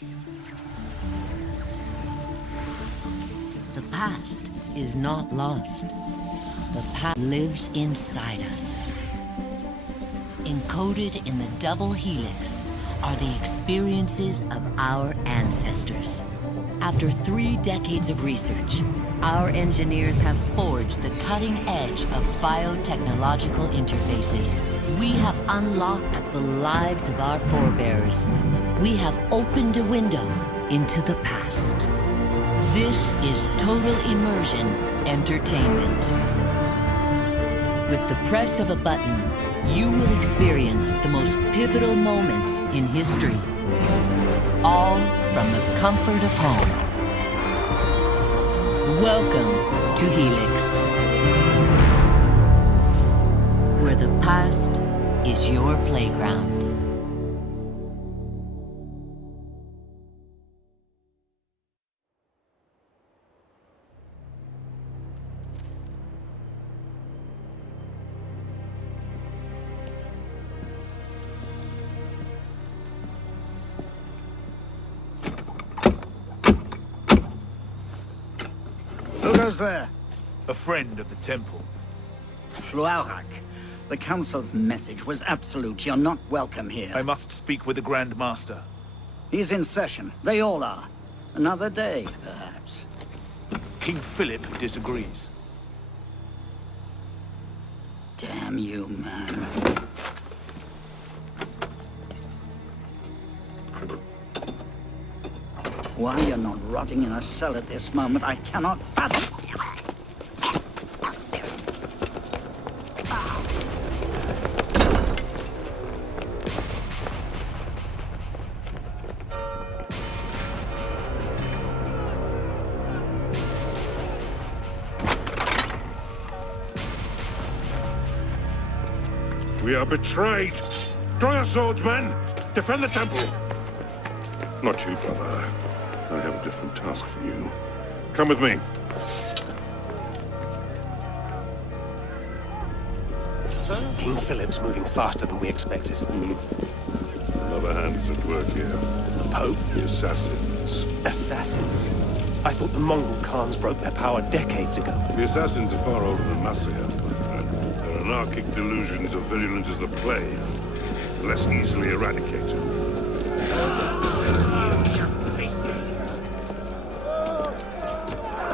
The past is not lost. The past lives inside us. Encoded in the double helix are the experiences of our ancestors. After 3 decades of research, our engineers have forged the cutting edge of biotechnological interfaces. We have unlocked the lives of our forebears. We have opened a window into the past. This is Total Immersion Entertainment. With the press of a button, you will experience the most pivotal moments in history. All from the comfort of home. Welcome to Helix, where the past is your playground. Who goes there? A friend of the temple. Shluaurak. The Council's message was absolute. You're not welcome here. I must speak with the Grand Master. He's in session. They all are. Another day, perhaps. King Philip disagrees. Damn you, man. Why you're not rotting in a cell at this moment, I cannot fathom. We are betrayed! Draw your swords, men! Defend the temple! Not you, brother. I have a different task for you. Come with me. King Philip's moving faster than we expected. Another hand is at work here. The Pope? The assassins. Assassins? I thought the Mongol Khans broke their power decades ago. The assassins are far older than Masyaf, my friend. Their anarchic delusions are virulent as the plague, less easily eradicated.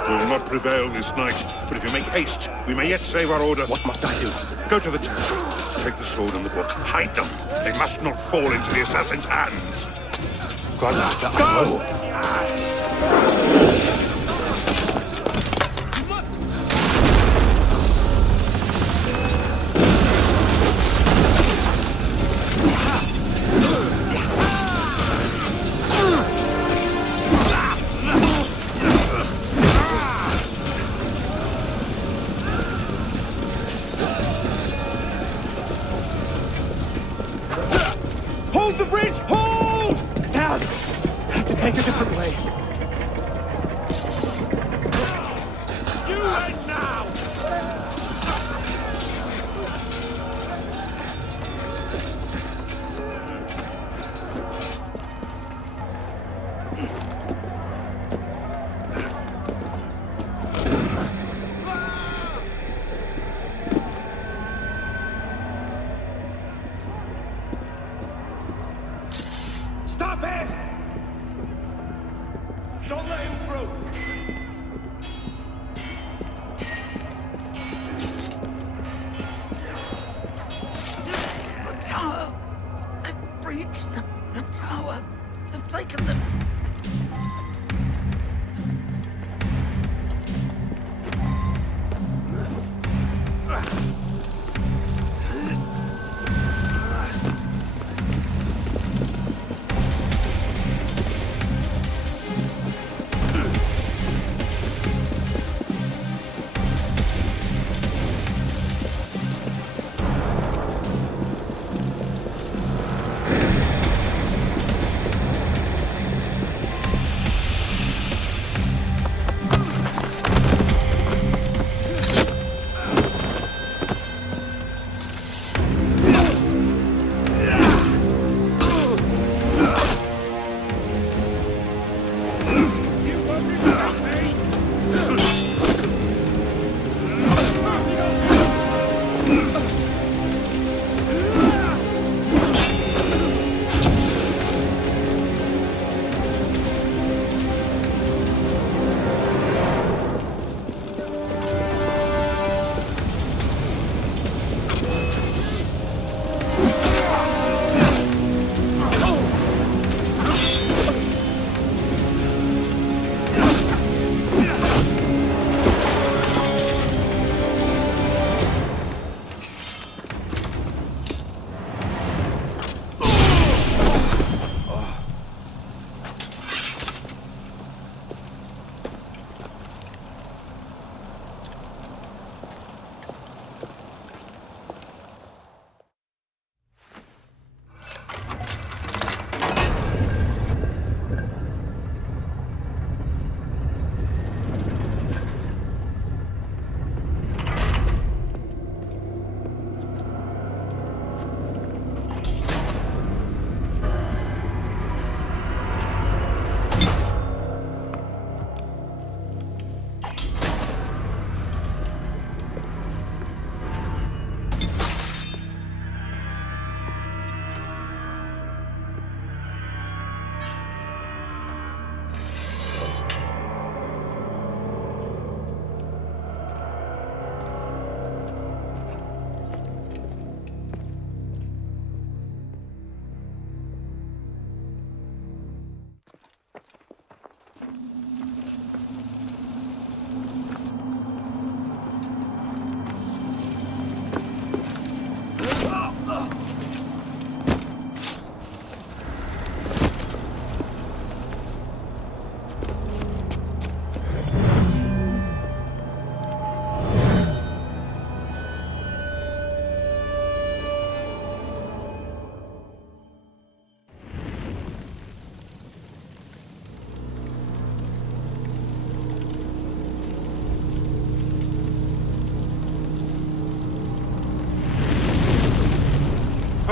We will not prevail this night, but if you make haste, we may yet save our order. What must I do? Go to the temple. Take the sword and the book. Hide them. They must not fall into the assassin's hands. Grandmaster, Go! Hold the bridge! Hold! Down! Have to take a different way. You and now! Stop it! Don't let him through! The tower! They've breached the tower! They've taken them!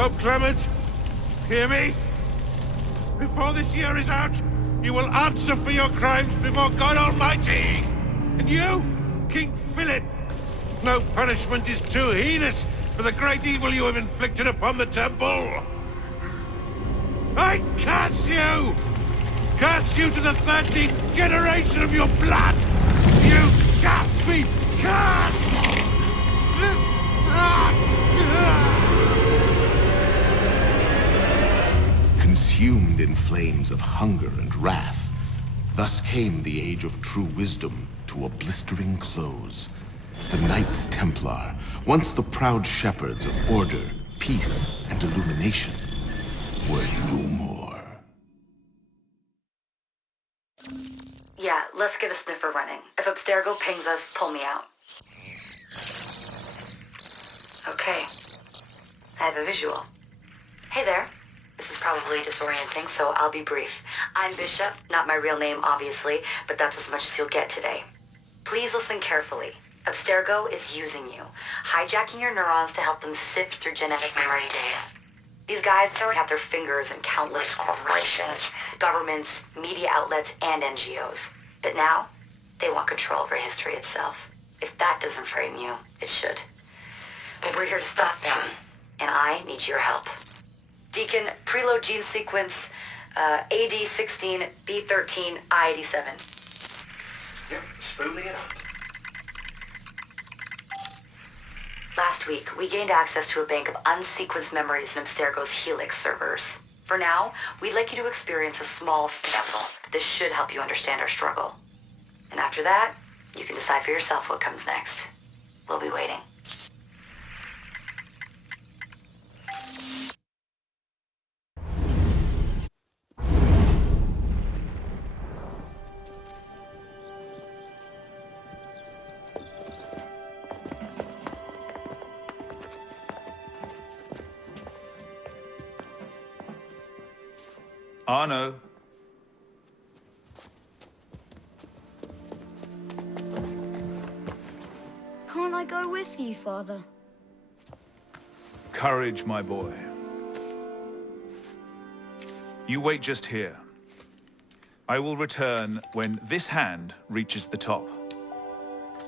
Pope Clement, hear me? Before this year is out, you will answer for your crimes before God Almighty! And you, King Philip, no punishment is too heinous for the great evil you have inflicted upon the temple! I curse you! Curse you to the 13th generation of your blood! You shall be cursed! Consumed in flames of hunger and wrath, thus came the age of true wisdom to a blistering close. The Knights Templar, once the proud shepherds of order, peace, and illumination, were no more. Yeah, let's get a sniffer running. If Abstergo pings us, pull me out. Okay. I have a visual. Hey there. This is probably disorienting, so I'll be brief. I'm Bishop, not my real name, obviously, but that's as much as you'll get today. Please listen carefully. Abstergo is using you, hijacking your neurons to help them sift through genetic memory data. These guys have their fingers in countless corporations, governments, media outlets, and NGOs. But now, they want control over history itself. If that doesn't frighten you, it should. But we're here to stop them, and I need your help. Deacon, preload gene sequence, AD16, B13, I87. Yep, spooling it up. Last week, we gained access to a bank of unsequenced memories in Abstergo's Helix servers. For now, we'd like you to experience a small sample. This should help you understand our struggle. And after that, you can decide for yourself what comes next. We'll be waiting. Arno. Can't I go with you, Father? Courage, my boy. You wait just here. I will return when this hand reaches the top.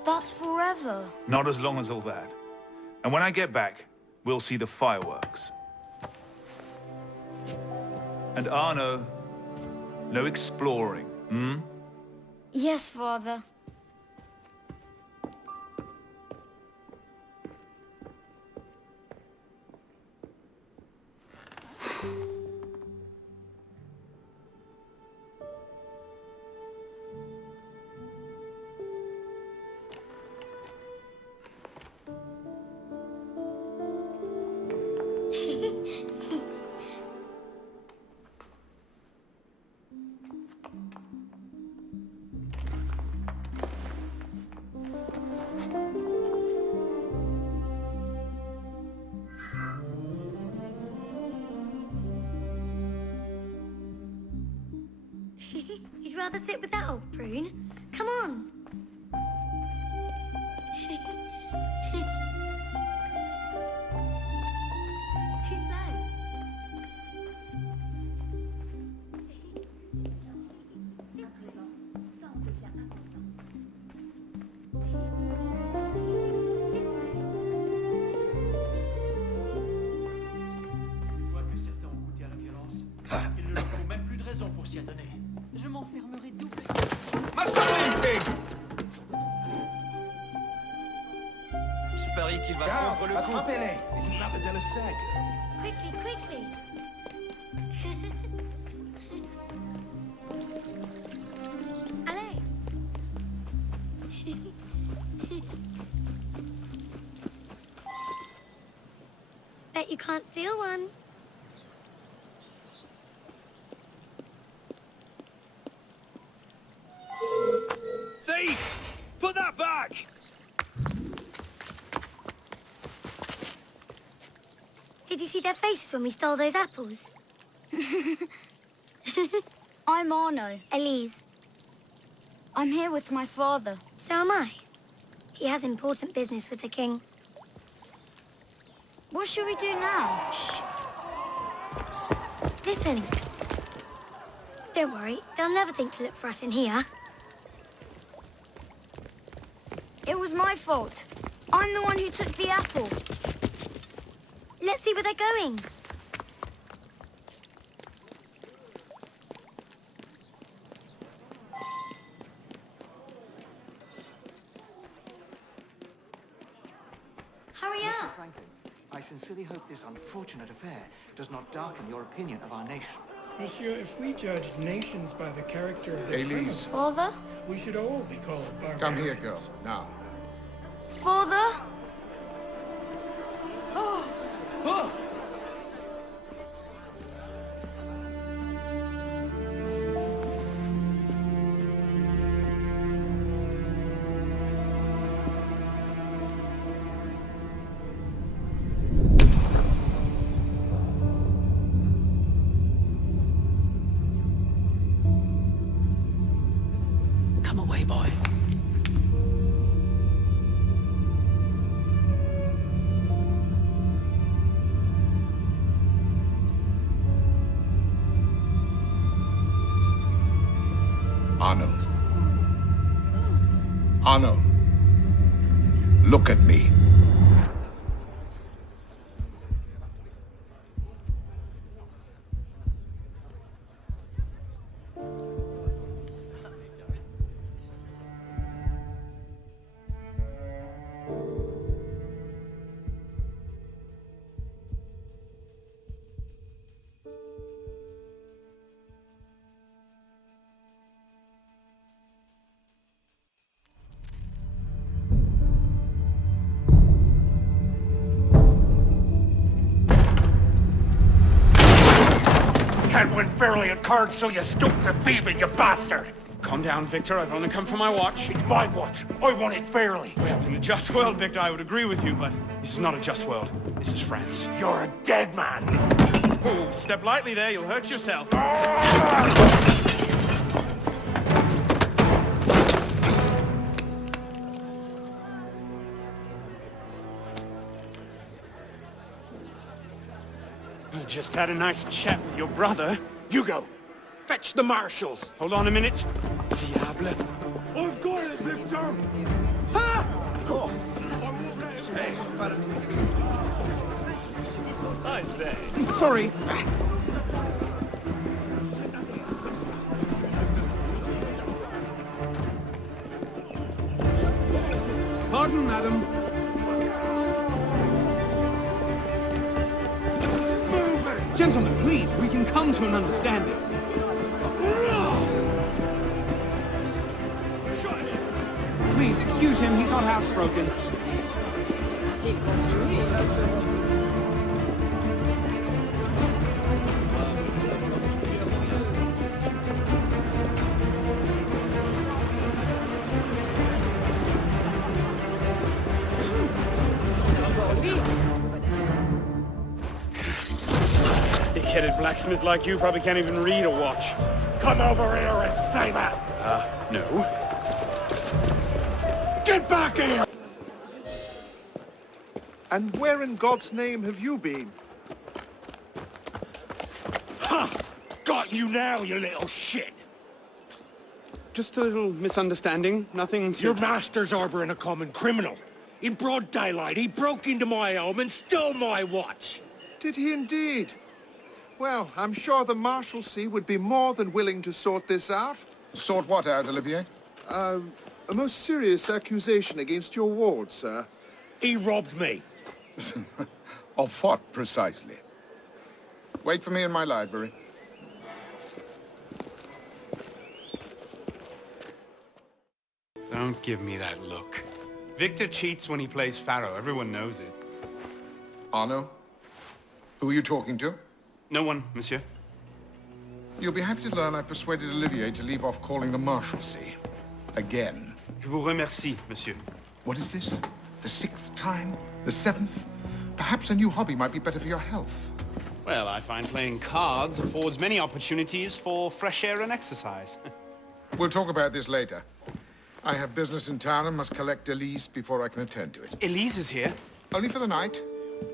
That's forever. Not as long as all that. And when I get back, we'll see the fireworks. And Arno, no exploring, hmm? Yes, Father. You'd rather sit with that old prune? Come on. Too Il ne faut même plus de raison pour s'y adonner. Je m'enfermerai double. Je parie qu'il va se rompre le cou. Isn't that the Delasaga? Quickly, quickly. Allez. Bet you can't steal one. Thief! Put that back! Did you see their faces when we stole those apples? I'm Arno. Elise. I'm here with my father. So am I. He has important business with the king. What should we do now? Shh. Listen. Don't worry, they'll never think to look for us in here. It was my fault. I'm the one who took the apple. Let's see where they're going. Hurry up! Franklin, I sincerely hope this unfortunate affair does not darken your opinion of our nation. Monsieur, if we judged nations by the character of the Elise. criminals, Father? we should all be called barbarians. Come here, girl. Now. Father? Come away, boy. Arno. Arno. Look at me. Can't win fairly at cards, so you stoop to thieving, you bastard! Calm down, Victor. I've only come for my watch. It's my watch. I want it fairly. Well, in a just world, Victor, I would agree with you, but this is not a just world. This is France. You're a dead man. Oh, step lightly there. You'll hurt yourself. I just had a nice chat with your brother. You go. Fetch the marshals. Hold on a minute. Diable. I've got it, Victor. I say. Sorry. Pardon, madam. Gentlemen, please, we can come to an understanding. Please, excuse him, he's not housebroken. Thick-headed blacksmith like you probably can't even read a watch. Come over here and say that. No. Get back here! And where in God's name have you been? Ha! Got you now, you little shit! Just a little misunderstanding. Nothing to... Your master's harboring a common criminal. In broad daylight, he broke into my home and stole my watch. Did he indeed? Well, I'm sure the Marshalsea would be more than willing to sort this out. Sort what out, Olivier? A most serious accusation against your ward, sir. He robbed me. Of what, precisely? Wait for me in my library. Don't give me that look. Victor cheats when he plays Pharaoh. Everyone knows it. Arno? Who are you talking to? No one, monsieur. You'll be happy to learn I persuaded Olivier to leave off calling the Marshalsea. Again. Je vous remercie, monsieur. What is this? The 6th time? The 7th? Perhaps a new hobby might be better for your health. Well, I find playing cards affords many opportunities for fresh air and exercise. We'll talk about this later. I have business in town and must collect Elise before I can attend to it. Elise is here. Only for the night.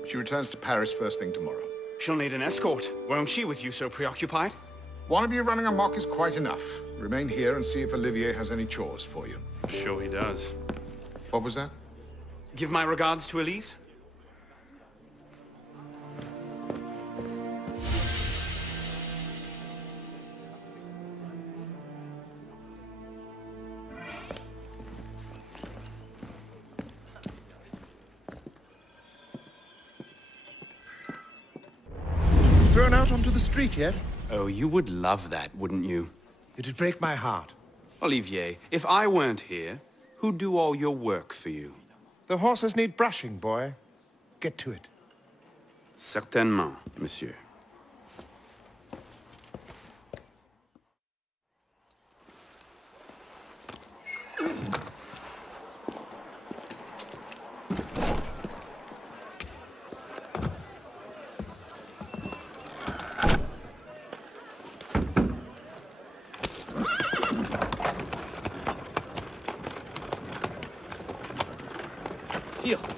She returns to Paris first thing tomorrow. She'll need an escort, won't she, with you so preoccupied? One of you running amok is quite enough. Remain here and see if Olivier has any chores for you. Sure he does. What was that? Give my regards to Elise. Thrown out onto the street yet? Oh, you would love that, wouldn't you? It'd break my heart. Olivier, if I weren't here, who'd do all your work for you? The horses need brushing, boy. Get to it. Certainement, monsieur.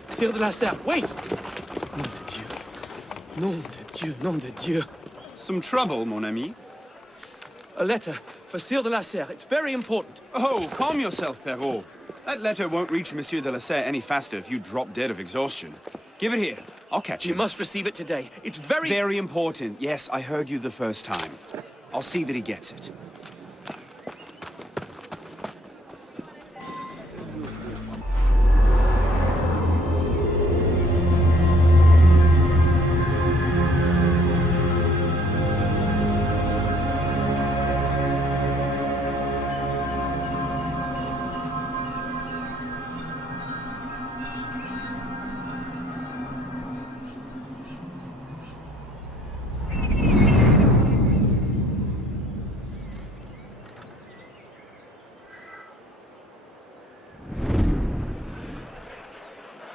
Sire de la Serre, wait! Nom de Dieu. Nom de Dieu, nom de Dieu. Some trouble, mon ami? A letter for Sire de la Serre. It's very important. Oh, calm yourself, Perrault. That letter won't reach Monsieur de la Serre any faster if you drop dead of exhaustion. Give it here. I'll catch You him. must receive it today. It's very... Very important. Yes, I heard you the first time. I'll see that he gets it.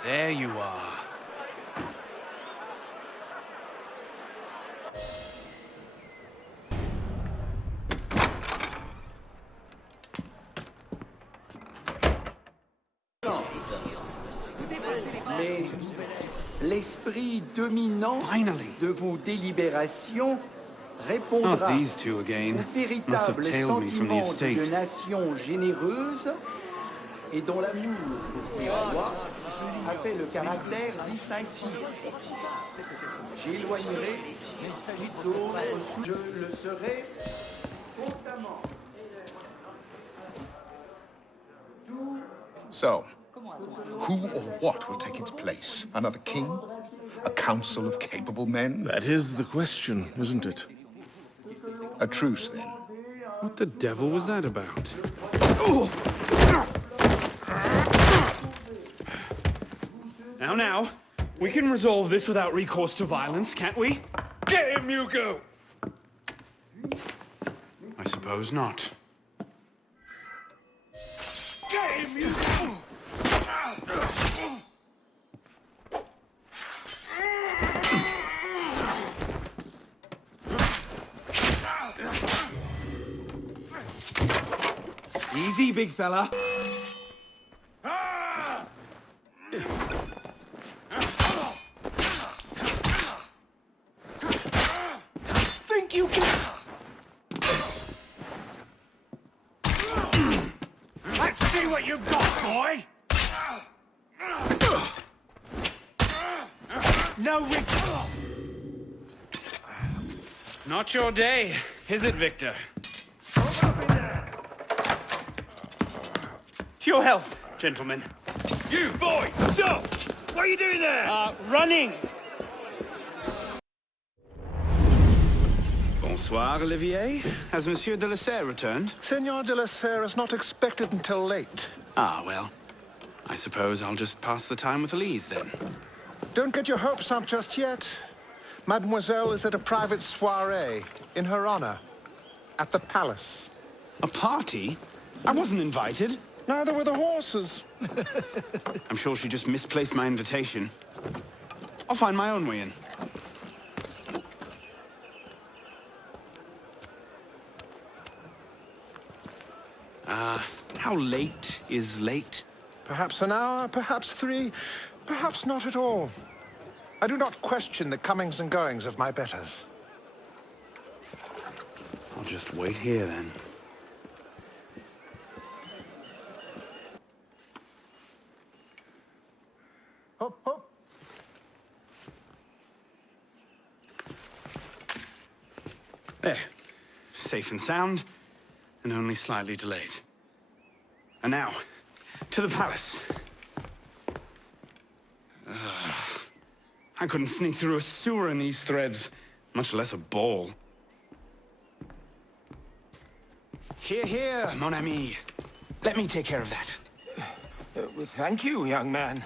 There you are. Mais l'esprit dominant de vos délibérations répondra Not these two again. au Must have véritable tailed me from the sentiment estate. de nation généreuse et dont l'amour pour ses rois a fait le caractère distinctif. J'éloignerai d'autres, je le serai constamment. So, who or what will take its place? Another king? A council of capable men? That is the question, isn't it? A truce, then. What the devil was that about? Now, we can resolve this without recourse to violence, can't we? Get him, Hugo! I suppose not. Get him, Hugo! Easy, big fella. Think you can... Let's see what you've got, boy! No retreat! Not your day, is it, Victor? To your health, gentlemen. You, boy! Stop! What are you doing there? Running! Bonsoir, Olivier. Has Monsieur de la Serre returned? Senor de la Serre is not expected until late. Ah, well. I suppose I'll just pass the time with Elise, then. Don't get your hopes up just yet. Mademoiselle is at a private soirée in her honor at the palace. A party? I wasn't invited. Neither were the horses. I'm sure she just misplaced my invitation. I'll find my own way in. How late is late? Perhaps an hour, perhaps 3, perhaps not at all. I do not question the comings and goings of my betters. I'll just wait here, then. Hop, hop. There. Safe and sound, and only slightly delayed. And now, to the palace. I couldn't sneak through a sewer in these threads, much less a ball. Here, here, mon ami. Let me take care of that. Well, thank you, young man.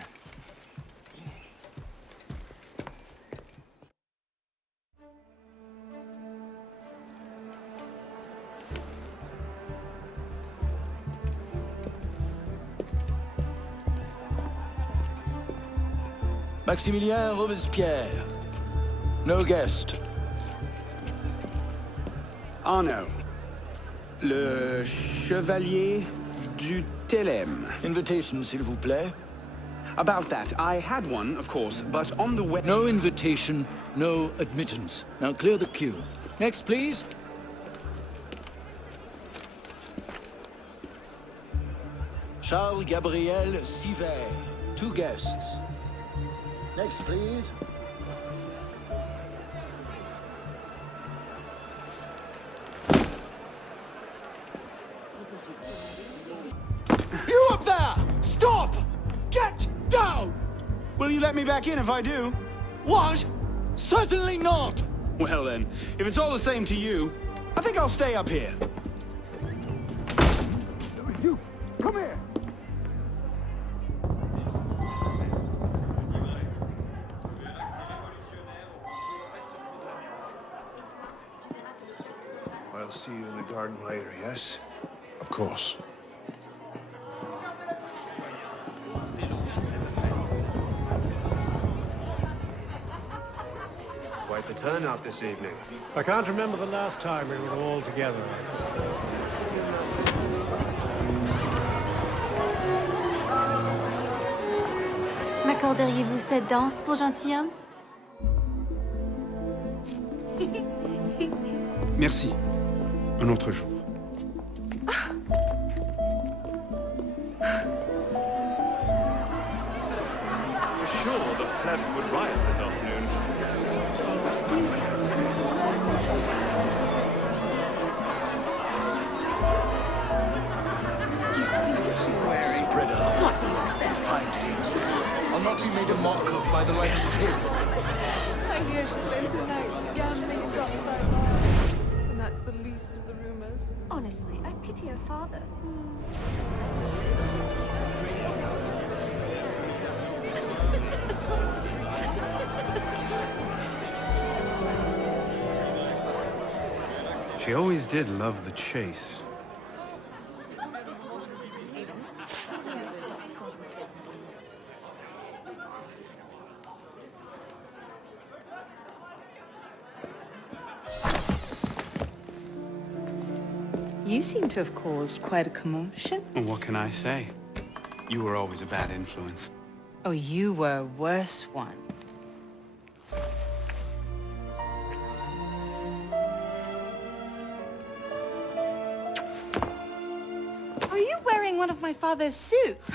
Maximilien Robespierre. No guest. Arnaud. Le Chevalier du Télème. Invitation, s'il vous plaît. About that, I had one, of course, but on the way... No invitation, no admittance. Now clear the queue. Next, please. Charles Gabriel Sivet. 2 guests. Next, please. You up there! Stop! Get down! Will you let me back in if I do? What? Certainly not! Well then, if it's all the same to you, I think I'll stay up here. You, come here! I'll see you in the garden later, yes? Of course. Quite the turnout this evening. I can't remember the last time we were all together. M'accorderiez-vous cette danse pour gentilhomme? Merci. Un autre jour. For sure, the plebs would riot this afternoon. What do you expect? I'll not be made a mock of by the likes of him. I hear she spends her nights gambling in dockside bars. And that's the least of the rumors. Honestly, I pity her father. She always did love the chase. You seem to have caused quite a commotion. Well, what can I say? You were always a bad influence. Oh, you were a worse one. Are you wearing one of my father's suits?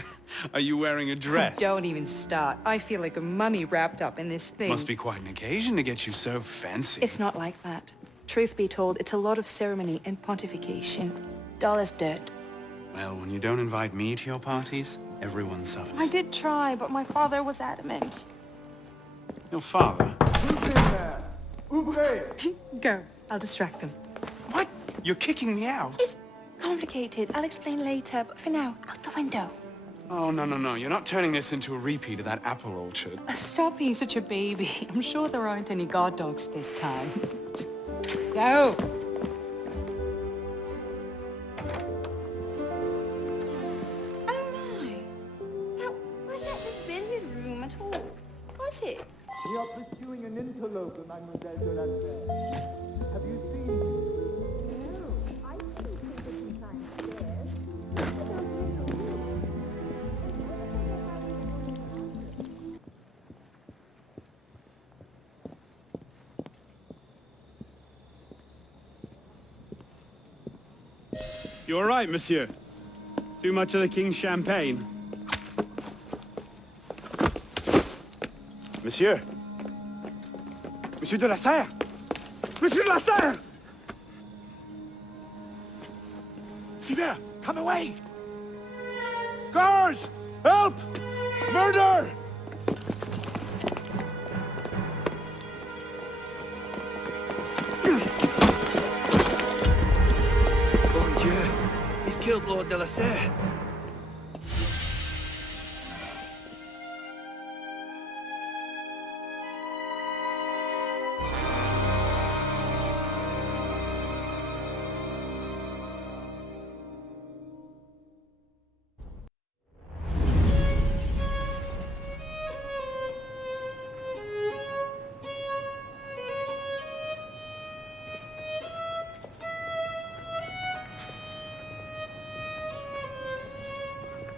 Are you wearing a dress? Don't even start. I feel like a mummy wrapped up in this thing. Must be quite an occasion to get you so fancy. It's not like that. Truth be told, it's a lot of ceremony and pontification. Dull as dirt. Well, when you don't invite me to your parties, everyone suffers. I did try, but my father was adamant. Your father? Go. I'll distract them. What? You're kicking me out? It's complicated. I'll explain later, but for now, out the window. Oh, no. You're not turning this into a repeat of that apple orchard. Stop being such a baby. I'm sure there aren't any guard dogs this time. Go! Oh my! That wasn't the billiard room at all, was it? We are pursuing an interloper, Mademoiselle de la Serre. Have you seen him? No, I think he's looking kind of scared. You all right, monsieur? Too much of the king's champagne? Monsieur? Monsieur de la Serre? Monsieur de la Serre! See there! Come away! Guards! Help! Murder! Bon Dieu, he's killed Lord de la Serre.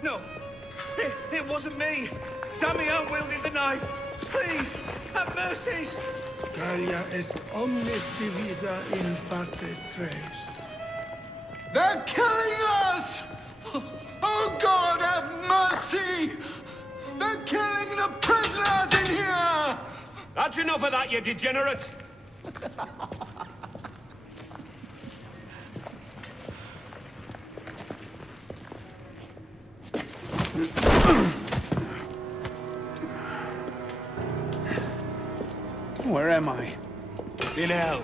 No! It wasn't me! Damian wielded the knife! Please! Have mercy! Gallia est omnis divisa in partes tres. They're killing us! Oh God, have mercy! They're killing the prisoners in here! That's enough of that, you degenerate! Where am I? In hell.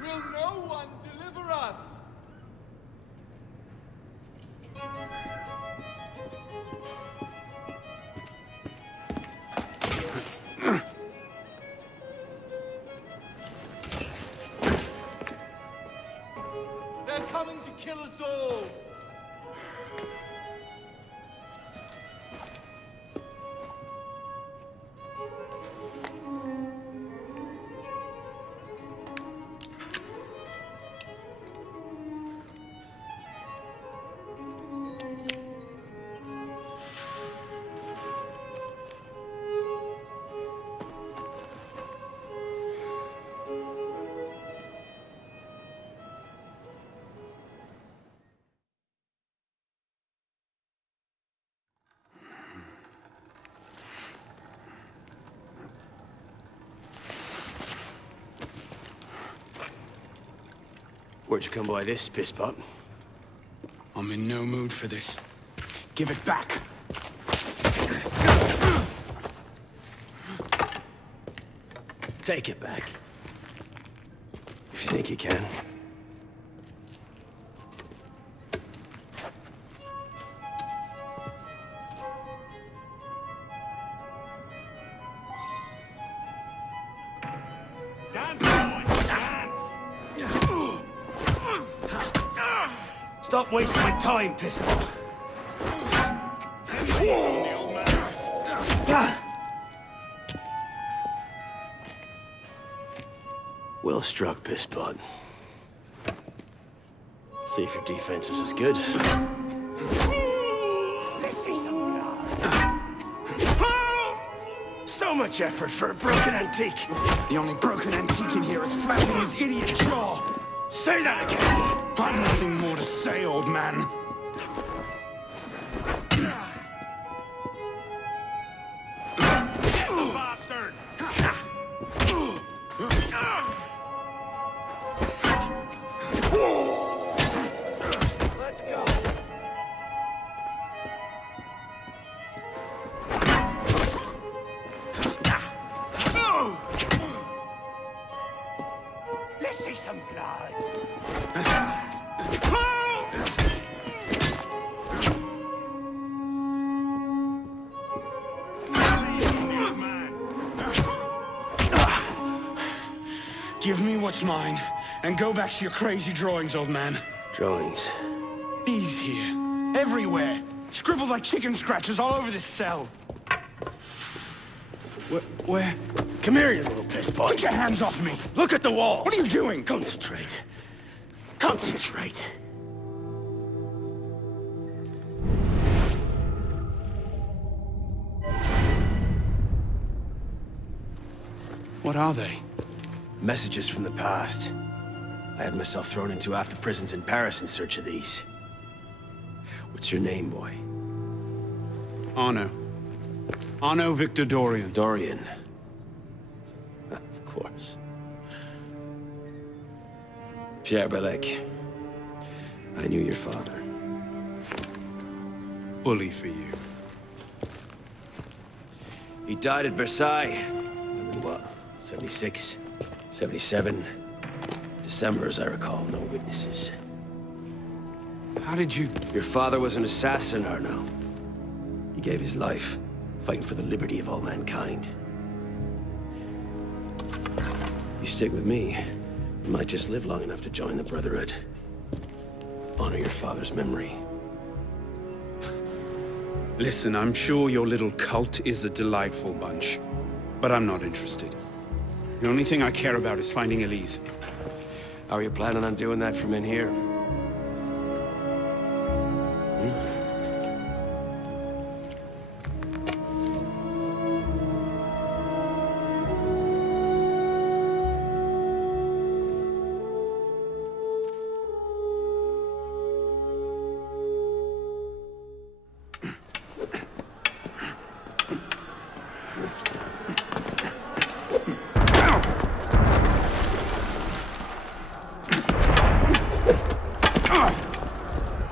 Will no one deliver us? They're coming to kill us all! Where'd you come by this, pisspot? I'm in no mood for this. Give it back! Take it back. If you think you can. Stop wasting my time, pisspot. Well struck, pisspot. See if your defense is as good. So much effort for a broken antique. The only broken antique in here is flapping his idiot jaw. Say that again! I've nothing more to say, old man. Get the bastard! Let's go. Let's see some blood. Give me what's mine, and go back to your crazy drawings, old man. Drawings? He's here. Everywhere. Scribbled like chicken scratches all over this cell. Where? Come here, you little piss boy. Get your hands off me! Look at the wall. What are you doing? Concentrate. Concentrate. What are they? Messages from the past. I had myself thrown into half the prisons in Paris in search of these. What's your name, boy? Arno. Arno Victor Dorian. Dorian. Of course. Pierre Belec. I knew your father. Bully for you. He died at Versailles. In what? 76? 77? December, as I recall, no witnesses. How did you... Your father was an assassin, Arno. He gave his life, fighting for the liberty of all mankind. You stick with me, you might just live long enough to join the Brotherhood. Honor your father's memory. Listen, I'm sure your little cult is a delightful bunch, but I'm not interested. The only thing I care about is finding Elise. How are you planning on doing that from in here?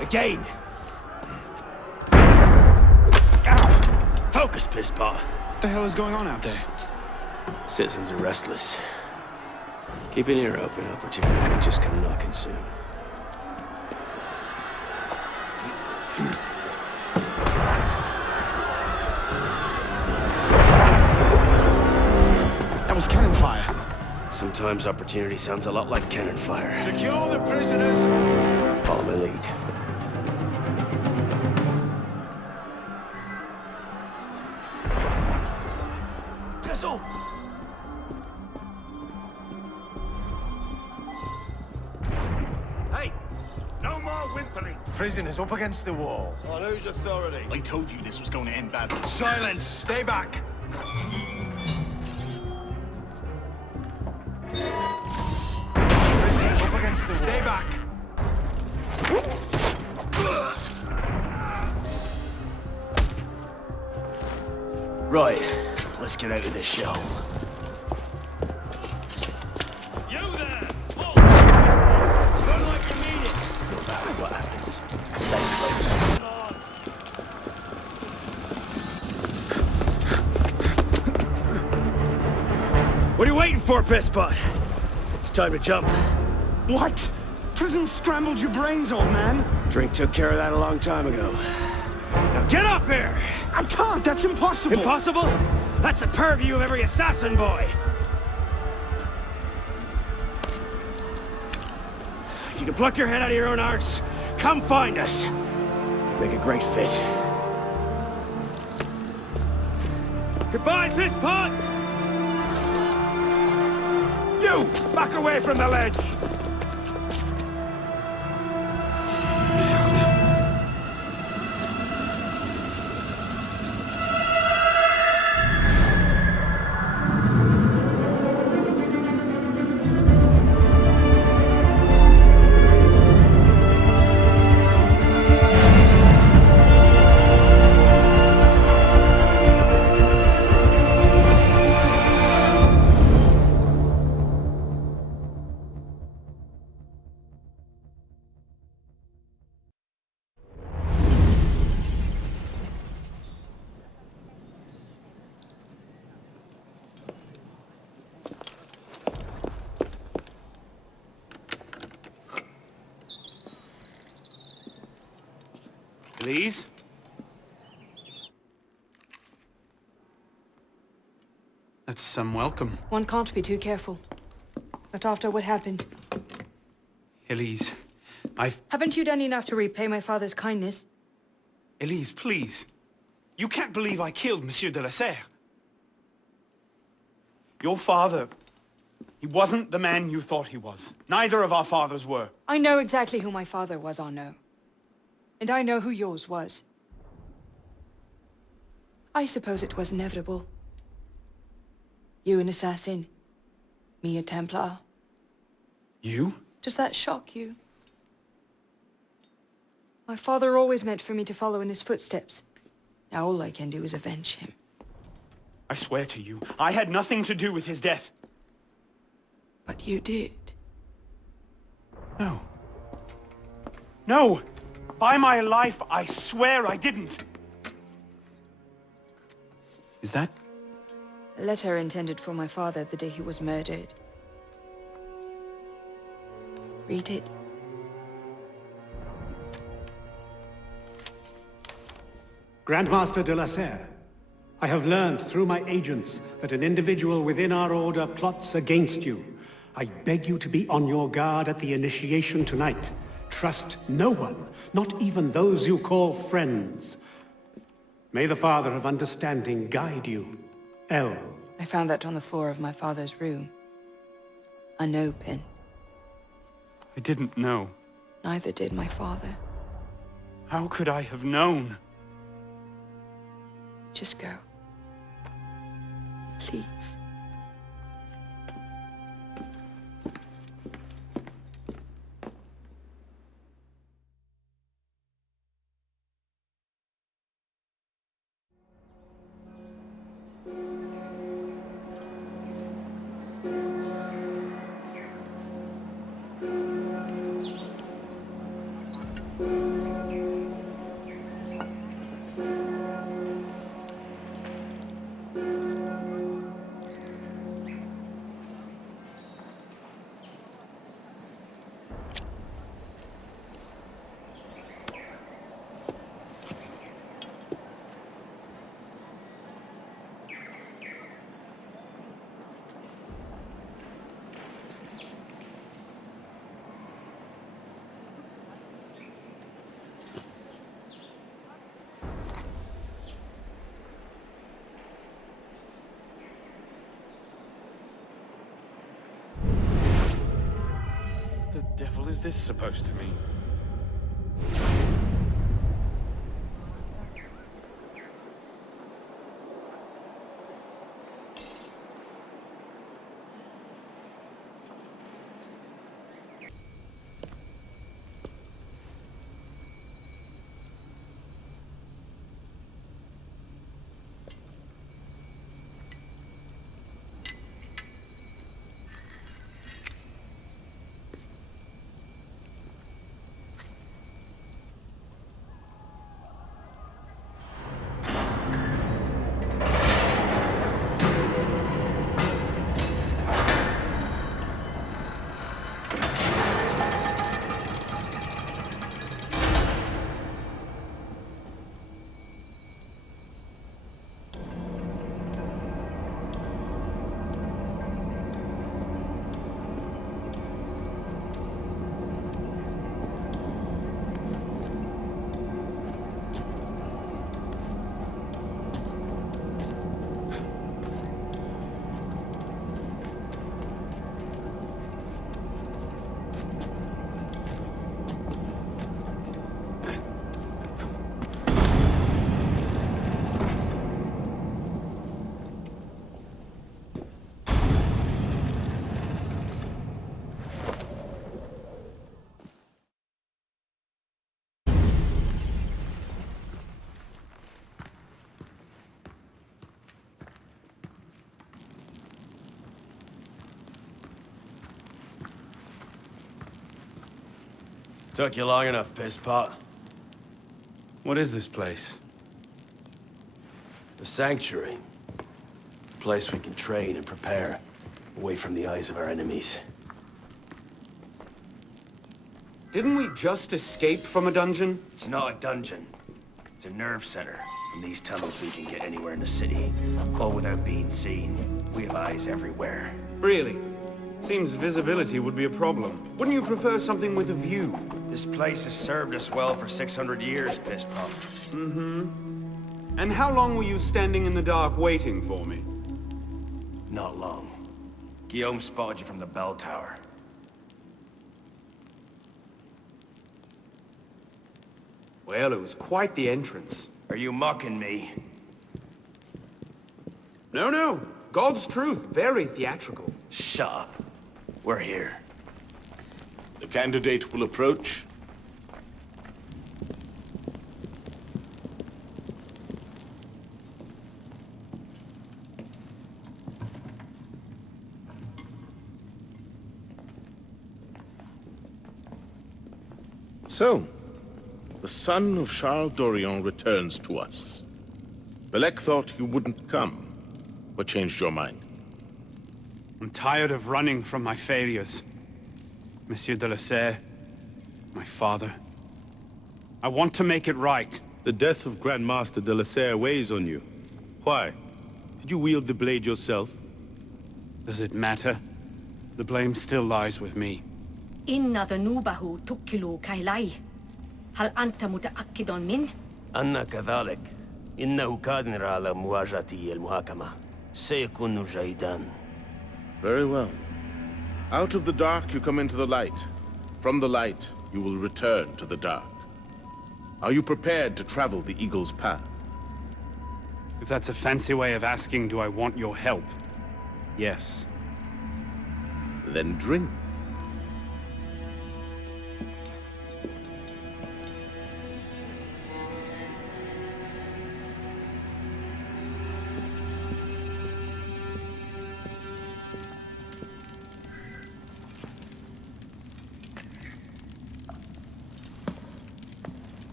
Again! Ow! Focus, pisspaw! What the hell is going on out there? Citizens are restless. Keep an ear open. Opportunity may just come knocking soon. That was cannon fire. Sometimes opportunity sounds a lot like cannon fire. Secure the prisoners! Follow my lead. Pistol! Hey! No more whimpering! Prisoners up against the wall. On whose authority? I told you this was going to end badly. Silence! Stay back! Prisoners up against the wall. Stay back! Right, let's get out of this shell. You there! Run like you mean it! No matter what happens, stay close. What are you waiting for, pisspot? It's time to jump. What? Prison scrambled your brains, old man. Drink took care of that a long time ago. Now get up here! I can't, that's impossible! Impossible? That's the purview of every assassin boy! If you can pluck your head out of your own arse, come find us! Make a great fit. Goodbye, pisspot! You! Back away from the ledge! Please? That's some welcome. One can't be too careful. Not after what happened. Elise, Haven't you done enough to repay my father's kindness? Elise, please. You can't believe I killed Monsieur de la Serre. Your father, he wasn't the man you thought he was. Neither of our fathers were. I know exactly who my father was, Arnaud. And I know who yours was. I suppose it was inevitable. You an assassin, me a Templar. You? Does that shock you? My father always meant for me to follow in his footsteps. Now all I can do is avenge him. I swear to you, I had nothing to do with his death. But you did. No. No! By my life, I swear I didn't. Is that? A letter intended for my father the day he was murdered. Read it. Grandmaster de la Serre, I have learned through my agents that an individual within our order plots against you. I beg you to be on your guard at the initiation tonight. Trust no one, not even those you call friends. May the Father of Understanding guide you. L. I found that on the floor of my father's room. Unopened. I didn't know. Neither did my father. How could I have known? Just go. Please. What the devil is this supposed to mean? Took you long enough, piss pot. What is this place? The Sanctuary. A place we can train and prepare, away from the eyes of our enemies. Didn't we just escape from a dungeon? It's not a dungeon. It's a nerve center. From these tunnels we can get anywhere in the city, all without being seen. We have eyes everywhere. Really? Seems visibility would be a problem. Wouldn't you prefer something with a view? This place has served us well for 600 years, piss pump. And how long were you standing in the dark waiting for me? Not long. Guillaume spotted you from the bell tower. Well, it was quite the entrance. Are you mocking me? No, no. God's truth. Very theatrical. Shut up. We're here. The candidate will approach. So, the son of Charles Dorion returns to us. Belek thought you wouldn't come. What changed your mind? I'm tired of running from my failures. Monsieur de la Serre, my father. I want to make it right. The death of Grand Master de la Serre weighs on you. Why? Did you wield the blade yourself? Does it matter? The blame still lies with me. إن ذنوبه تكل كيليه. هل أنت متأكد منه؟ أنا كذلك. إنه قادر على مواجهة المحاكمة. سيكون جيدا. Very well. Out of the dark you come into the light. From the light you will return to the dark. Are you prepared to travel the Eagle's path? If that's a fancy way of asking, do I want your help? Yes. Then drink.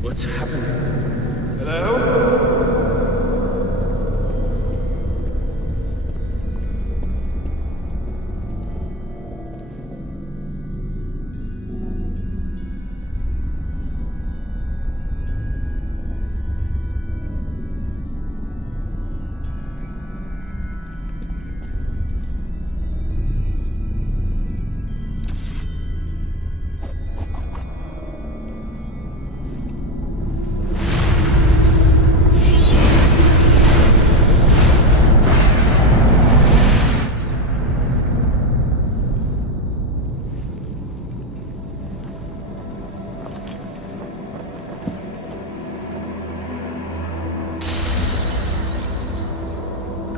What's happening? Hello?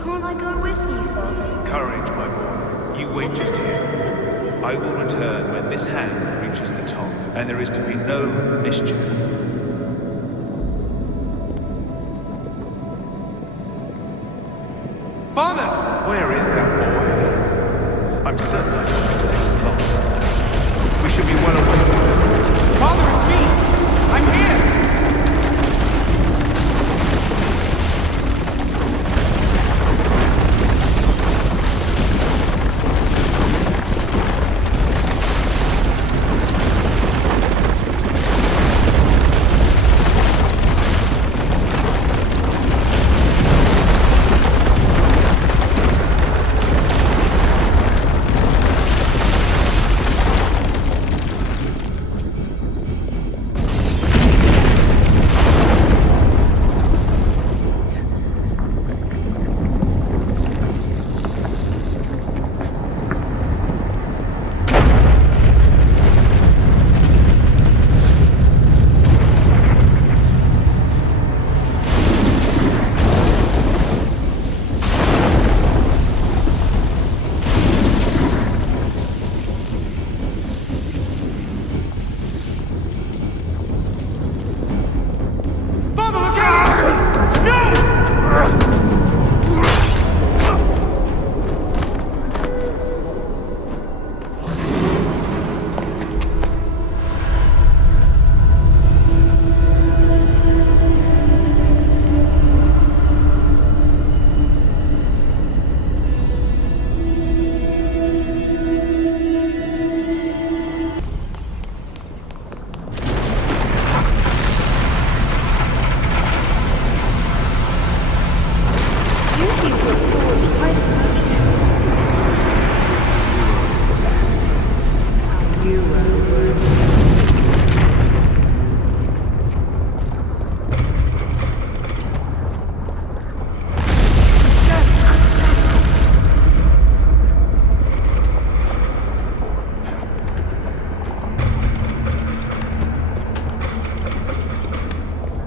Can't I go with you, Father? Courage, my boy. You wait just here. I will return when this hand reaches the top, and there is to be no mischief. Father! Where is that boy? I'm certain I told him 6 o'clock. We should be well away. Father, it's me! I'm here!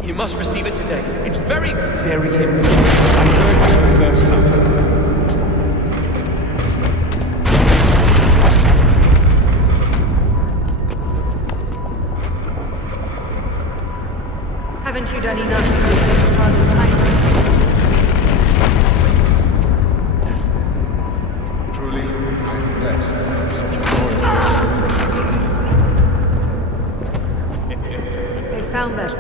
You must receive it today. It's very important. I heard you the first time. Haven't you done enough to repay your father's kindness? Truly, I am blessed to have such a loyal... They found that.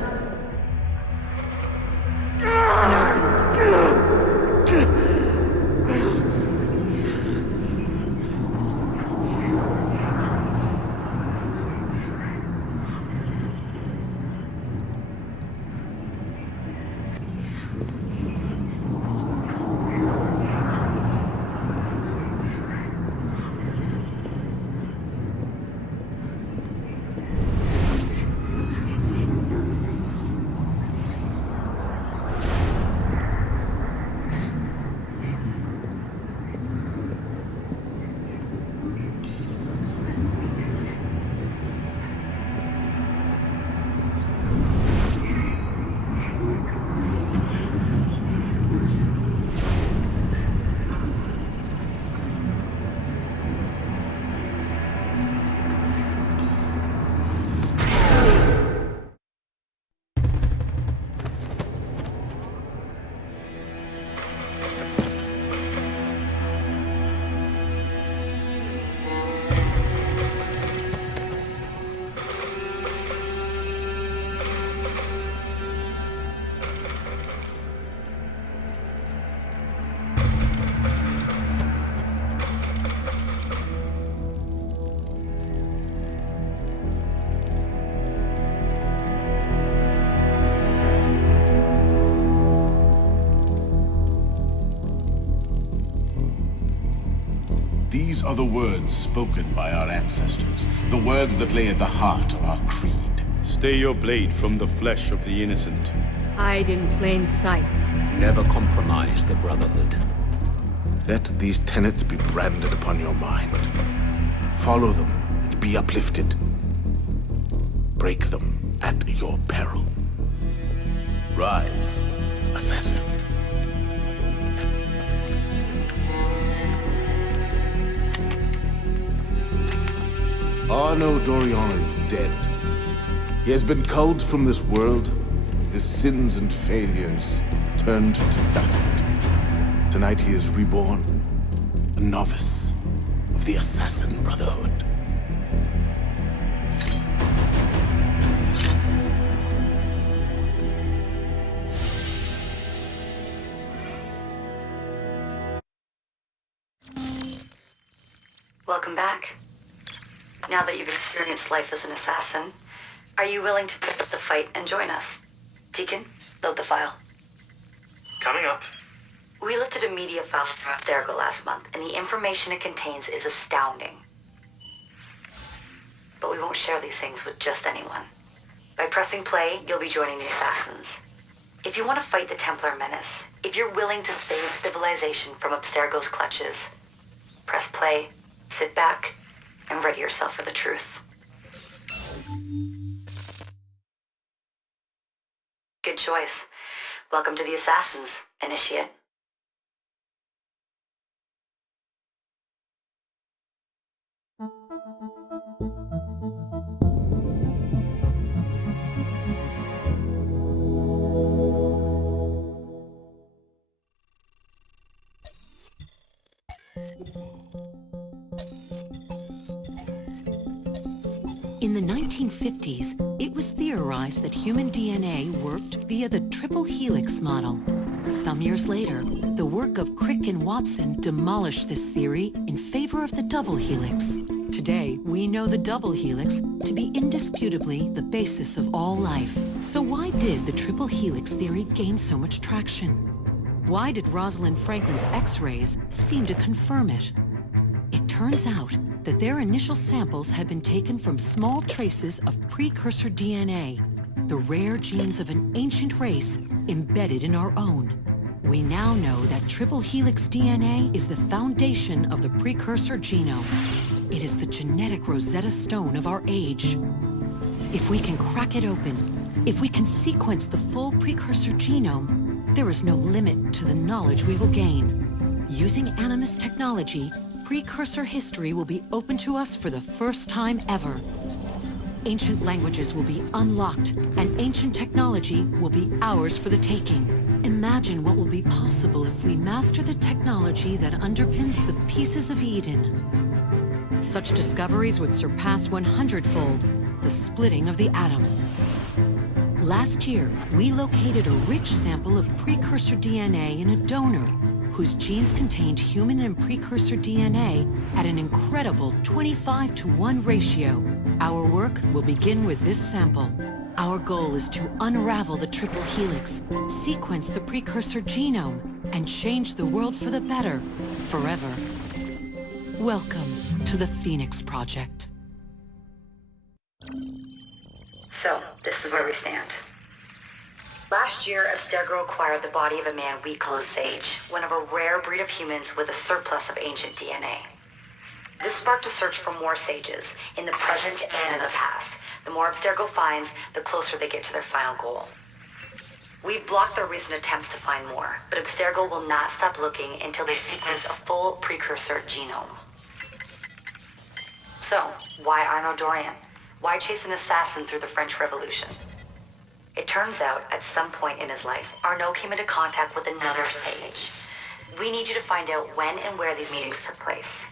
These are the words spoken by our ancestors, the words that lay at the heart of our creed. Stay your blade from the flesh of the innocent. Hide in plain sight. Never compromise the Brotherhood. Let these tenets be branded upon your mind. Follow them and be uplifted. Break them at your peril. Rise, assassin. Arnaud Dorian is dead. He has been culled from this world, his sins and failures turned to dust. Tonight he is reborn, a novice of the Assassin Brotherhood. Welcome back. Now that you've experienced life as an assassin, are you willing to pick up the fight and join us? Deacon, load the file. Coming up. We lifted a media file from Abstergo last month, and the information it contains is astounding. But we won't share these things with just anyone. By pressing play, you'll be joining the assassins. If you want to fight the Templar menace, if you're willing to save civilization from Abstergo's clutches, press play, sit back, and ready yourself for the truth. Good choice. Welcome to the Assassins, Initiate. In the 1950s, it was theorized that human DNA worked via the triple helix model. Some years later, the work of Crick and Watson demolished this theory in favor of the double helix. Today, we know the double helix to be indisputably the basis of all life. So why did the triple helix theory gain so much traction? Why did Rosalind Franklin's X-rays seem to confirm it? It turns out that their initial samples had been taken from small traces of precursor DNA, the rare genes of an ancient race embedded in our own. We now know that triple helix DNA is the foundation of the precursor genome. It is the genetic Rosetta Stone of our age. If we can crack it open, If we can sequence the full precursor genome, there is no limit to the knowledge we will gain. Using Animus technology, precursor history will be open to us for the first time ever. Ancient languages will be unlocked, and ancient technology will be ours for the taking. Imagine what will be possible if we master the technology that underpins the pieces of Eden. Such discoveries would surpass 100-fold the splitting of the atom. Last year, we located a rich sample of precursor DNA in a donor whose genes contained human and precursor DNA at an incredible 25-to-1 ratio. Our work will begin with this sample. Our goal is to unravel the triple helix, sequence the precursor genome, and change the world for the better, forever. Welcome to the Phoenix Project. So, this is where we stand. Last year, Abstergo acquired the body of a man we call a sage, one of a rare breed of humans with a surplus of ancient DNA. This sparked a search for more sages, in the present and in the past. The more Abstergo finds, the closer they get to their final goal. We've blocked their recent attempts to find more, but Abstergo will not stop looking until they sequence a full precursor genome. So, why Arnaud Dorian? Why chase an assassin through the French Revolution? It turns out, at some point in his life, Arnaud came into contact with another sage. We need you to find out when and where these meetings took place.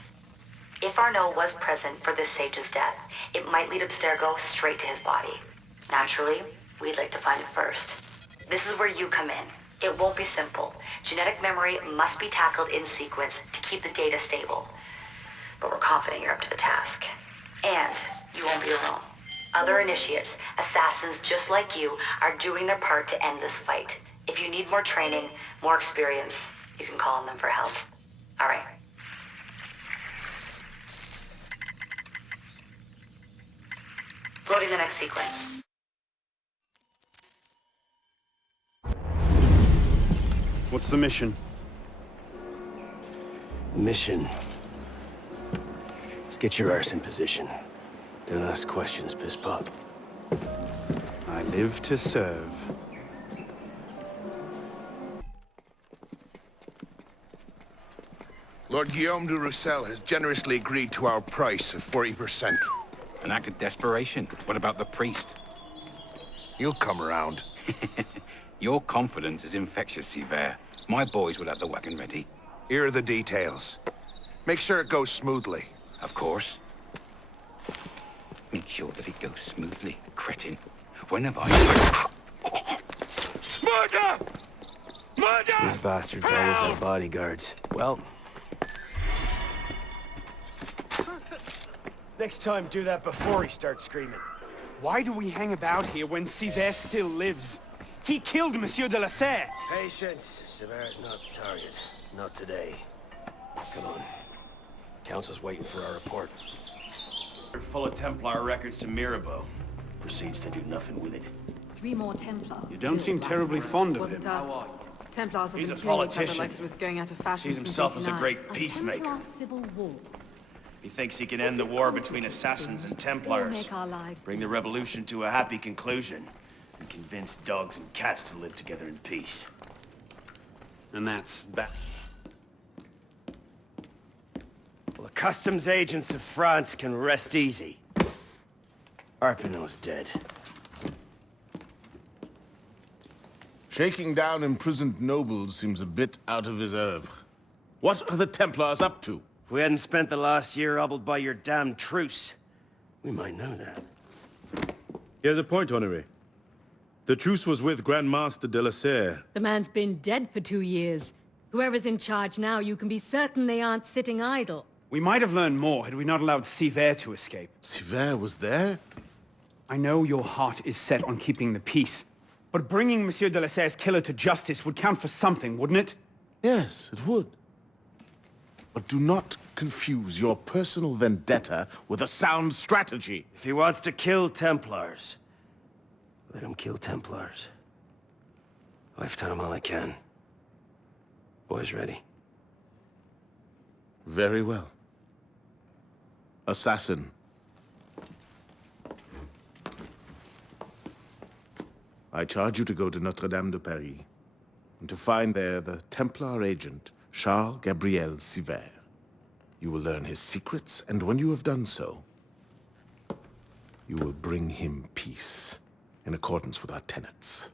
If Arnaud was present for this sage's death, it might lead Abstergo straight to his body. Naturally, we'd like to find it first. This is where you come in. It won't be simple. Genetic memory must be tackled in sequence to keep the data stable. But we're confident you're up to the task. And you won't be alone. Other initiates, assassins just like you, are doing their part to end this fight. If you need more training, more experience, you can call on them for help. All right. Loading the next sequence. What's the mission? Mission. Let's get your arse in position. Don't ask questions, piss pop. I live to serve. Lord Guillaume de Roussel has generously agreed to our price of 40%. An act of desperation. What about the priest? He'll come around. Your confidence is infectious, Sivert. My boys will have the wagon ready. Here are the details. Make sure it goes smoothly. Of course. Make sure that it goes smoothly, cretin. When have I... Murder! Murder! These bastards always have bodyguards. Well... next time, do that before he starts screaming. Why do we hang about here when Sivert still lives? He killed Monsieur de la Serre! Patience. Sivert's not the target. Not today. Come on. Council's waiting for our report. Full of Templar records to Mirabeau. Proceeds to do nothing with it. 3 more Templars. You don't seem terribly fond of him. Wasn't us. Templars have He's been a killing each other politician. like it was going out of fashion Sees since himself as a 89. great peacemaker. Templar civil war. He thinks he can end the war between assassins and Templars. Make our lives Bring the revolution to a happy conclusion. And convince dogs and cats to live together in peace. And that's bad. Well, the customs agents of France can rest easy. Arpinot's dead. Shaking down imprisoned nobles seems a bit out of his oeuvre. What are the Templars up to? If we hadn't spent the last year hobbled by your damn truce, we might know that. Here's a point, Honoré. The truce was with Grand Master de la Serre. The man's been dead for 2 years. Whoever's in charge now, you can be certain they aren't sitting idle. We might have learned more had we not allowed Sivert to escape. Sivert was there? I know your heart is set on keeping the peace, but bringing Monsieur de la Serre's killer to justice would count for something, wouldn't it? Yes, it would. But do not confuse your personal vendetta with a sound strategy. If he wants to kill Templars, let him kill Templars. I've done all I can. Boys ready? Very well. Assassin. I charge you to go to Notre-Dame de Paris, and to find there the Templar agent, Charles Gabriel Siver. You will learn his secrets, and when you have done so, you will bring him peace, in accordance with our tenets.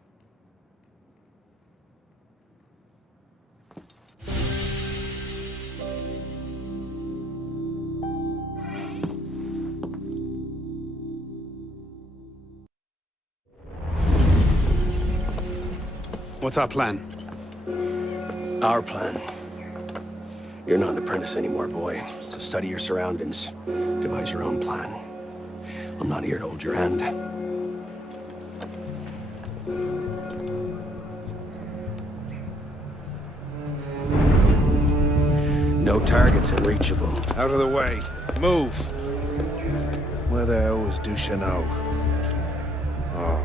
What's our plan? Our plan? You're not an apprentice anymore, boy. So study your surroundings. Devise your own plan. I'm not here to hold your hand. No targets unreachable. Out of the way. Move! Where the hell was Duchesneau? Oh.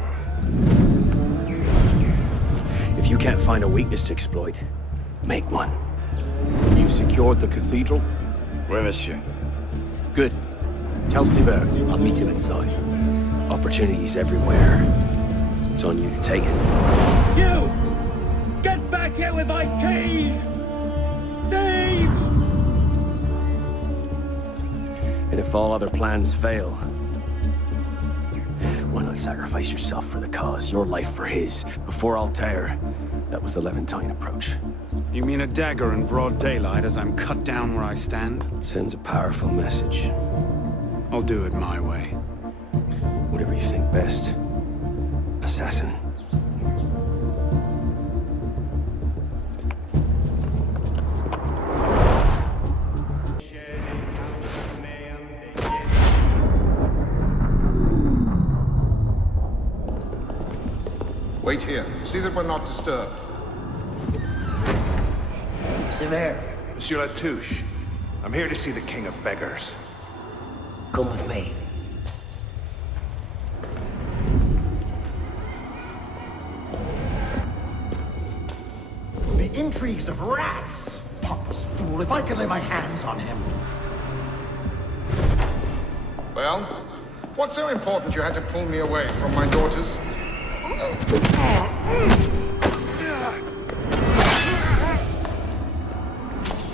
If you can't find a weakness to exploit, make one. You've secured the cathedral? Oui, monsieur. Good. Tell Siver I'll meet him inside. Opportunities everywhere. It's on you to take it. You! Get back here with my keys! Thieves! And if all other plans fail, why not sacrifice yourself for the cause, your life for his? Before Altair, that was the Levantine approach. You mean a dagger in broad daylight as I'm cut down where I stand? Sends a powerful message. I'll do it my way. Whatever you think best, assassin. Wait here. See that we're not disturbed. Siver, Monsieur Latouche, I'm here to see the King of Beggars. come with me. The intrigues of rats! Pompous fool, if I could lay my hands on him. Well, what's so important you had to pull me away from my daughters?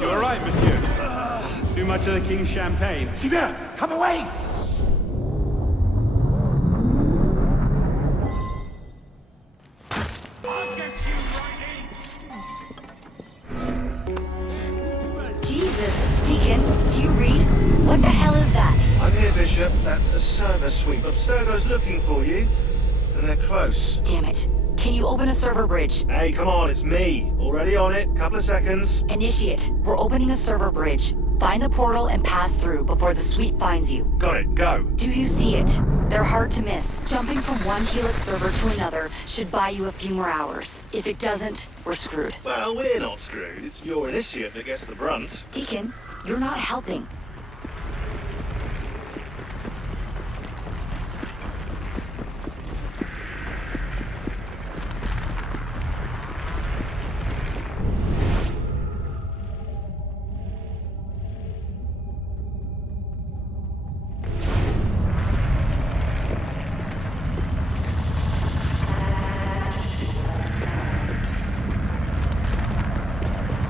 You all right, monsieur? Too much of the king's champagne? Siver, come away! Jesus, Deacon, do you read? What the hell is that? I'm here, Bishop. That's a server sweep. Abstergo's looking for you. And they're close. Damn it. Can you open a server bridge? Hey, come on, it's me. Already on it. Couple of seconds. Initiate. We're opening a server bridge. Find the portal and pass through before the sweep finds you. Got it, go. Do you see it? They're hard to miss. Jumping from one Helix server to another should buy you a few more hours. If it doesn't, we're screwed. Well, we're not screwed. It's your initiate that gets the brunt. Deacon, you're not helping.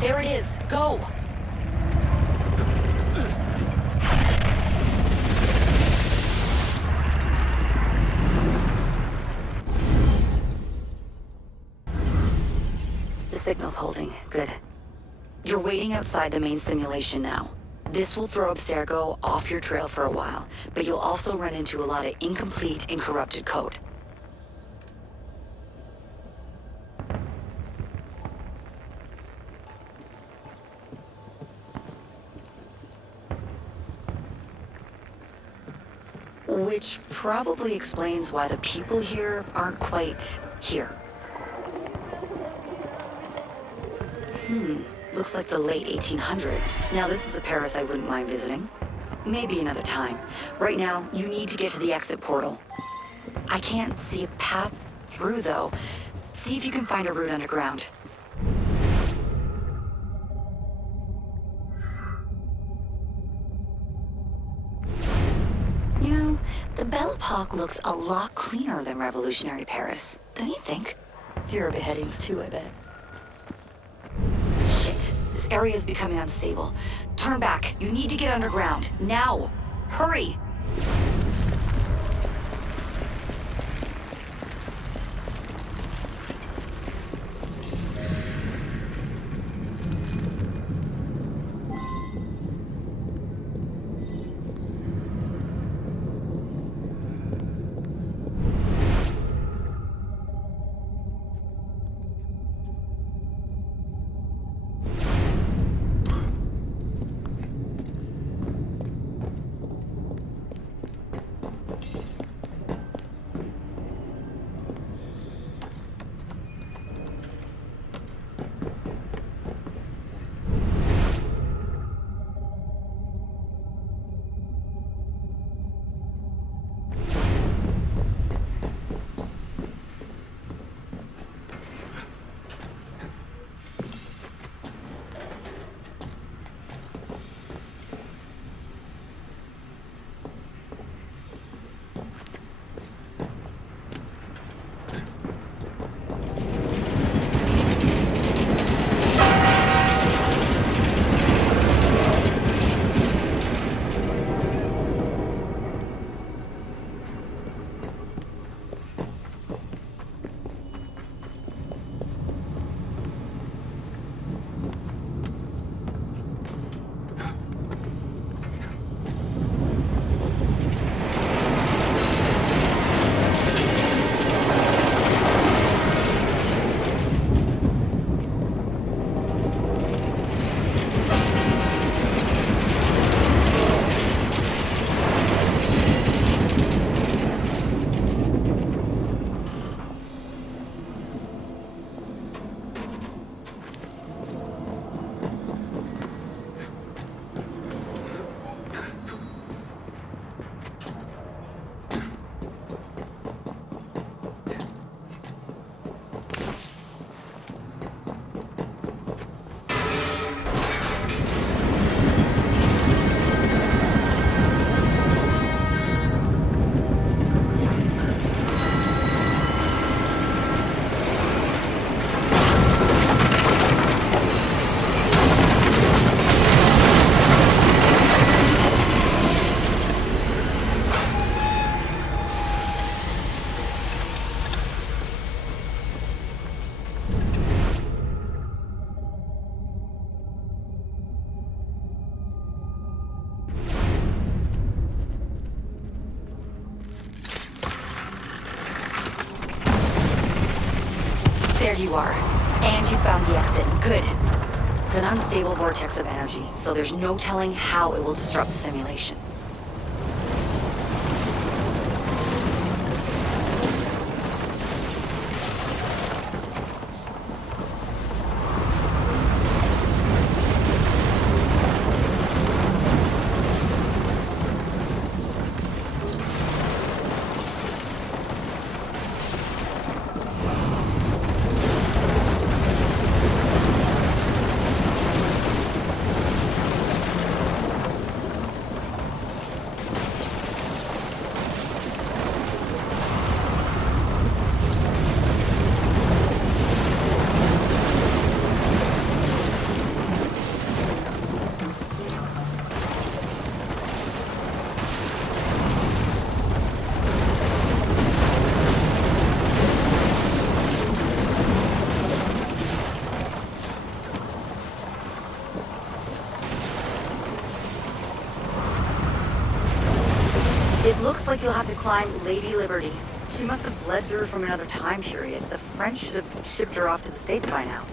There it is. Go! The signal's holding. Good. You're waiting outside the main simulation now. This will throw Abstergo off your trail for a while, but you'll also run into a lot of incomplete and corrupted code. Which probably explains why the people here aren't quite here. Looks like the late 1800s. Now this is a Paris I wouldn't mind visiting. Maybe another time. Right now, you need to get to the exit portal. I can't see a path through, though. See if you can find a route underground. You know, the Belle Époque Bangkok looks a lot cleaner than revolutionary Paris, don't you think? Fewer beheadings too, I bet. Shit, this area is becoming unstable. Turn back. You need to get underground. Now! Hurry! There you are. And you found the exit. Good. It's an unstable vortex of energy, so there's no telling how it will disrupt the simulation. It looks like you'll have to climb Lady Liberty. She must have bled through from another time period. The French should have shipped her off to the States by now.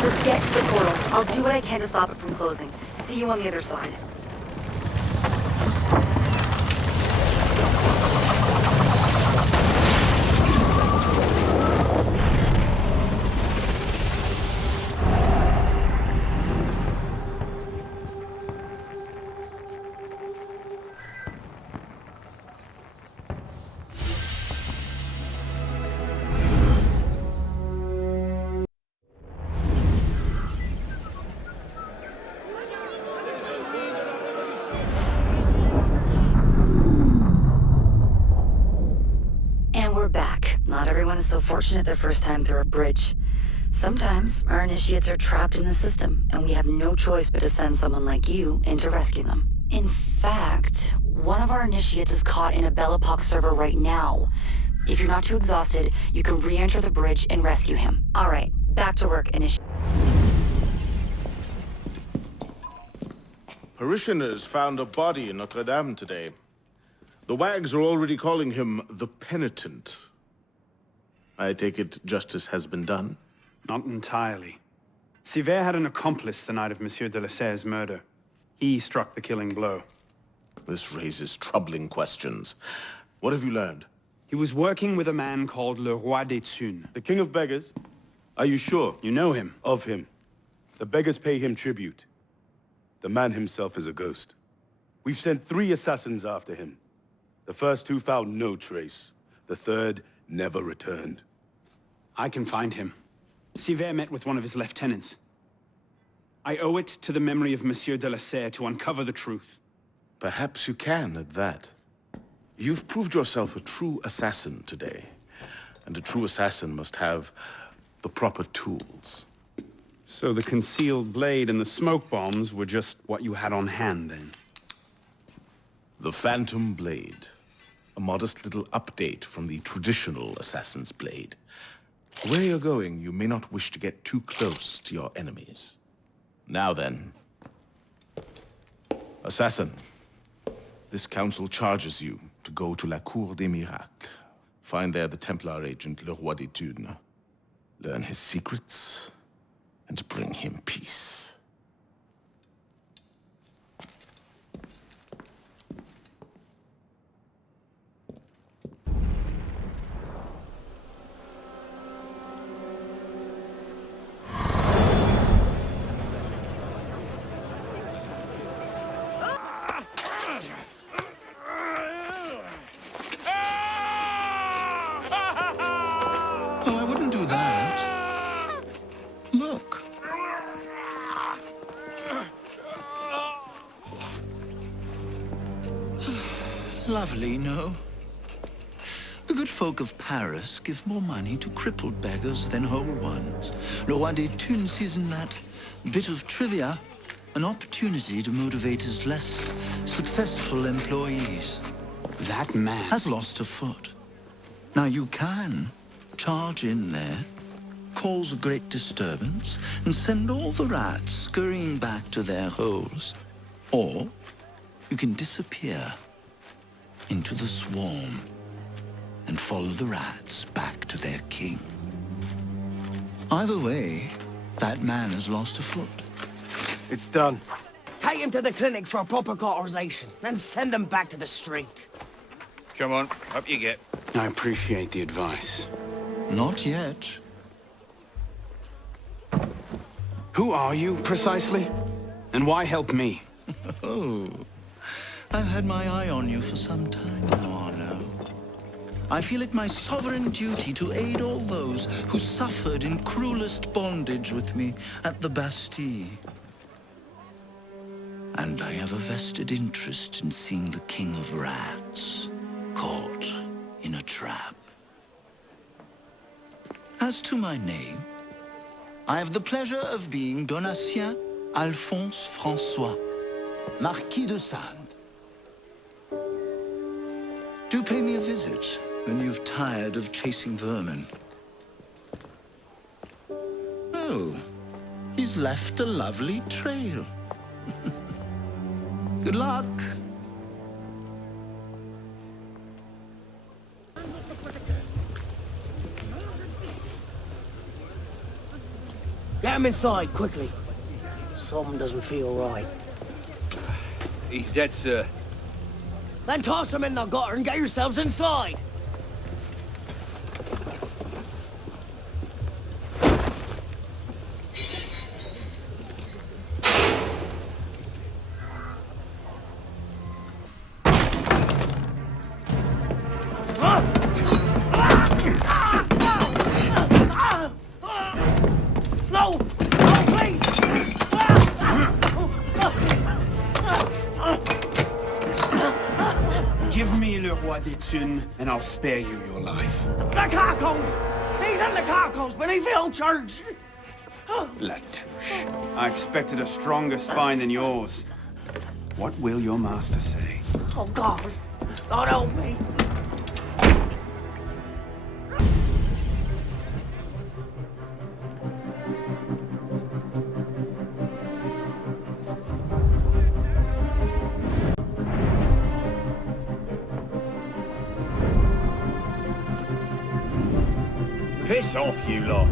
Just get to the portal. I'll do what I can to stop it from closing. See you on the other side. everyone is so fortunate their first time through a bridge. Sometimes our initiates are trapped in the system, and we have no choice but to send someone like you in to rescue them. In fact, one of our initiates is caught in a Bellapox server right now. If you're not too exhausted, you can re-enter the bridge and rescue him. All right, back to work, initiate. Parishioners found a body in Notre Dame today. The wags are already calling him the Penitent. I take it justice has been done? Not entirely. Sivert had an accomplice the night of Monsieur de la Serre's murder. He struck the killing blow. This raises troubling questions. What have you learned? He was working with a man called Le Roi des Thunes. The King of Beggars? Are you sure? You know him? Of him. The beggars pay him tribute. The man himself is a ghost. We've sent 3 assassins after him. The first 2 found no trace. The third never returned. I can find him. Sivert met with one of his lieutenants. I owe it to the memory of Monsieur de la Serre to uncover the truth. Perhaps you can at that. You've proved yourself a true assassin today. And a true assassin must have the proper tools. So the concealed blade and the smoke bombs were just what you had on hand, then? The Phantom Blade. A modest little update from the traditional assassin's blade. Where you're going, you may not wish to get too close to your enemies. Now then. Assassin. This council charges you to go to La Cour des Miracles. Find there the Templar agent, Le Roi des Thunes. Learn his secrets, and bring him peace. Lovely, no? The good folk of Paris give more money to crippled beggars than whole ones. Le Roi des Thunes sees in that bit of trivia an opportunity to motivate his less successful employees. That man has lost a foot. Now you can charge in there, cause a great disturbance, and send all the rats scurrying back to their holes. Or you can disappear into the swarm and follow the rats back to their king. Either way, that man has lost a foot. It's done. Take him to the clinic for a proper cauterization, then send him back to the street. Come on, up you get. I appreciate the advice. Not yet. Who are you, precisely? And why help me? Oh, I've had my eye on you for some time now, Arno. I feel it my sovereign duty to aid all those who suffered in cruelest bondage with me at the Bastille. And I have a vested interest in seeing the King of Rats caught in a trap. As to my name, I have the pleasure of being Donatien Alphonse François, Marquis de Sade. Do pay me a visit when you've tired of chasing vermin. Oh, he's left a lovely trail. Good luck. Get him inside, quickly. Something doesn't feel right. He's dead, sir. Then toss him in the gutter and get yourselves inside. No! No, please! Give me Le Roi des Thunes, and I'll spare you your life. The carcos! He's in the carcos, but he fell church! Latouche. I expected a stronger spine than yours. What will your master say? Oh, God. God help me. Piss off, you lot.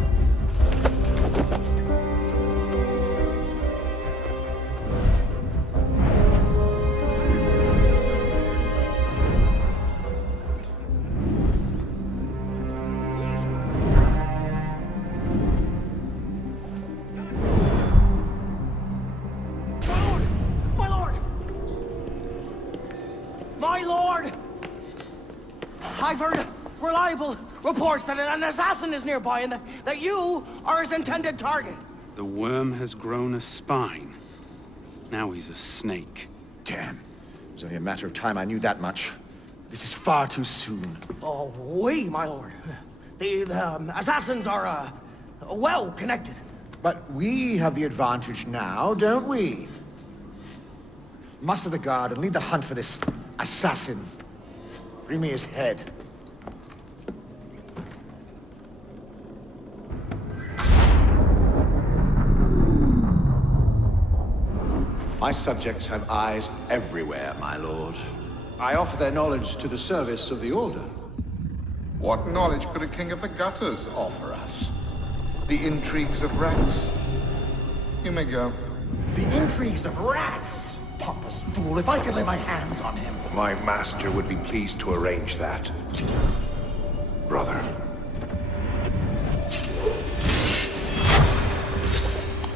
My lord! I've heard reliable reports that an assassin is nearby and that you are his intended target. The worm has grown a spine. Now he's a snake. Damn. It was only a matter of time I knew that much. This is far too soon. Oh, oui, my lord. The assassins are, well connected. But we have the advantage now, don't we? Muster the guard and lead the hunt for this assassin. Bring me his head. My subjects have eyes everywhere, my lord. I offer their knowledge to the service of the Order. What knowledge could a king of the gutters offer us? The intrigues of rats? You may go. The intrigues of rats! Pompous fool, if I could lay my hands on him. My master would be pleased to arrange that. Brother.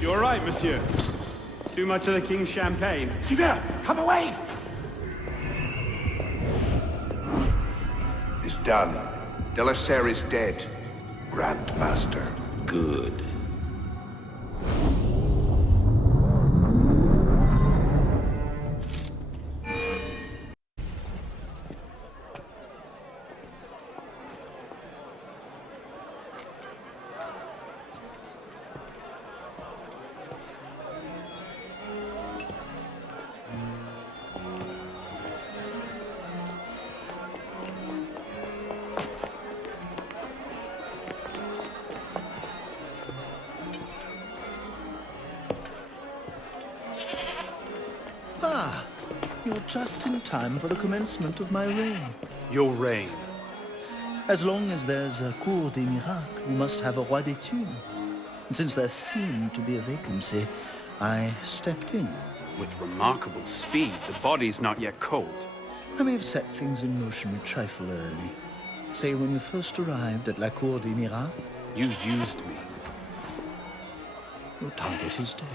You all right, monsieur? Too much of the king's champagne? Sylvain, come away! It's done. Delaserre is dead. Grand Master. Good. Ah, you're just in time for the commencement of my reign. Your reign? As long as there's a Cour des Miracles, we must have a Roi des Thunes. And since there seemed to be a vacancy, I stepped in. With remarkable speed, the body's not yet cold. I may have set things in motion a trifle early. Say, when you first arrived at la Cour des Miracles... You used me. Your target is dead.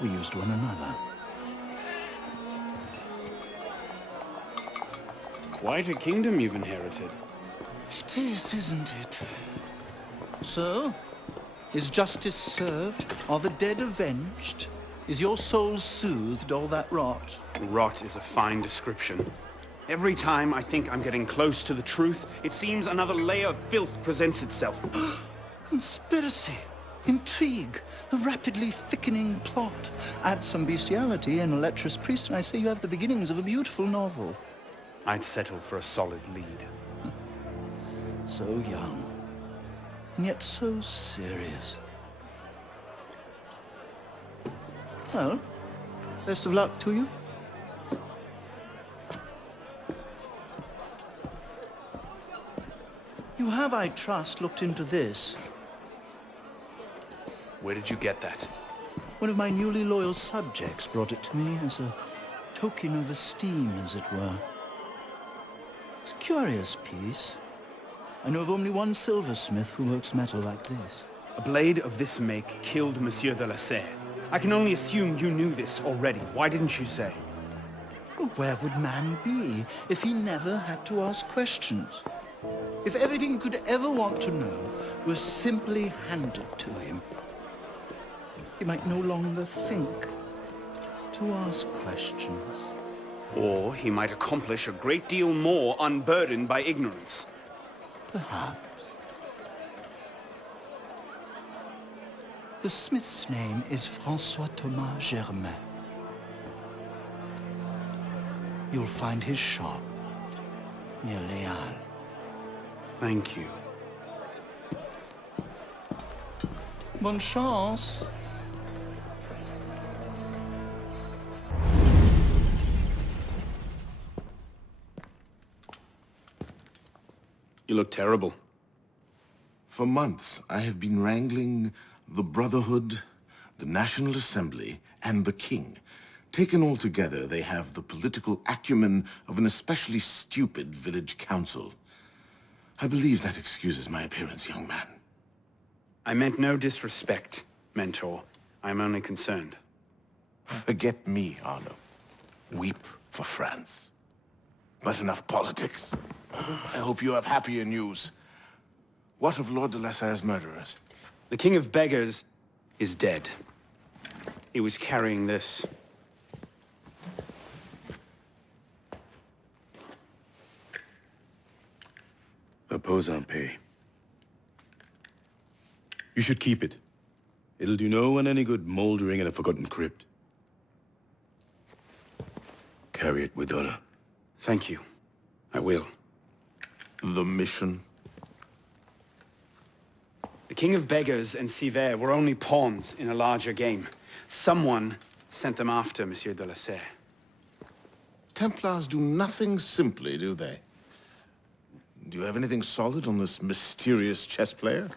We used one another. Quite a kingdom you've inherited. It is, isn't it? So, is justice served? Are the dead avenged? Is your soul soothed, all that rot? Rot is a fine description. Every time I think I'm getting close to the truth, it seems another layer of filth presents itself. Conspiracy, intrigue, a rapidly thickening plot. Add some bestiality and a lecherous priest, and I say you have the beginnings of a beautiful novel. I'd settle for a solid lead. So young, and yet so serious. Well, best of luck to you. You have, I trust, looked into this. Where did you get that? One of my newly loyal subjects brought it to me as a token of esteem, as it were. It's a curious piece. I know of only one silversmith who works metal like this. A blade of this make killed Monsieur de la Serre. I can only assume you knew this already. Why didn't you say? Well, where would man be if he never had to ask questions? If everything he could ever want to know was simply handed to him? He might no longer think to ask questions. Or he might accomplish a great deal more unburdened by ignorance. Perhaps. The smith's name is François Thomas Germain. You'll find his shop near Léal. Thank you. Bonne chance. You look terrible. For months, I have been wrangling the Brotherhood, the National Assembly, and the King. Taken all together, they have the political acumen of an especially stupid village council. I believe that excuses my appearance, young man. I meant no disrespect, Mentor. I'm only concerned. Forget me, Arno. Weep for France. But enough politics. I hope you have happier news. What of Lord de la Serre's murderers? The King of Beggars is dead. He was carrying this. Repose en paix. You should keep it. It'll do no one any good moldering in a forgotten crypt. Carry it with honor. Thank you. I will. The mission? The King of Beggars and Sivert were only pawns in a larger game. Someone sent them after Monsieur de la Serre. Templars do nothing simply, do they? Do you have anything solid on this mysterious chess player?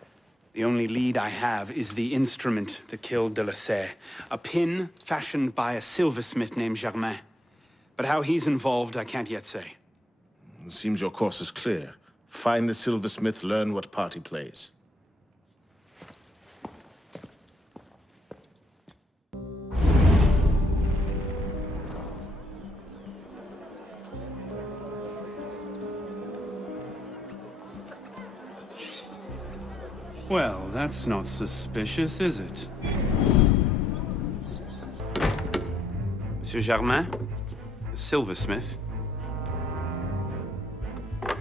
The only lead I have is the instrument that killed de la Serre. A pin fashioned by a silversmith named Germain. But how he's involved, I can't yet say. It seems your course is clear. Find the silversmith, learn what part he plays. Well, that's not suspicious, is it? Monsieur Germain? The silversmith?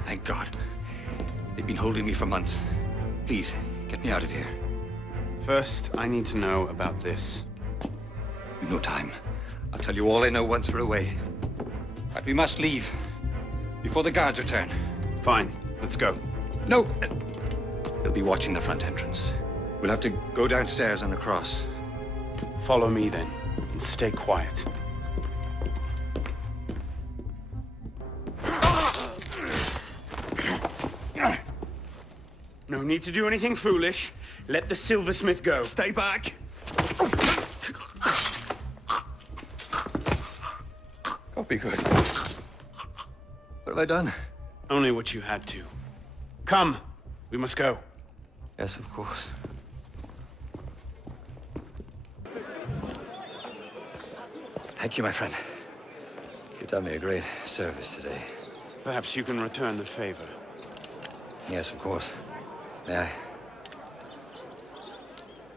Thank God. They've been holding me for months. Please, get me out of here. First, I need to know about this. We've no time. I'll tell you all I know once we're away. But we must leave. Before the guards return. Fine. Let's go. No! They'll be watching the front entrance. We'll have to go downstairs and across. Follow me, then. And stay quiet. No need to do anything foolish. Let the silversmith go. Stay back! God be good. What have I done? Only what you had to. Come. We must go. Yes, of course. Thank you, my friend. You've done me a great service today. Perhaps you can return the favor. Yes, of course. May I?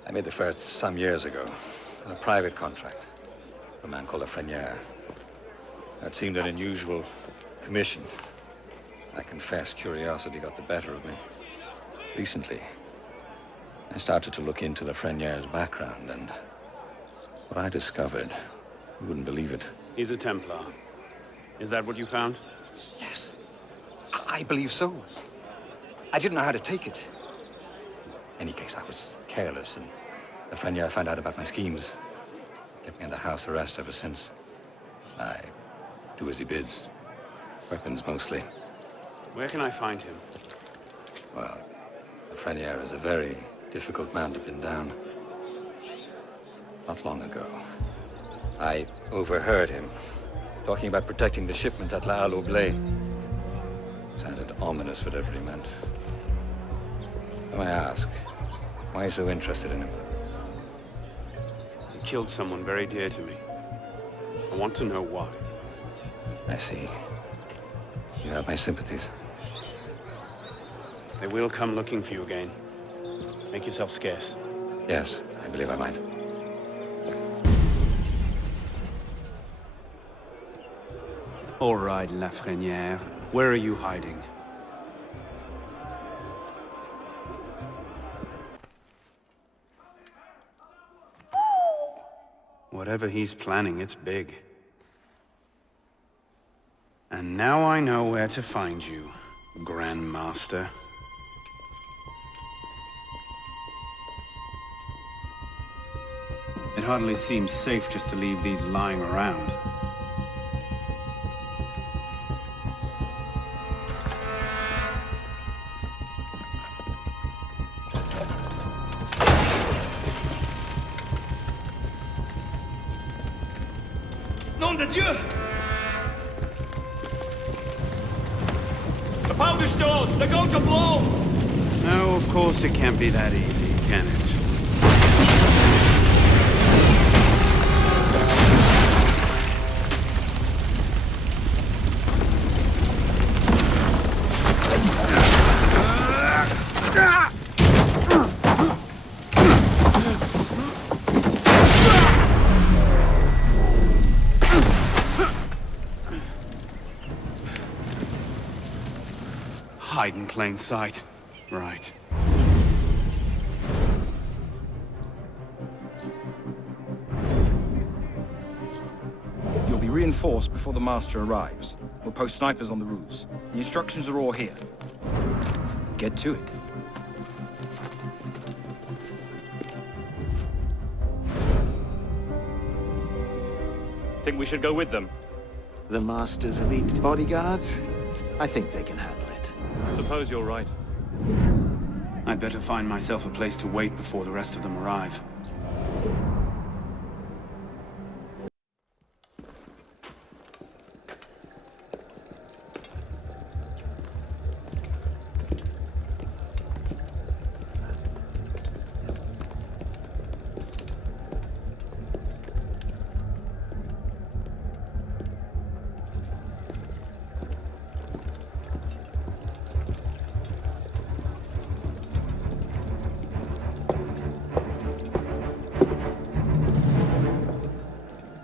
I made the first some years ago on a private contract for a man called a Frenier. It seemed an unusual commission. I confess curiosity got the better of me. Recently, I started to look into the Frenier's background, and what I discovered, you wouldn't believe it. He's a Templar. Is that what you found? Yes. I believe so. I didn't know how to take it. In any case, I was careless, and the Frenier found out about my schemes. Kept me under house arrest ever since. I do as he bids. Weapons, mostly. Where can I find him? Well, the Frenier is a very difficult man to pin down. Not long ago, I overheard him talking about protecting the shipments at La Halle Blé. Sounded ominous, whatever he meant. Now I ask, why are you so interested in him? He killed someone very dear to me. I want to know why. I see. You have my sympathies. They will come looking for you again. Make yourself scarce. Yes, I believe I might. All right, Lafreniere. Where are you hiding? Whatever he's planning, it's big. And now I know where to find you, Grandmaster. It hardly seems safe just to leave these lying around. Nom de Dieu! The powder stores! They're going to blow! No, of course it can't be that easy, can it? Hide in plain sight. Right. You'll be reinforced before the Master arrives. We'll post snipers on the roofs. The instructions are all here. Get to it. Think we should go with them? The Master's elite bodyguards? I think they can handle it. Suppose you're right. I'd better find myself a place to wait before the rest of them arrive.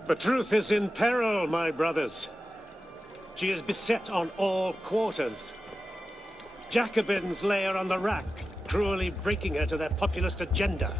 The truth is in peril, my brothers. She is beset on all quarters. Jacobins lay her on the rack, cruelly breaking her to their populist agenda.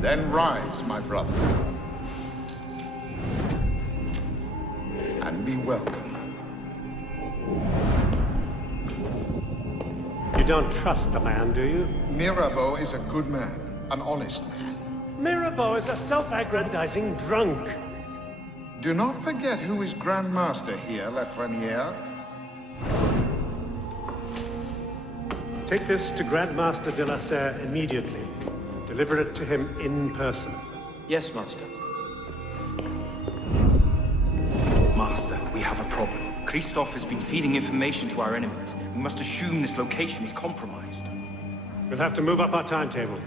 Then rise, my brother, and be welcome. You don't trust the man, do you? Mirabeau is a good man, an honest man. Mirabeau is a self-aggrandizing drunk. Do not forget who is Grand Master here, Lafreniere. Take this to Grandmaster de la Serre immediately. Deliver it to him in person. Yes, Master. Master, we have a problem. Christoph has been feeding information to our enemies. We must assume this location is compromised. We'll have to move up our timetable.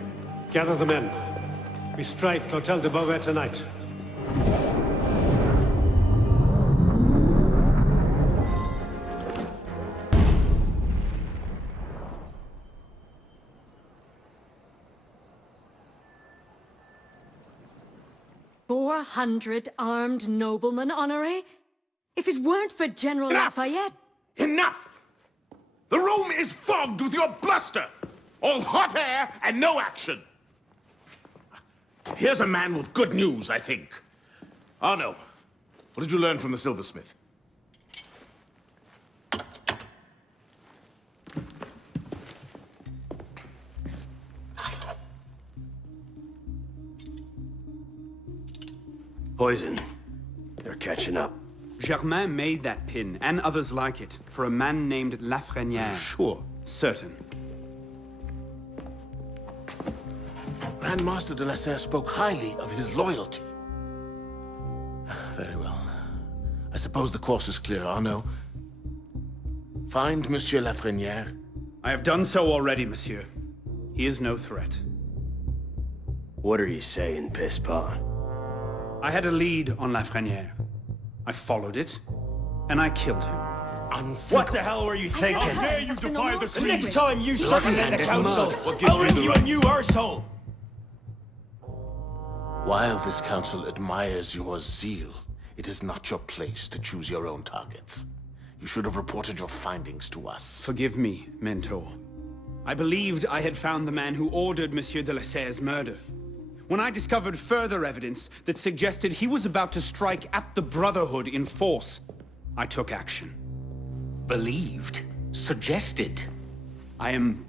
Gather the men. We strike L'Hôtel de Beauvais tonight. $400 armed noblemen, Honoré? If it weren't for General Lafayette... Enough! The room is fogged with your bluster! All hot air and no action! Here's a man with good news, I think. Arno, what did you learn from the silversmith? Poison. They're catching up. Germain made that pin, and others like it, for a man named Lafreniere. Sure. Certain. Grandmaster de la Serre spoke highly of his loyalty. Very well. I suppose the course is clear, Arno. Find Monsieur Lafreniere. I have done so already, monsieur. He is no threat. What are you saying, Pispon? I had a lead on Lafreniere. I followed it, and I killed him. What the hell were you thinking? How dare you defy the The creed? next time you circumvent the council, I'll ring you a new arsehole! While this council admires your zeal, it is not your place to choose your own targets. You should have reported your findings to us. Forgive me, Mentor. I believed I had found the man who ordered Monsieur de la Serre's murder. When I discovered further evidence that suggested he was about to strike at the Brotherhood in force, I took action. Believed? Suggested? I am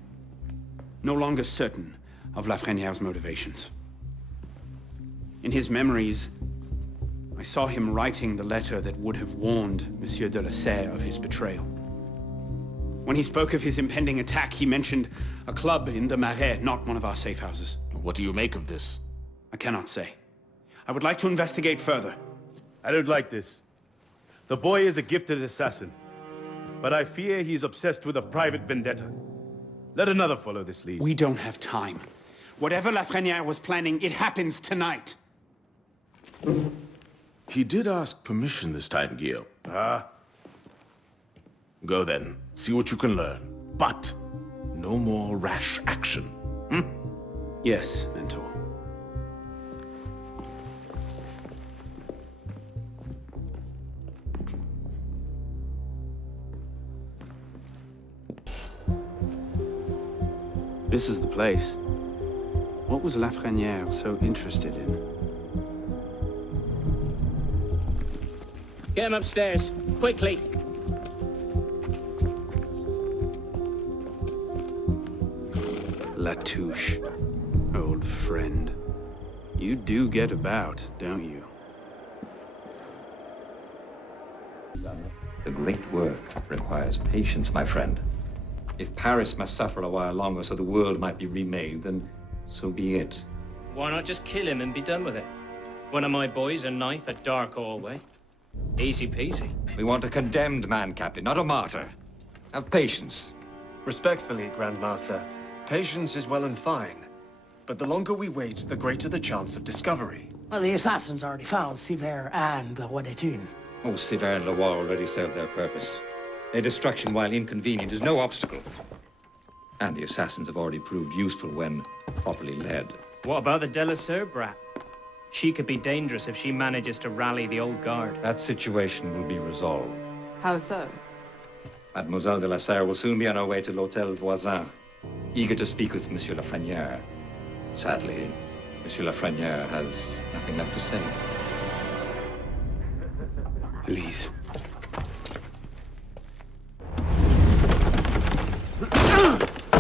no longer certain of Lafreniere's motivations. In his memories, I saw him writing the letter that would have warned Monsieur de la Serre of his betrayal. When he spoke of his impending attack, he mentioned a club in the Marais, not one of our safe houses. What do you make of this? I cannot say. I would like to investigate further. I don't like this. The boy is a gifted assassin, but I fear he's obsessed with a private vendetta. Let another follow this lead. We don't have time. Whatever Lafreniere was planning, it happens tonight. He did ask permission this time, Guillaume. Go then. See what you can learn. But no more rash action. Yes, Mentor. This is the place. What was Lafreniere so interested in? Get him upstairs, quickly. Latouche, old friend. You do get about, don't you? The great work requires patience, my friend. If Paris must suffer a while longer so the world might be remade, then so be it. Why not just kill him and be done with it? One of my boys, a knife, a dark hallway. Easy peasy. We want a condemned man, Captain, not a martyr. Have patience. Respectfully, Grandmaster, patience is well and fine. But the longer we wait, the greater the chance of discovery. Well, the assassins already found Siver and the Wadetun. Oh, Siver and Leroy already served their purpose. Their destruction, while inconvenient, is no obstacle. And the assassins have already proved useful when properly led. What about the De La Serre brat? She could be dangerous if she manages to rally the old guard. That situation will be resolved. How so? Mademoiselle de la Serre will soon be on her way to l'Hôtel Voisin, eager to speak with Monsieur Lafreniere. Sadly, Monsieur Lafreniere has nothing left to say. Elise.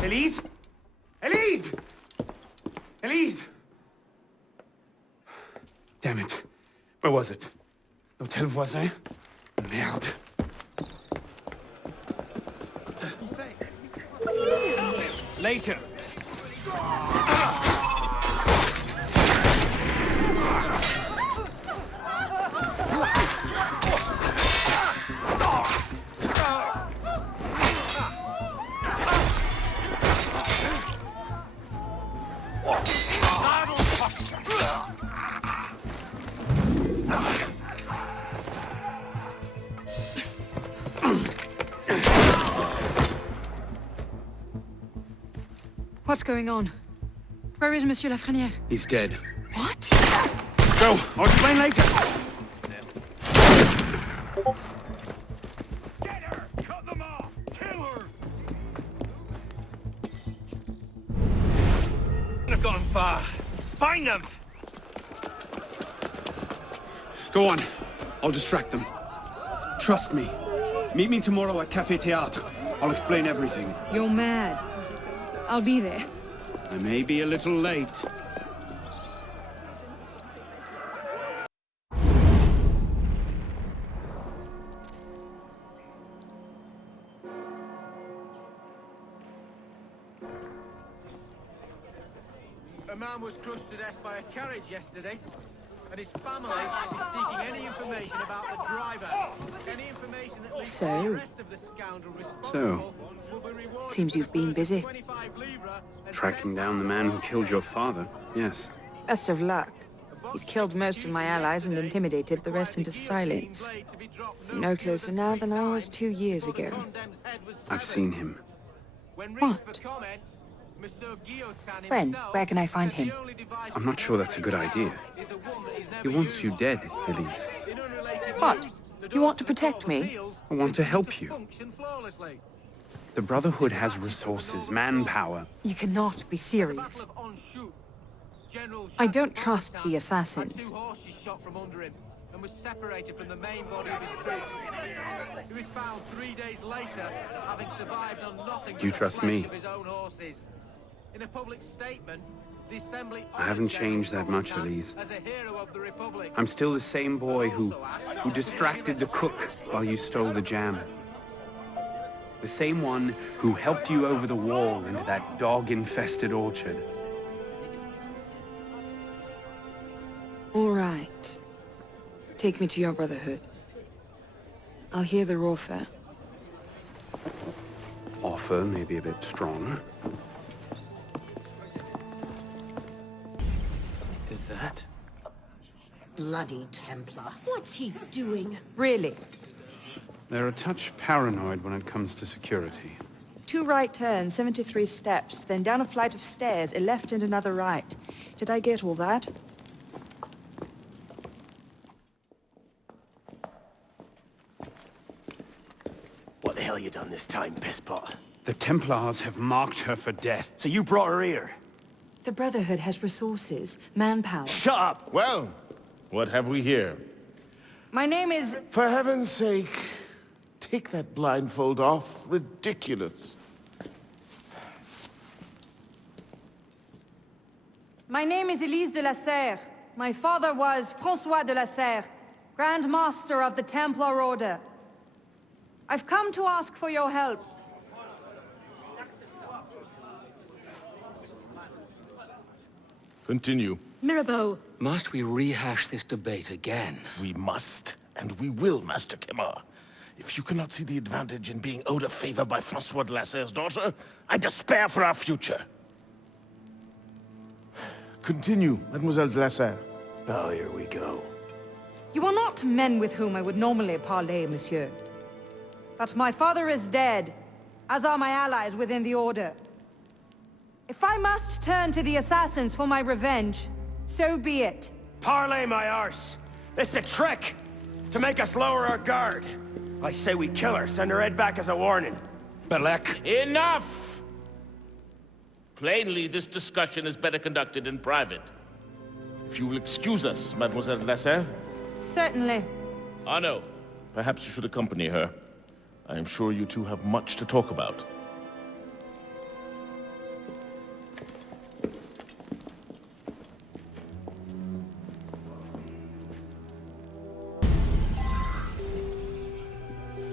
Elise? Elise! Elise! Damn it. Where was it? L'Hôtel Voisin? Merde. Later. What's going on? Where is Monsieur Lafreniere? He's dead. What? Go! I'll explain later! Get her! Cut them off! Kill her! They've gone far. Find them! Go on. I'll distract them. Trust me. Meet me tomorrow at Café Théâtre. I'll explain everything. You're mad. I'll be there. I may be a little late. A man was crushed to death by a carriage yesterday, and his family is seeking any information about the driver. Any information that leads to the rest of the scoundrel responsible will be rewarded. Seems you've been busy. Tracking down the man who killed your father, yes. Best of luck. He's killed most of my allies and intimidated the rest into silence. No closer now than I was 2 years ago. I've seen him. What? When? Where can I find him? I'm not sure that's a good idea. He wants you dead, Elise. What? You want to protect me? I want to help you. The Brotherhood has resources, manpower. You cannot be serious. I don't trust the assassins. And was separated from the main body of his troops. He was found 3 days later, having survived on nothing Do you but trust the flesh me? of his own horses. In a public statement, the Assembly I haven't changed that much, Elise. as a hero of the Republic. I'm still the same boy who distracted the cook while you stole the jam. The same one who helped you over the wall into that dog-infested orchard. All right. Take me to your Brotherhood. I'll hear their offer. Offer may be a bit strong. Is that? Bloody Templar. What's he doing? Really? They're a touch paranoid when it comes to security. 2 right turns, 73 steps, then down a flight of stairs, a left and another right. Did I get all that? What the hell you done this time, pisspot? The Templars have marked her for death. So you brought her here? The Brotherhood has resources, manpower. Shut up! Well, what have we here? My name is... For heaven's sake, take that blindfold off. Ridiculous. My name is Elise de la Serre. My father was François de la Serre, Grand Master of the Templar Order. I've come to ask for your help. Continue. Mirabeau, must we rehash this debate again? We must, and we will, Master Kemar. If you cannot see the advantage in being owed a favor by François de la Serre's daughter, I despair for our future. Continue, Mademoiselle de la Serre. Oh, here we go. You are not men with whom I would normally parley, monsieur. But my father is dead, as are my allies within the Order. If I must turn to the assassins for my revenge, so be it. Parlay my arse! It's a trick! To make us lower our guard. I say we kill her, send her head back as a warning. Belek. Enough! Plainly, this discussion is better conducted in private. If you will excuse us, Mademoiselle de la Serre. Certainly. Arno, perhaps you should accompany her. I am sure you two have much to talk about.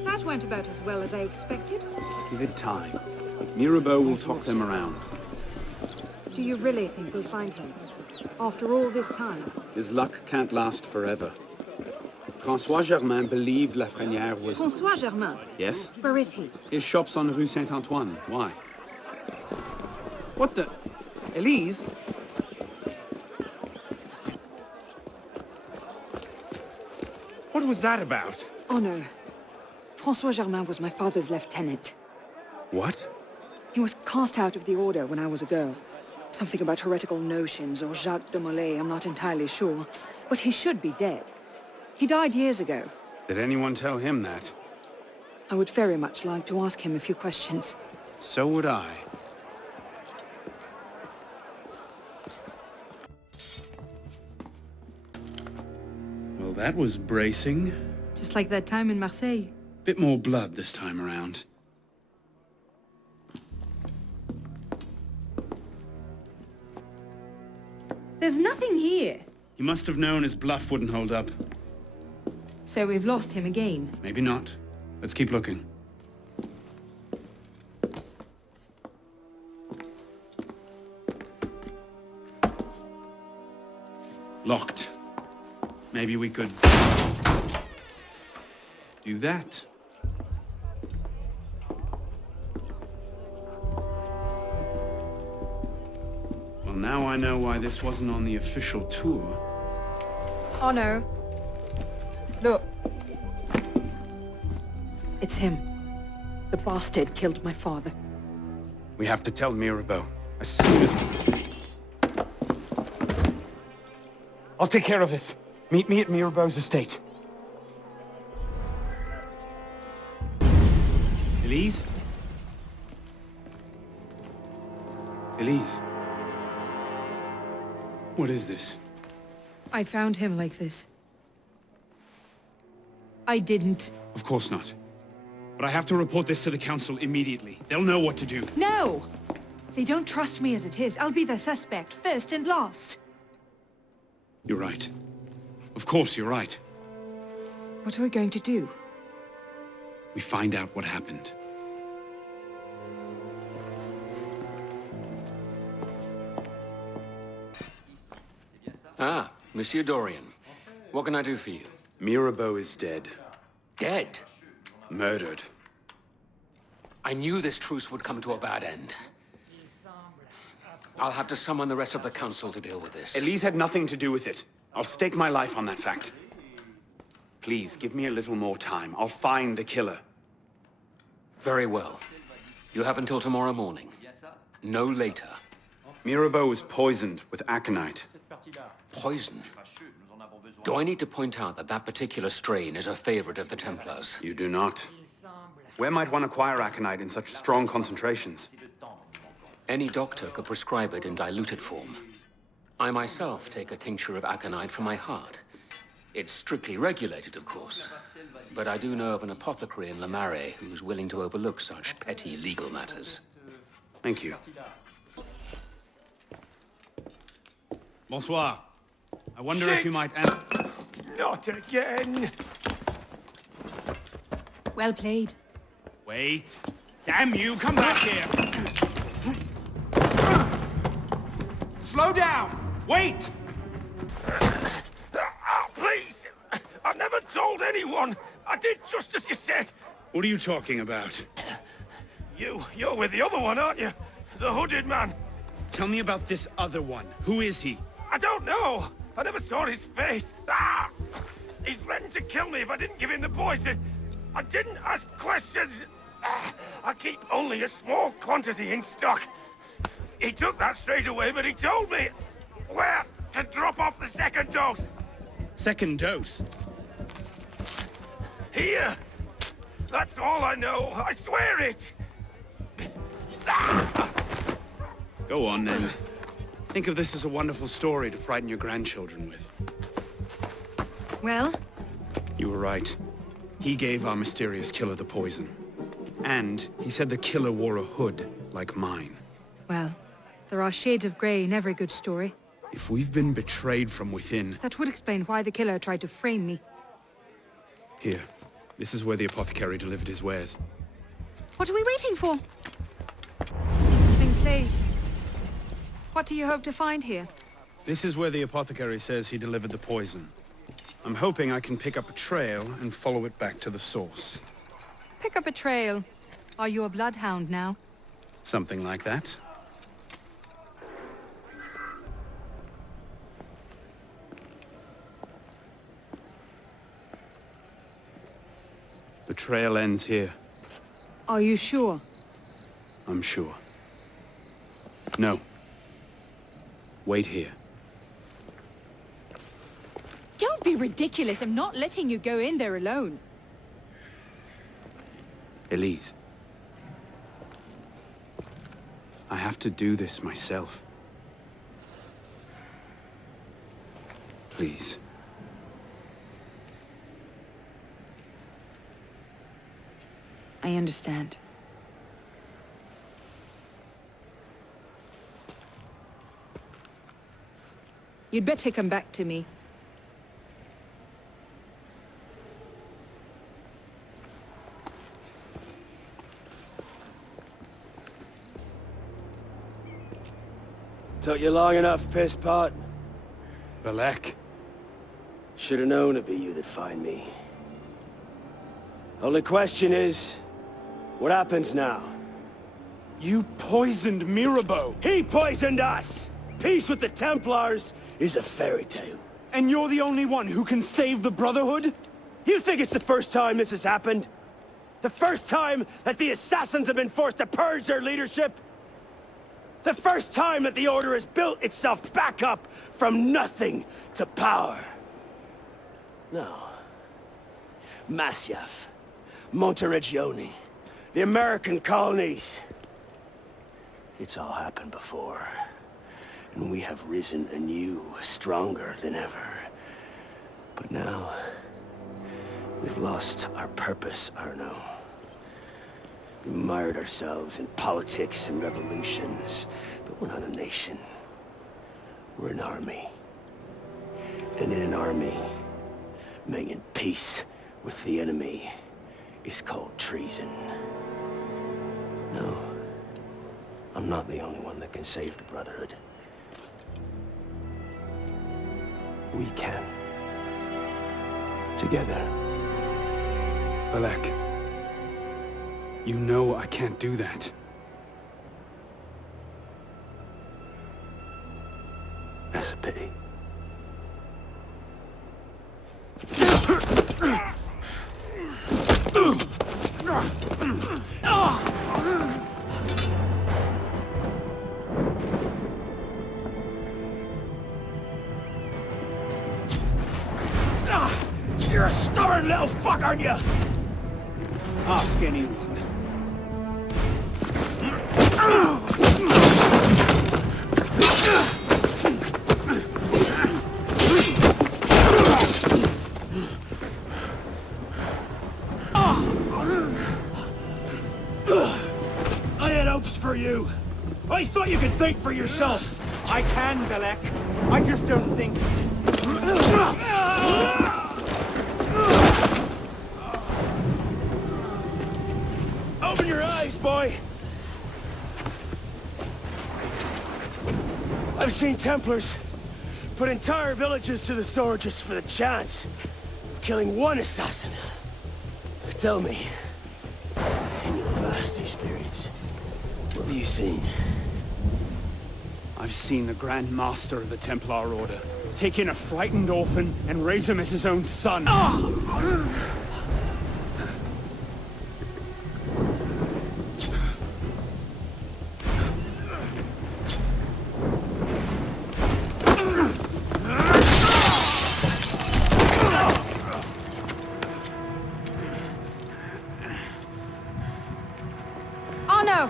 That went about as well as I expected. Give it time. Mirabeau will talk them around. Do you really think we'll find him? After all this time? His luck can't last forever. François Germain believed Lafrenière was... François Germain? Yes? Where is he? His shop's on Rue Saint-Antoine. Why? What the... Elise? What was that about? Oh no. François Germain was my father's lieutenant. What? He was cast out of the Order when I was a girl. Something about heretical notions or Jacques de Molay, I'm not entirely sure. But he should be dead. He died years ago. Did anyone tell him that? I would very much like to ask him a few questions. So would I. Well, that was bracing. Just like that time in Marseille. Bit more blood this time around. There's nothing here. He must have known his bluff wouldn't hold up. So we've lost him again. Maybe not. Let's keep looking. Locked. Maybe we could... do that. Well, now I know why this wasn't on the official tour. Oh no. Look. It's him. The bastard killed my father. We have to tell Mirabeau as soon as... I'll take care of this. Meet me at Mirabeau's estate. Elise? Elise? What is this? I found him like this. I didn't. Of course not. But I have to report this to the council immediately. They'll know what to do. No! They don't trust me as it is. I'll be the suspect, first and last. You're right. Of course you're right. What are we going to do? We find out what happened. Ah, Monsieur Dorian. What can I do for you? Mirabeau is dead. Dead? Murdered. I knew this truce would come to a bad end. I'll have to summon the rest of the council to deal with this. Elise had nothing to do with it. I'll stake my life on that fact. Please, give me a little more time. I'll find the killer. Very well. You have until tomorrow morning. No later. Mirabeau was poisoned with aconite. Poison? Do I need to point out that that particular strain is a favorite of the Templars? You do not. Where might one acquire aconite in such strong concentrations? Any doctor could prescribe it in diluted form. I myself take a tincture of aconite for my heart. It's strictly regulated, of course. But I do know of an apothecary in Le Marais who's willing to overlook such petty legal matters. Thank you. Bonsoir. I wonder if you might... Not again! Well played. Wait. Damn you, come back here! Slow down! Wait! Please! I've never told anyone! I did just as you said! What are you talking about? You're with the other one, aren't you? The hooded man. Tell me about this other one. Who is he? I don't know! I never saw his face! Ah! He threatened to kill me if I didn't give him the poison! I didn't ask questions! Ah! I keep only a small quantity in stock. He took that straight away, but he told me where to drop off the second dose. Second dose? Here! That's all I know, I swear it! Ah! Go on, then. Think of this as a wonderful story to frighten your grandchildren with. Well? You were right. He gave our mysterious killer the poison. And he said the killer wore a hood like mine. Well, there are shades of grey in every good story. If we've been betrayed from within... That would explain why the killer tried to frame me. Here. This is where the apothecary delivered his wares. What are we waiting for? In place. What do you hope to find here? This is where the apothecary says he delivered the poison. I'm hoping I can pick up a trail and follow it back to the source. Pick up a trail. Are you a bloodhound now? Something like that. The trail ends here. Are you sure? I'm sure. No. Wait here. Don't be ridiculous. I'm not letting you go in there alone. Elise. I have to do this myself. Please. I understand. You'd better come back to me. Took you long enough, piss pot. Balek. Should have known it'd be you that'd find me. Only question is, what happens now? You poisoned Mirabeau! He poisoned us! Peace with the Templars is a fairy tale. And you're the only one who can save the Brotherhood? You think it's the first time this has happened? The first time that the assassins have been forced to purge their leadership? The first time that the Order has built itself back up from nothing to power? No. Masyaf, Monteregione, the American colonies. It's all happened before. And we have risen anew, stronger than ever. But now, we've lost our purpose, Arno. We mired ourselves in politics and revolutions, but we're not a nation. We're an army. And in an army, making peace with the enemy is called treason. No, I'm not the only one that can save the Brotherhood. We can. Together. Belek, you know I can't do that. That's a pity. You're a stubborn little fuck, aren't you? Ask anyone. I had hopes for you. I thought you could think for yourself. I can, Belek. I just don't think... Open your eyes, boy. I've seen Templars put entire villages to the sword just for the chance of killing one assassin. Tell me, in your vast experience, what have you seen? I've seen the Grand Master of the Templar Order take in a frightened orphan and raise him as his own son. Oh no!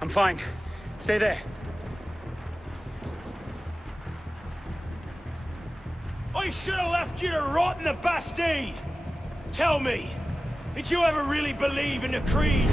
I'm fine. Stay there. I should have left you to rot in the Bastille! Tell me, did you ever really believe in the Creed?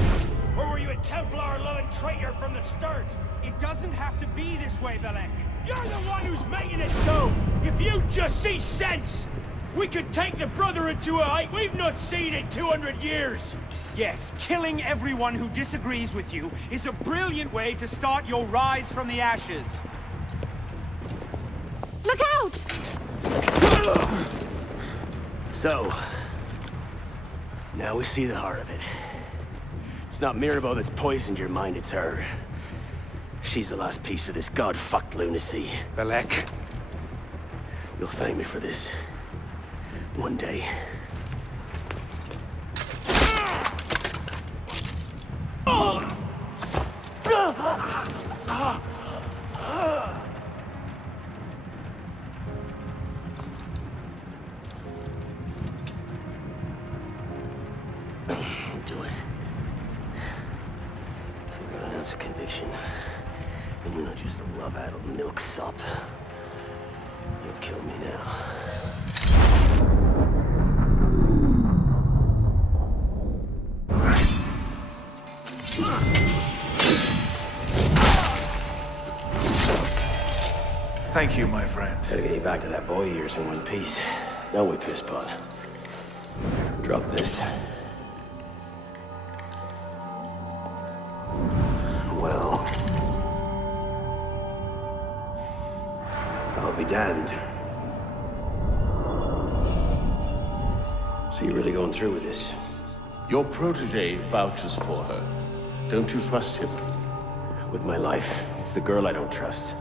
Or were you a Templar-loving traitor from the start? It doesn't have to be this way, Belek. You're the one who's making it so! If you just see sense, we could take the Brotherhood to a height we've not seen in 200 years! Yes, killing everyone who disagrees with you is a brilliant way to start your rise from the ashes. Look out! So, now we see the heart of it. It's not Mirabeau that's poisoned your mind, it's her. She's the last piece of this god-fucked lunacy. Belek. You'll thank me for this. One day. Do it. If you're gonna announce a conviction, and you're not just a love-addled milksop, you'll kill me now. Thank you, my friend. Gotta get you back to that boy of yours in one piece. Don't we, pisspot? Drop this. Well... I'll be damned. So you're really going through with this? Your protege vouches for her. Don't you trust him? With my life. It's the girl I don't trust.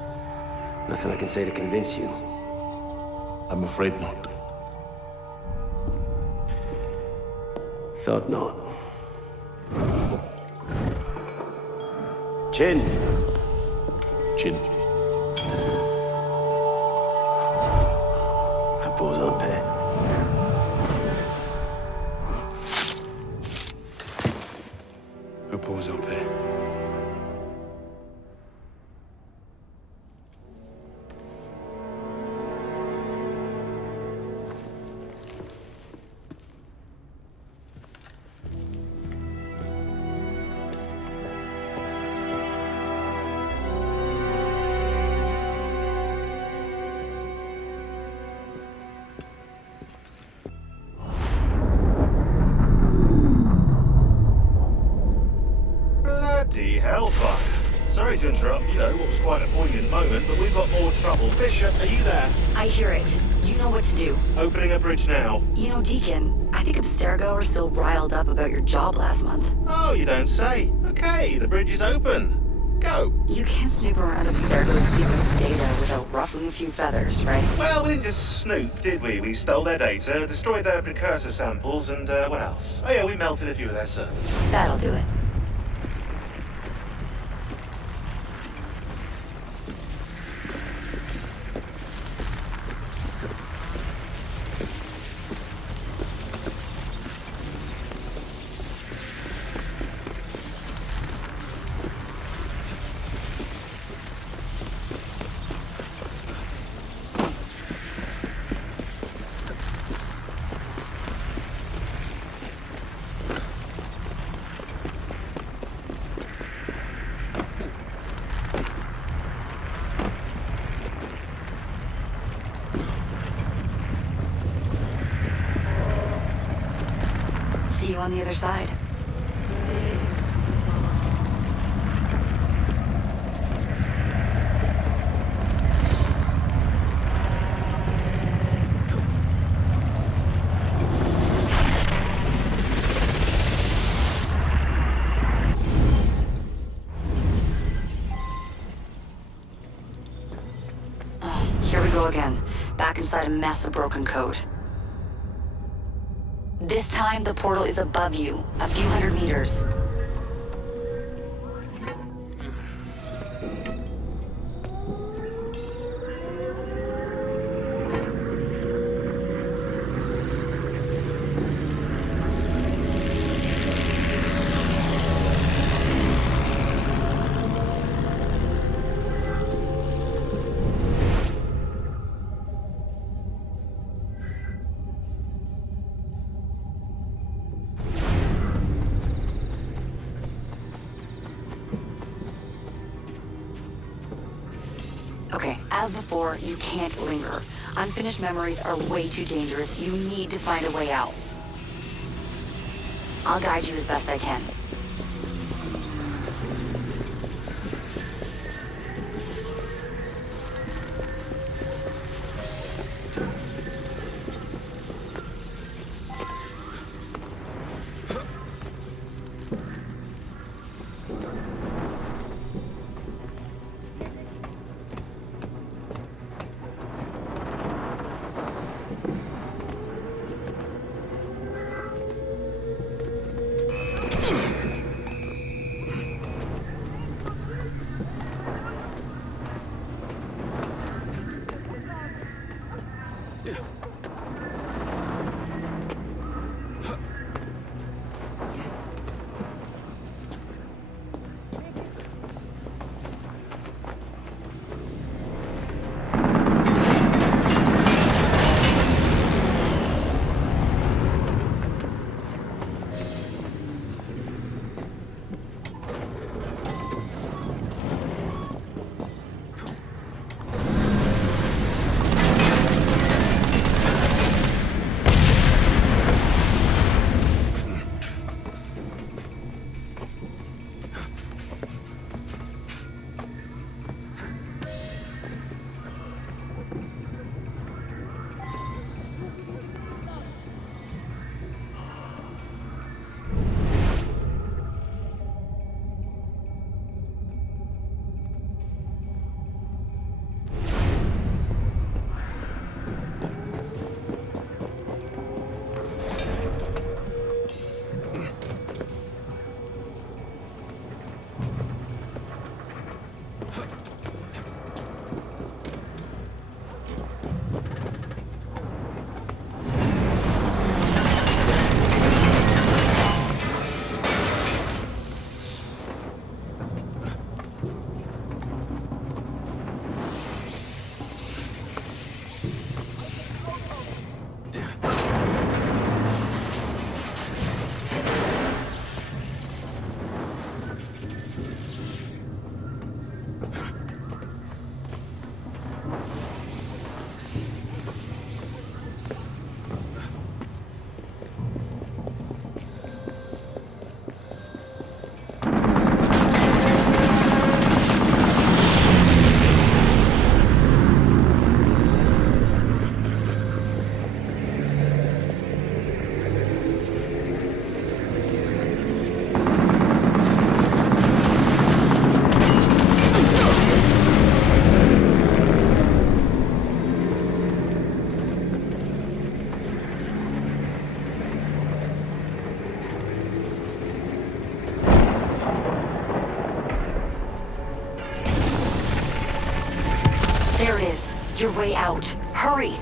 Nothing I can say to convince you. I'm afraid not. Thought not. Chin. Chin. Repose en paix. Repose en paix. Bloody hellfire. Sorry to interrupt, what was quite a poignant moment, but we've got more trouble. Bishop, are you there? I hear it. You know what to do. Opening a bridge now. Deacon, I think Abstergo are still riled up about your job last month. Oh, you don't say. Okay, the bridge is open. Go. You can't snoop around Abstergo's secret data without ruffling a few feathers, right? Well, we didn't just snoop, did we? We stole their data, destroyed their precursor samples, and what else? Oh yeah, we melted a few of their servers. That'll do it. See you on the other side. Here we go again. Back inside a mess of broken code. This time, the portal is above you, a few hundred meters. Okay, as before, you can't linger. Unfinished memories are way too dangerous. You need to find a way out. I'll guide you as best I can. your way out. Hurry!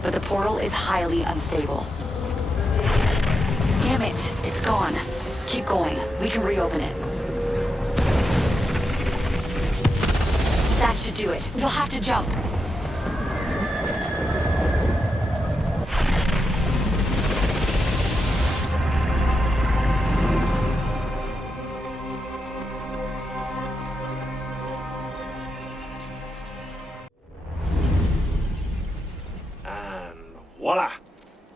But the portal is highly unstable. Damn it, it's gone. Keep going. We can reopen it. That should do it. You'll have to jump. Voila!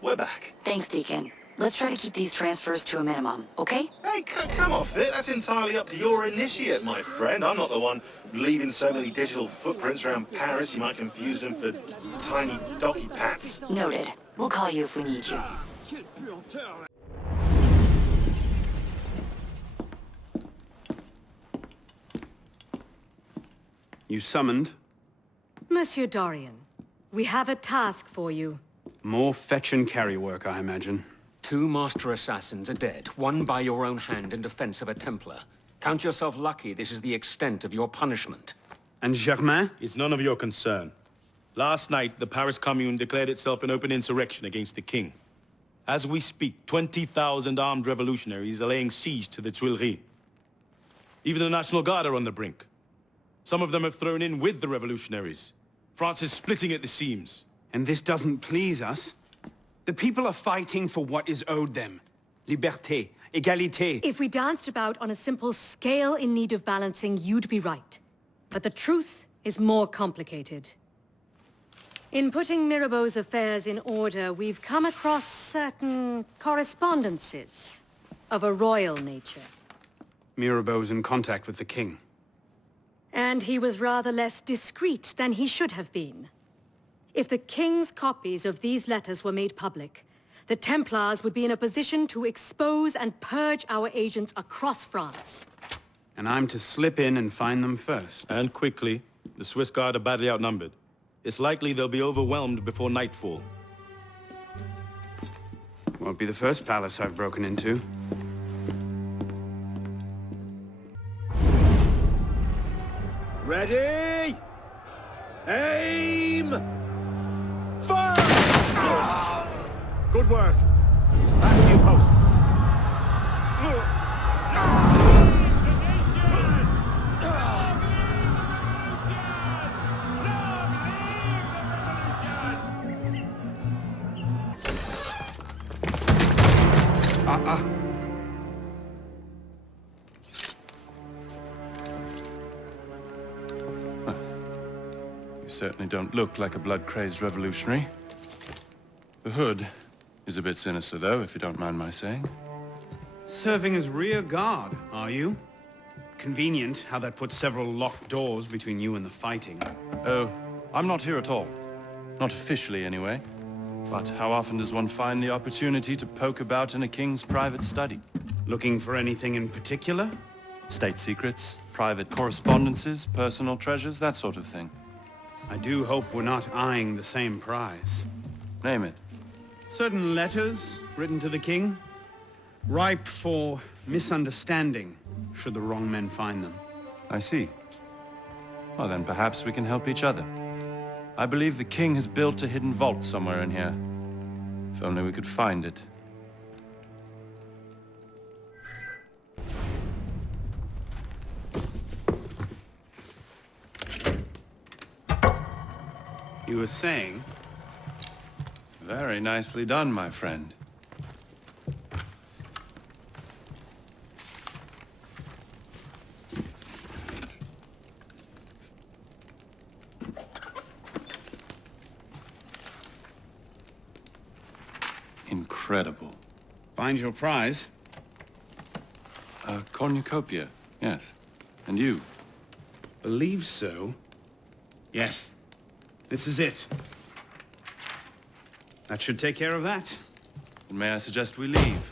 We're back. Thanks, Deacon. Let's try to keep these transfers to a minimum, okay? Hey, come off it. That's entirely up to your initiate, my friend. I'm not the one leaving so many digital footprints around Paris you might confuse them for tiny doggy pats. Noted. We'll call you if we need you. You summoned? Monsieur Dorian, we have a task for you. More fetch and carry work, I imagine. 2 master assassins are dead, one by your own hand in defense of a Templar. Count yourself lucky this is the extent of your punishment. And Germain? It's none of your concern. Last night, the Paris Commune declared itself an open insurrection against the king. As we speak, 20,000 armed revolutionaries are laying siege to the Tuileries. Even the National Guard are on the brink. Some of them have thrown in with the revolutionaries. France is splitting at the seams. And this doesn't please us? The people are fighting for what is owed them. Liberté, égalité. If we danced about on a simple scale in need of balancing, you'd be right. But the truth is more complicated. In putting Mirabeau's affairs in order, we've come across certain correspondences of a royal nature. Mirabeau's in contact with the king. And he was rather less discreet than he should have been. If the king's copies of these letters were made public, the Templars would be in a position to expose and purge our agents across France. And I'm to slip in and find them first. And quickly. The Swiss Guard are badly outnumbered. It's likely they'll be overwhelmed before nightfall. Won't be the first palace I've broken into. Ready? Aim! Fire! Good work. Back to your posts. You certainly don't look like a blood-crazed revolutionary. The hood is a bit sinister, though, if you don't mind my saying. Serving as rear guard, are you? Convenient how that puts several locked doors between you and the fighting. Oh, I'm not here at all. Not officially, anyway. But how often does one find the opportunity to poke about in a king's private study? Looking for anything in particular? State secrets, private correspondences, personal treasures, that sort of thing. I do hope we're not eyeing the same prize. Name it. Certain letters written to the king, ripe for misunderstanding, should the wrong men find them. I see. Well, then perhaps we can help each other. I believe the king has built a hidden vault somewhere in here. If only we could find it. You were saying? Very nicely done, my friend. Incredible. Find your prize? A cornucopia, yes. And you? Believe so. Yes. This is it. That should take care of that. Then may I suggest we leave?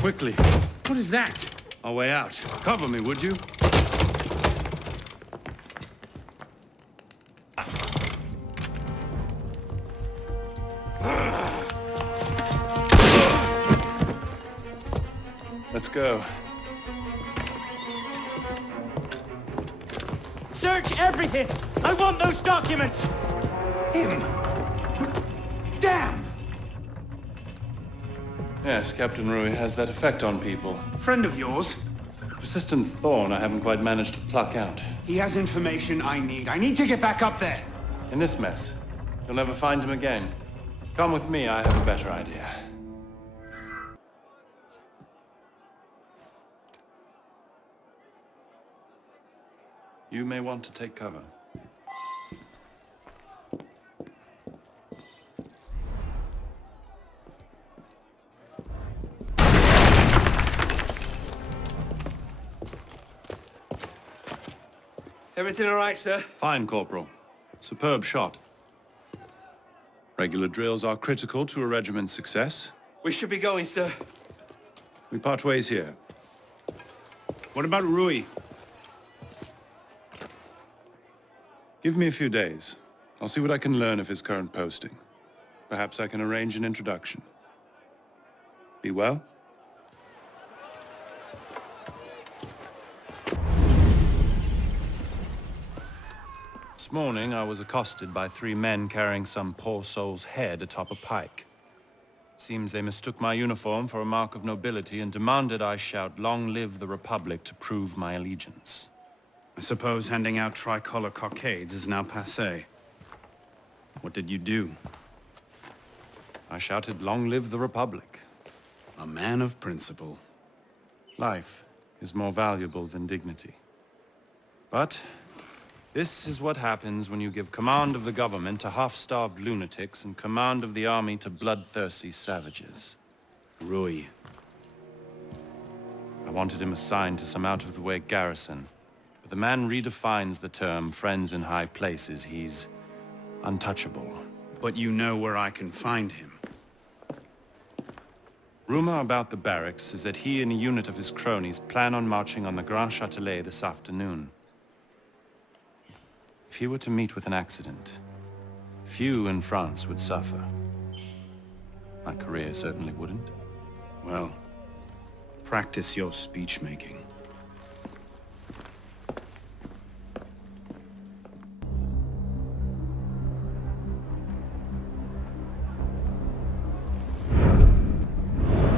Quickly. What is that? Our way out. Cover me, would you? Let's go. Search everything! I want those documents! Him! Damn! Yes, Captain Rui has that effect on people. Friend of yours? Persistent thorn I haven't quite managed to pluck out. He has information I need. I need to get back up there. In this mess, you'll never find him again. Come with me, I have a better idea. You may want to take cover. Everything all right, sir? Fine, Corporal. Superb shot. Regular drills are critical to a regiment's success. We should be going, sir. We part ways here. What about Rui? Give me a few days. I'll see what I can learn of his current posting. Perhaps I can arrange an introduction. Be well? This morning, I was accosted by 3 men carrying some poor soul's head atop a pike. Seems they mistook my uniform for a mark of nobility and demanded I shout, "Long live the Republic," to prove my allegiance. I suppose handing out tricolor cockades is now passé. What did you do? I shouted, "Long live the Republic." A man of principle. Life is more valuable than dignity. But this is what happens when you give command of the government to half-starved lunatics and command of the army to bloodthirsty savages. Rui. I wanted him assigned to some out-of-the-way garrison. The man redefines the term friends in high places. He's untouchable. But you know where I can find him. Rumor about the barracks is that he and a unit of his cronies plan on marching on the Grand Châtelet this afternoon. If he were to meet with an accident, few in France would suffer. My career certainly wouldn't. Well, practice your speech-making.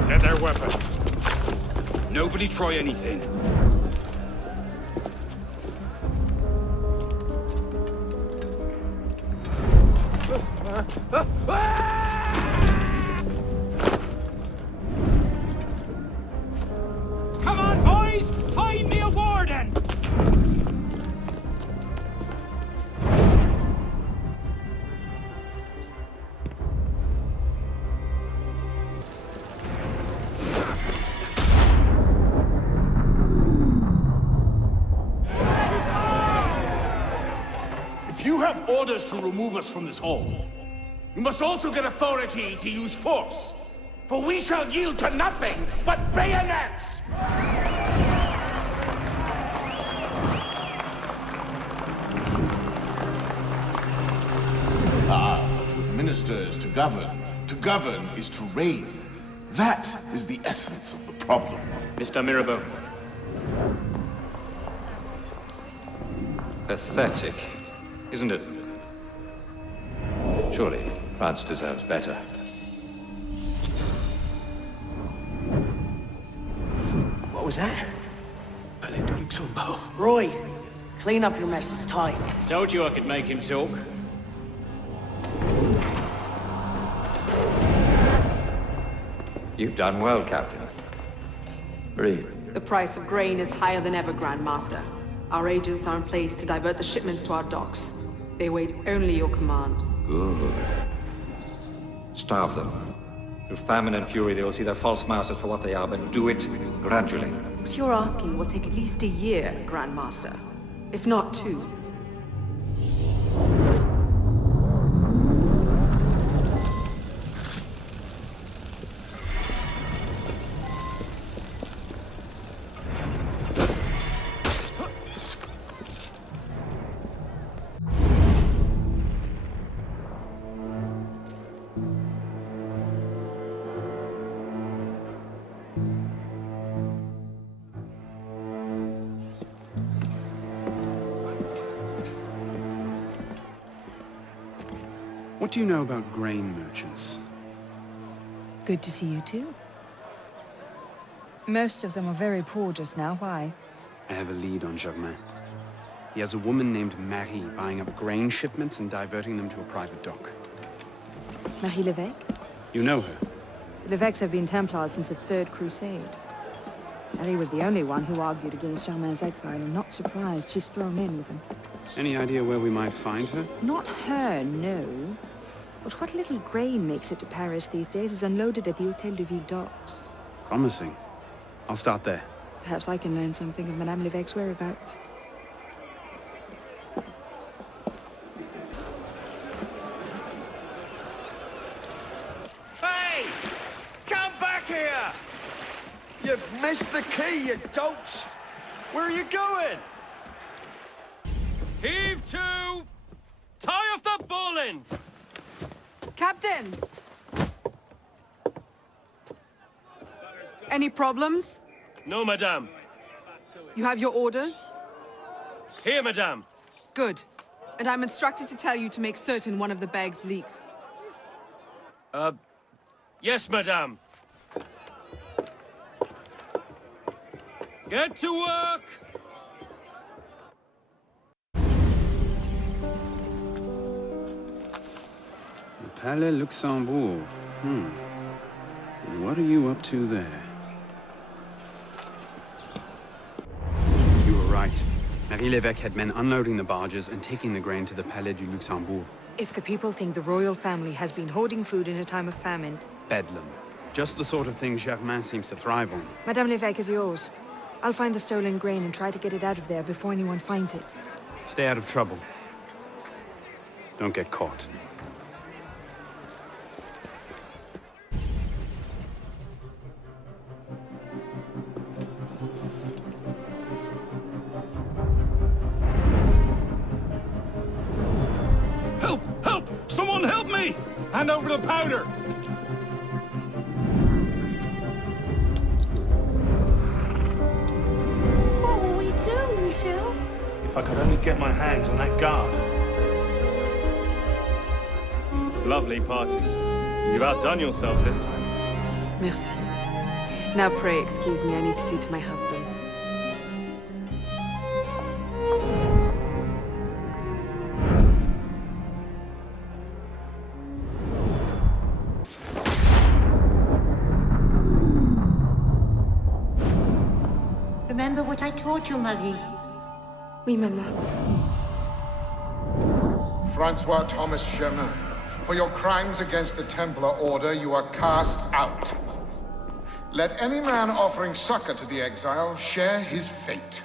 Get their weapons. Nobody try anything. Come on, boys! Find me a warden! If you have orders to remove us from this hall, you must also get authority to use force. For we shall yield to nothing but bayonets! Ah, to administer is to govern. To govern is to reign. That is the essence of the problem. Mr. Mirabeau. Pathetic, isn't it? Surely, France deserves better. What was that? Palais de Luxembourg. Roy, clean up your mess, it's time. Told you I could make him talk. You've done well, Captain. Read. The price of grain is higher than ever, Grand Master. Our agents are in place to divert the shipments to our docks. They wait only your command. Good. Starve them. Through famine and fury, they will see their false masters for what they are, but do it gradually. What you're asking will take at least a year, Grand Master. If not 2. What do you know about grain merchants? Good to see you too. Most of them are very poor just now. Why? I have a lead on Germain. He has a woman named Marie buying up grain shipments and diverting them to a private dock. Marie Levesque? You know her? The Levesques have been Templars since the Third Crusade. Marie was the only one who argued against Germain's exile. I'm not surprised she's thrown in with him. Any idea where we might find her? Not her, no. But what little grain makes it to Paris these days is unloaded at the Hôtel de Ville docks. Promising. I'll start there. Perhaps I can learn something of Madame Levesque's whereabouts. Hey! Come back here! You've missed the key, you dolts! Where are you going? Heave to! Tie off the bowline! Captain! Any problems? No, madame. You have your orders? Here, madame. Good. And I'm instructed to tell you to make certain one of the bags leaks. Yes, madame. Get to work! Palais Luxembourg. And what are you up to there? You were right. Marie Levesque had men unloading the barges and taking the grain to the Palais du Luxembourg. If the people think the royal family has been hoarding food in a time of famine... Bedlam. Just the sort of thing Germain seems to thrive on. Madame Levesque is yours. I'll find the stolen grain and try to get it out of there before anyone finds it. Stay out of trouble. Don't get caught. Hand over the powder! What will we do, Michel? If I could only get my hands on that guard. Lovely party. You've outdone yourself this time. Merci. Now pray excuse me, I need to see to my husband. Remember what I taught you, Marie? Oui, Mama. Francois Thomas Chemin, for your crimes against the Templar Order, you are cast out. Let any man offering succor to the exile share his fate.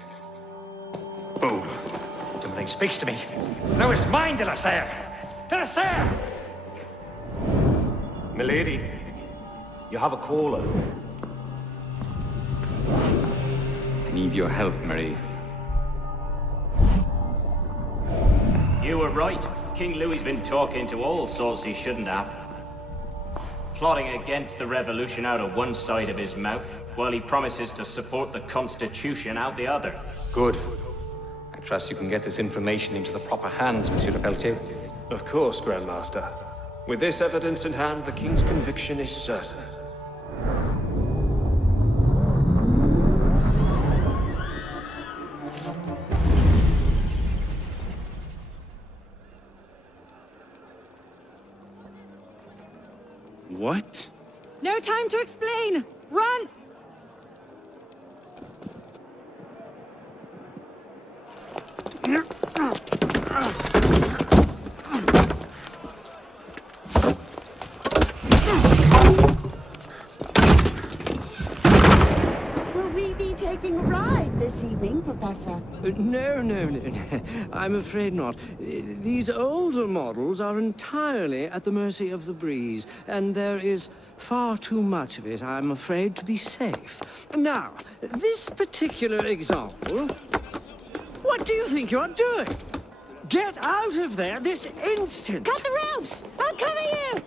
Boom. Somebody speaks to me. Now it's mine, de la Serre! De la Serre! Milady, you have a caller. I need your help, Marie. You were right. King Louis's been talking to all sorts he shouldn't have. Plotting against the revolution out of one side of his mouth, while he promises to support the Constitution out the other. Good. I trust you can get this information into the proper hands, Monsieur de Pelletier. Of course, Grandmaster. With this evidence in hand, the King's conviction is certain. What? No time to explain! Run! Will we be taking a ride this evening, Professor? No. I'm afraid not. These older models are entirely at the mercy of the breeze, and there is far too much of it, I'm afraid, to be safe. Now, this particular example... What do you think you're doing? Get out of there this instant! Cut the ropes! I'll cover you!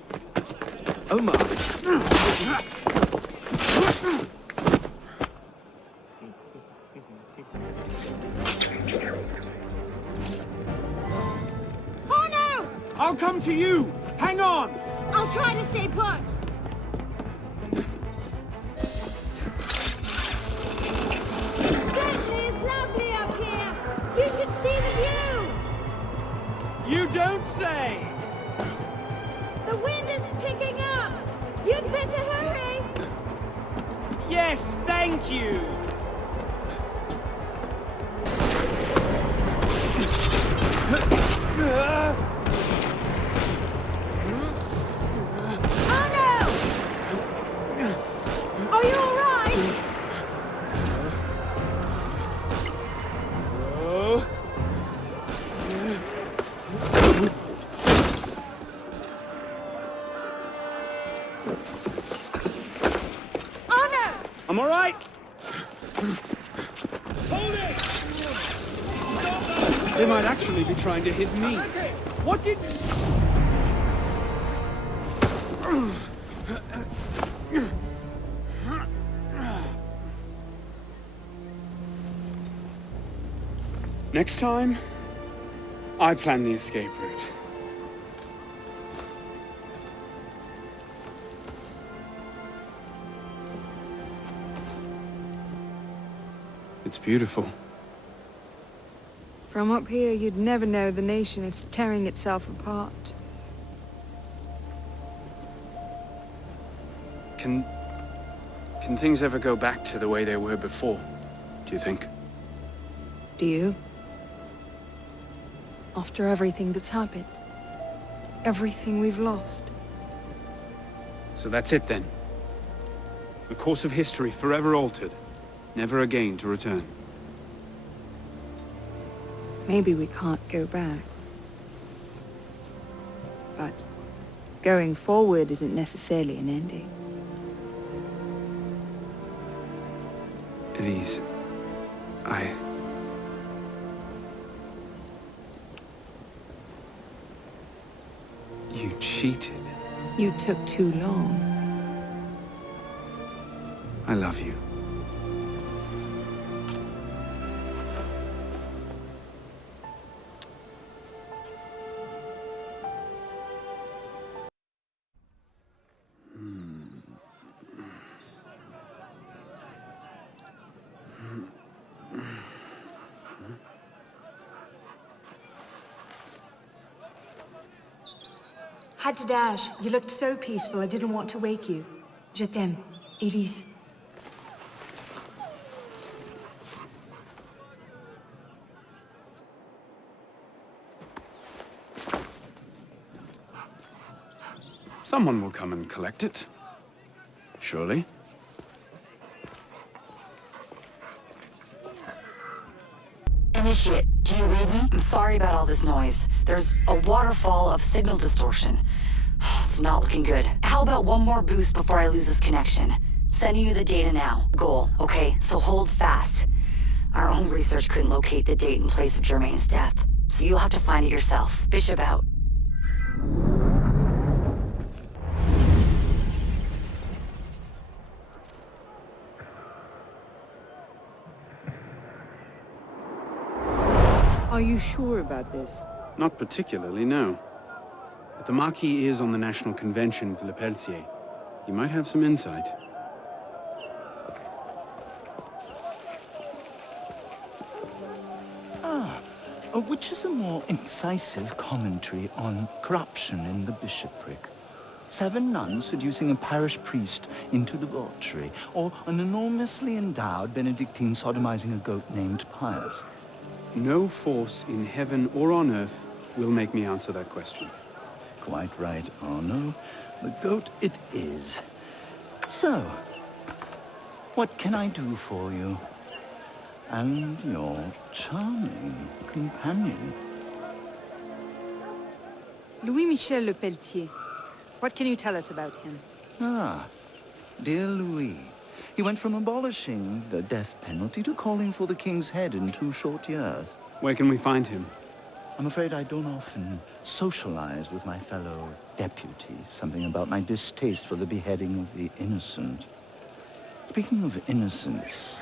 Oh my. Oh no! I'll come to you! Hang on! I'll try to stay put! Certainly is lovely up here! You should see the view! You don't say! The wind is picking up! You'd better hurry! Yes, thank you! Oh no! Are you all right? Oh no! I'm all right. Hold it! They might actually be trying to hit me. What did... Next time, I plan the escape route. It's beautiful. From up here, you'd never know the nation is tearing itself apart. Can things ever go back to the way they were before, do you think? Do you? After everything that's happened? Everything we've lost? So that's it then. The course of history forever altered, never again to return. Maybe we can't go back. But going forward isn't necessarily an ending. Elise, You cheated. You took too long. I love you. Had to dash. You looked so peaceful, I didn't want to wake you. Je t'aime, Elise. Someone will come and collect it. Surely. Initiate, do you read me? I'm sorry about all this noise. There's a waterfall of signal distortion. It's not looking good. How about one more boost before I lose this connection? Sending you the data now. Goal, okay? So hold fast. Our own research couldn't locate the date and place of Germain's death, so you'll have to find it yourself. Bishop out. Are you sure about this? Not particularly, no. But the Marquis is on the National Convention with Le Pelletier. He might have some insight. Which is a more incisive commentary on corruption in the bishopric? 7 nuns seducing a parish priest into debauchery, or an enormously endowed Benedictine sodomizing a goat named Pius? No force in heaven or on earth will make me answer that question. Quite right, Arno. The goat it is. So, what can I do for you? And your charming companion. Louis-Michel Le Pelletier. What can you tell us about him? Ah, dear Louis. He went from abolishing the death penalty to calling for the king's head in 2 short years. Where can we find him? I'm afraid I don't often socialize with my fellow deputies. Something about my distaste for the beheading of the innocent. Speaking of innocence...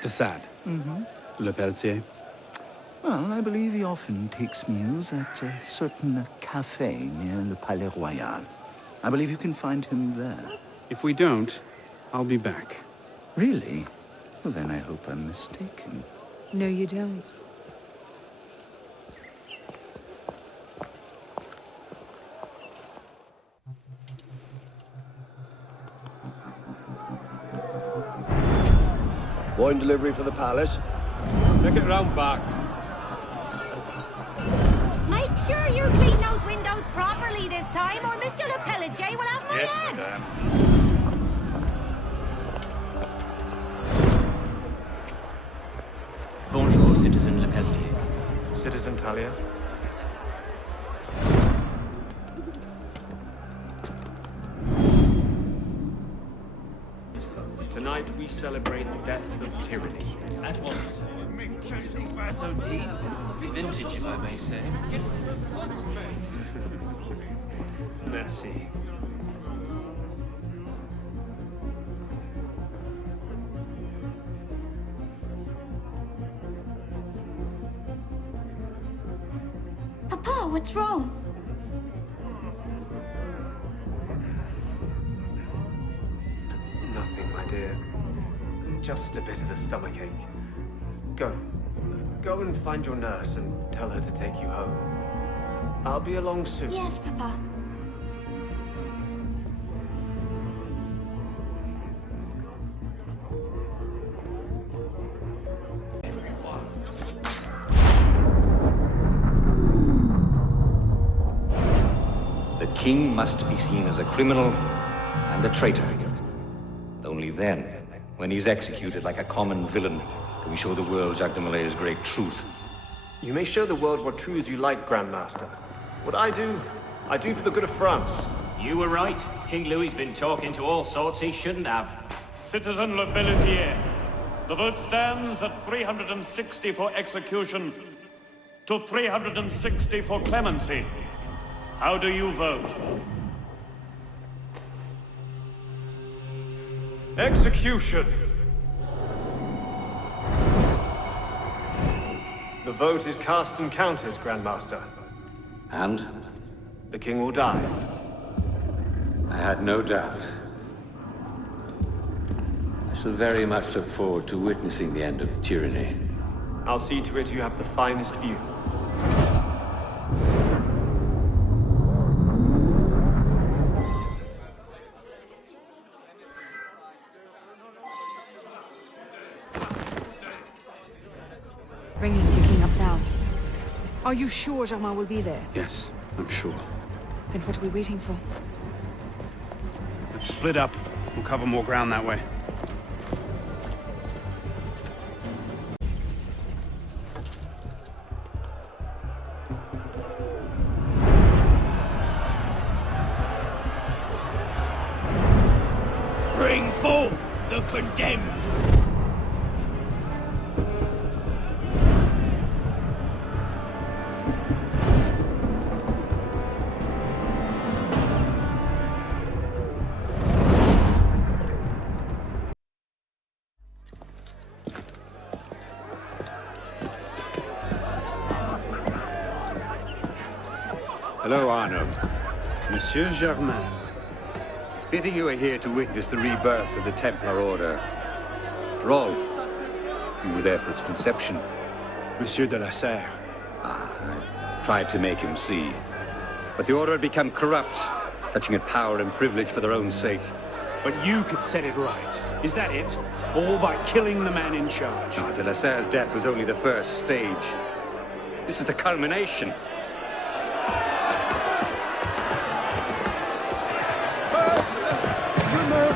De Sade. Le Pelletier. Well, I believe he often takes meals at a certain cafe near Le Palais Royal. I believe you can find him there. If we don't, I'll be back. Really? Well, then I hope I'm mistaken. No, you don't. Wine delivery for the palace. Take it round back. Make sure you clean those windows properly this time, or Mr. Le Pelletier will have my hand. Madame. Bonjour, Citizen Le Pelletier. Citizen Talia. Tonight we celebrate the death of tyranny. At once. That's OD. Vintage, if I may say. Merci. Papa, what's wrong? Nothing, my dear. Just a bit of a stomachache. Go and find your nurse and tell her to take you home. I'll be along soon. Yes, Papa. The king must be seen as a criminal and a traitor. Only then, when he's executed like a common villain, do we show the world Jacques de Malay's great truth. You may show the world what true as you like, Grandmaster. What I do for the good of France. You were right. King Louis's been talking to all sorts he shouldn't have. Citizen Le Pelletier, the vote stands at 360 for execution to 360 for clemency. How do you vote? Execution! The vote is cast and counted, Grandmaster. And? The king will die. I had no doubt. I shall very much look forward to witnessing the end of tyranny. I'll see to it you have the finest view. Bringing the king up now. Are you sure Germain will be there? Yes, I'm sure. Then what are we waiting for? Let's split up. We'll cover more ground that way. Bring forth the condemned! Hello, Arno. Monsieur Germain. It's fitting you are here to witness the rebirth of the Templar Order. After all, you were there for its conception. Monsieur de la Serre. I tried to make him see. But the Order had become corrupt, touching at power and privilege for their own sake. But you could set it right. Is that it? All by killing the man in charge? No, de la Serre's death was only the first stage. This is the culmination.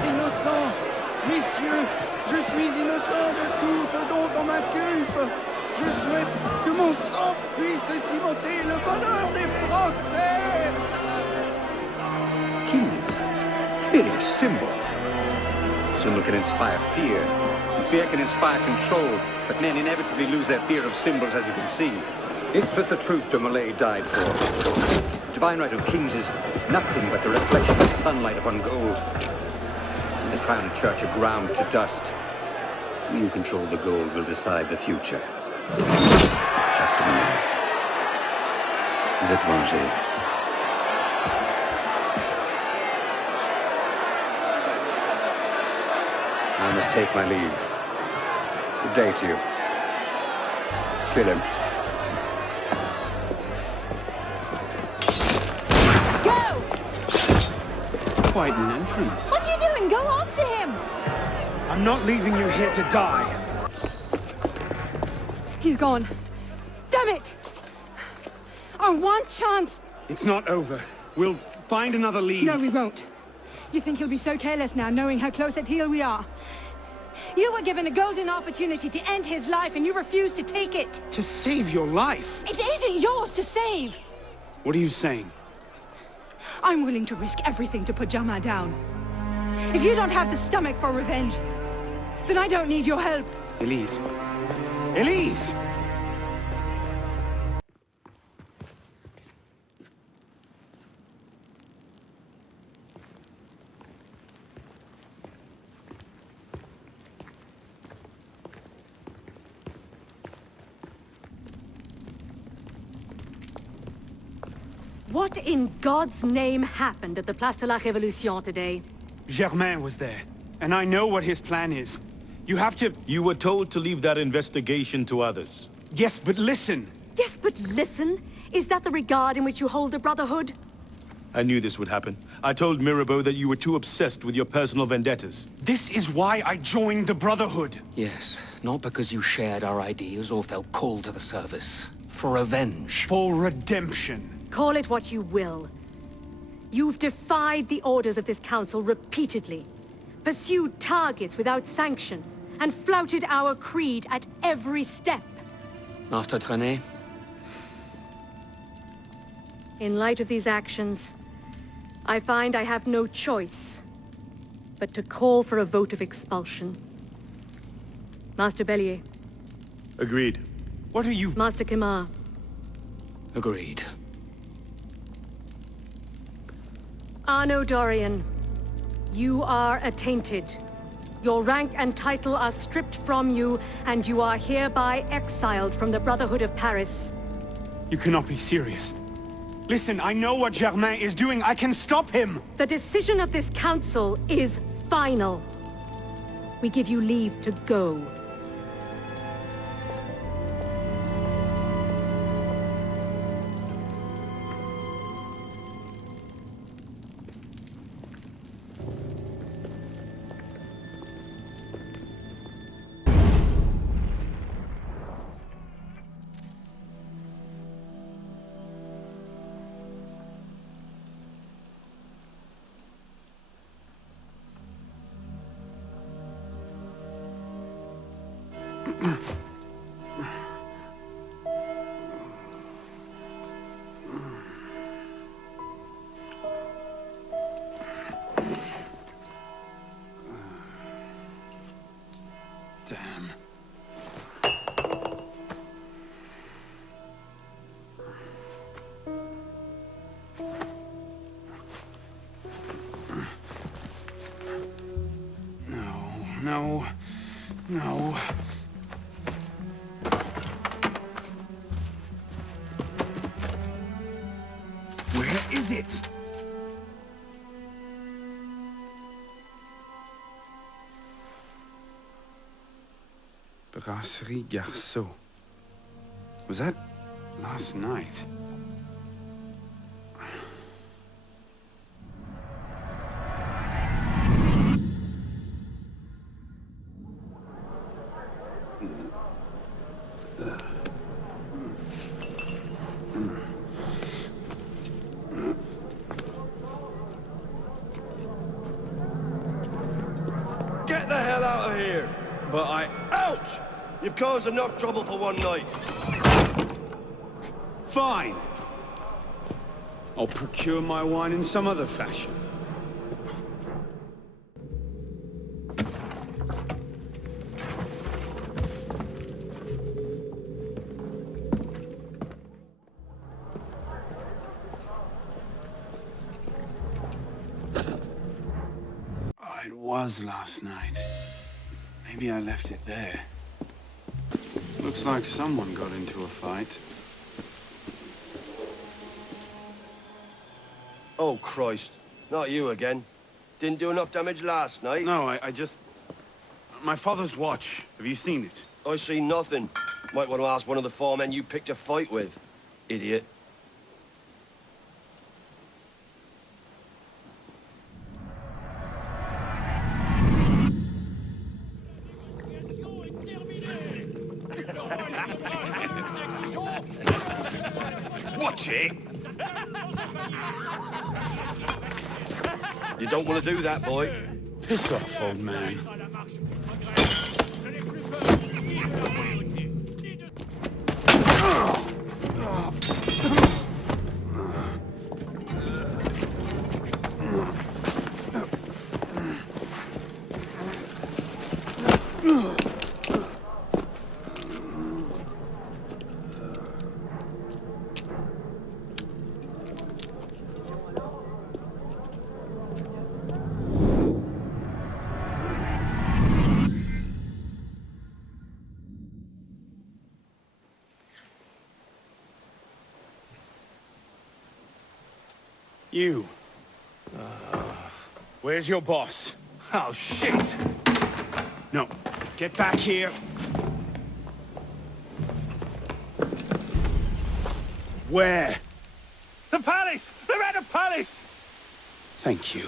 Innocent. Messieurs, je suis innocent de tout ce dont on m'inculpe. Je souhaite que mon sang puisse cimenter le bonheur des Français. Keys. Clearly a symbol. Symbol can inspire fear. And fear can inspire control. But men inevitably lose their fear of symbols, as you can see. This was the truth de Molay died for. The divine right of kings is nothing but the reflection of sunlight upon gold. The crown and church are ground to dust. You control the gold will decide the future. Châteauneuf. Vous êtes vengé. I must take my leave. Good day to you. Kill him. Go! Quite an entrance. What are you doing? Go after him! I'm not leaving you here to die. He's gone. Damn it! Our one chance! It's not over. We'll find another lead. No, we won't. You think he'll be so careless now, knowing how close at heel we are? You were given a golden opportunity to end his life, and you refused to take it. To save your life? It isn't yours to save! What are you saying? I'm willing to risk everything to put Germain down. If you don't have the stomach for revenge, then I don't need your help. Elise. Elise! What in God's name happened at the Place de la Révolution today? Germain was there, and I know what his plan is. You have to... You were told to leave that investigation to others. Yes, but listen. Yes, but listen. Is that the regard in which you hold the Brotherhood? I knew this would happen. I told Mirabeau that you were too obsessed with your personal vendettas. This is why I joined the Brotherhood. Yes, not because you shared our ideas or felt called to the service. For revenge. For redemption. Call it what you will. You've defied the orders of this council repeatedly, pursued targets without sanction, and flouted our creed at every step. Master Trenet? In light of these actions, I find I have no choice but to call for a vote of expulsion. Master Bellier. Agreed. What are you... Master Quemar. Agreed. Arno Dorian, you are attainted. Your rank and title are stripped from you, and you are hereby exiled from the Brotherhood of Paris. You cannot be serious. Listen, I know what Germain is doing. I can stop him! The decision of this council is final. We give you leave to go. Damn. No. Where is it? Brasserie Garceau. Was that last night? Get the hell out of here! But Ouch! You've caused enough trouble for one night. Fine. I'll procure my wine in some other fashion. It was last night. Maybe I left it there. Looks like someone got into a fight. Oh, Christ. Not you again. Didn't do enough damage last night. No, I just... My father's watch. Have you seen it? I seen nothing. Might want to ask one of the four men you picked a fight with. Idiot. Watch it! You don't want to do that, boy. Piss off, old man. You. Where's your boss? Oh, shit! No. Get back here. Where? The palace! They're at the palace! Thank you.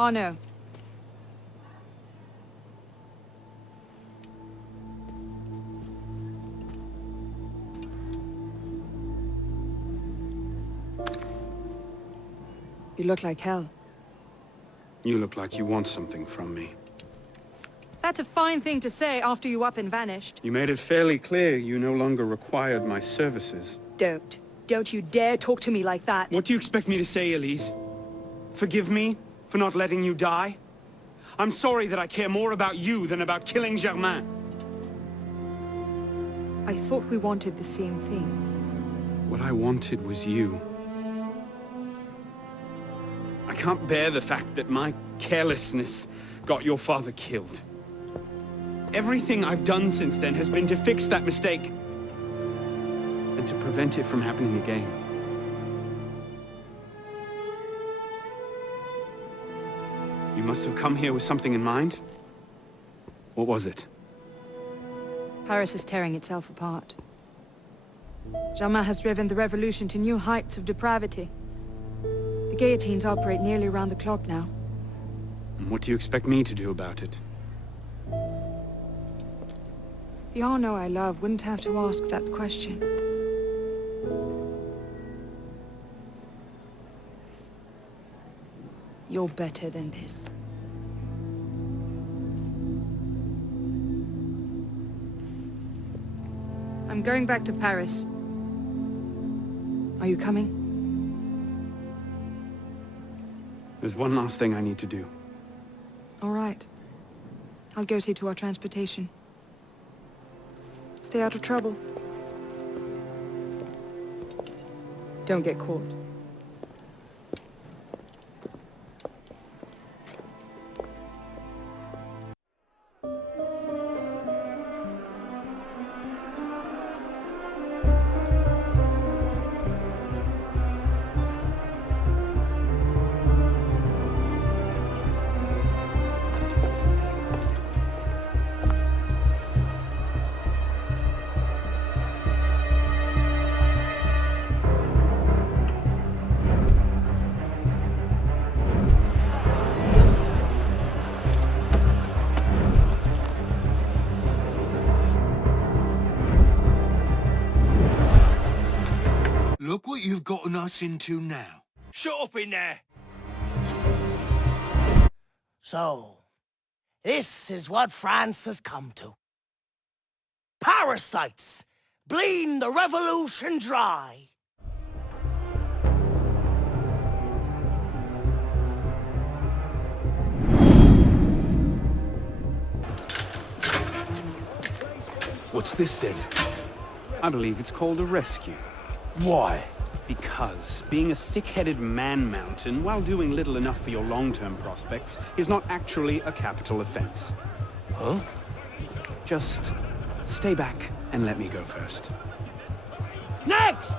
Oh no. You look like hell. You look like you want something from me. That's a fine thing to say after you up and vanished. You made it fairly clear you no longer required my services. Don't. Don't you dare talk to me like that. What do you expect me to say, Elise? Forgive me for not letting you die? I'm sorry that I care more about you than about killing Germain. I thought we wanted the same thing. What I wanted was you. I can't bear the fact that my carelessness got your father killed. Everything I've done since then has been to fix that mistake and to prevent it from happening again. You must have come here with something in mind. What was it? Paris is tearing itself apart. Germain has driven the revolution to new heights of depravity. The guillotines operate nearly around the clock now. And what do you expect me to do about it? The Arno I love wouldn't have to ask that question. You're better than this. I'm going back to Paris. Are you coming? There's one last thing I need to do. All right. I'll go see to our transportation. Stay out of trouble. Don't get caught. Look what you've gotten us into now. Shut up in there! So, this is what France has come to. Parasites! Bleeding the revolution dry! What's this then? I believe it's called a rescue. Why? Because being a thick-headed man-mountain while doing little enough for your long-term prospects is not actually a capital offense. Huh? Just stay back and let me go first. Next!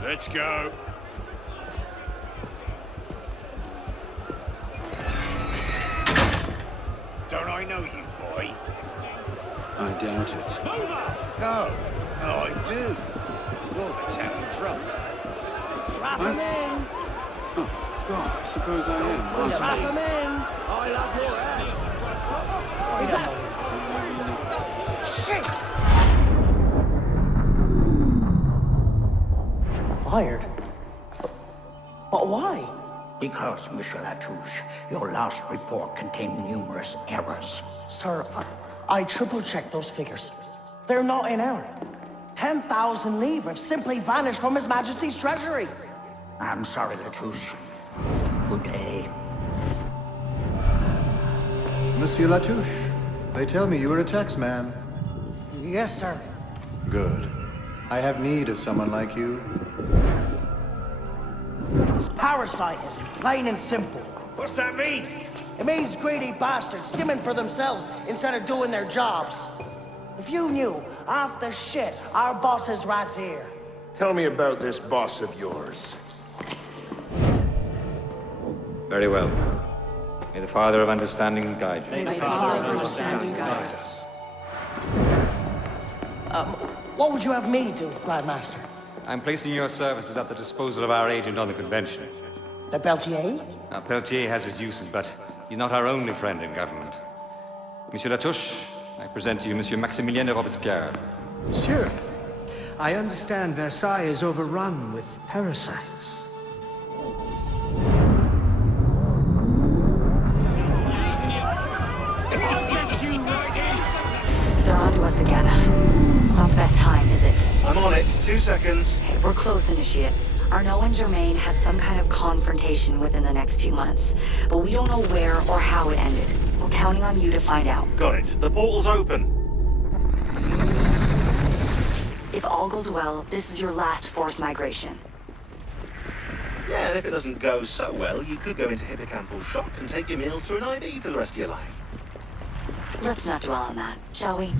Let's go. Don't I know you, boy? I doubt it. No, I do. You're the town drunk. Strap him in! Oh, God, I suppose I am. Strap him in! I love your head. Is that... Shit! Fired? But why? Because, Monsieur Latouche, your last report contained numerous errors. Sir, I triple-checked those figures. They're not in error. 10,000 livres simply vanished from His Majesty's treasury. I'm sorry, Latouche. Good day. Monsieur Latouche, they tell me you are a taxman. Yes, sir. Good. I have need of someone like you. It's parasitism, plain and simple. What's that mean? It means greedy bastards skimming for themselves instead of doing their jobs. If you knew half the shit our bosses rats here. Tell me about this boss of yours. Very well. May the Father of Understanding guide you. May the Father of Understanding guide us. What would you have me do, Grandmaster? I'm placing your services at the disposal of our agent on the convention. Le Peltier? Now, Peltier has his uses, but he's not our only friend in government. Monsieur Latouche, I present to you Monsieur Maximilien de Robespierre. Monsieur, I understand Versailles is overrun with parasites. They're on to us again. It's not the best time, is it? I'm on it. 2 seconds. Okay, we're close, Initiate. Arnaud and Germain had some kind of confrontation within the next few months, but we don't know where or how it ended. We're counting on you to find out. Got it. The portal's open. If all goes well, this is your last forced migration. Yeah, and if it doesn't go so well, you could go into hippocampal shock and take your meals through an IV for the rest of your life. Let's not dwell on that, shall we?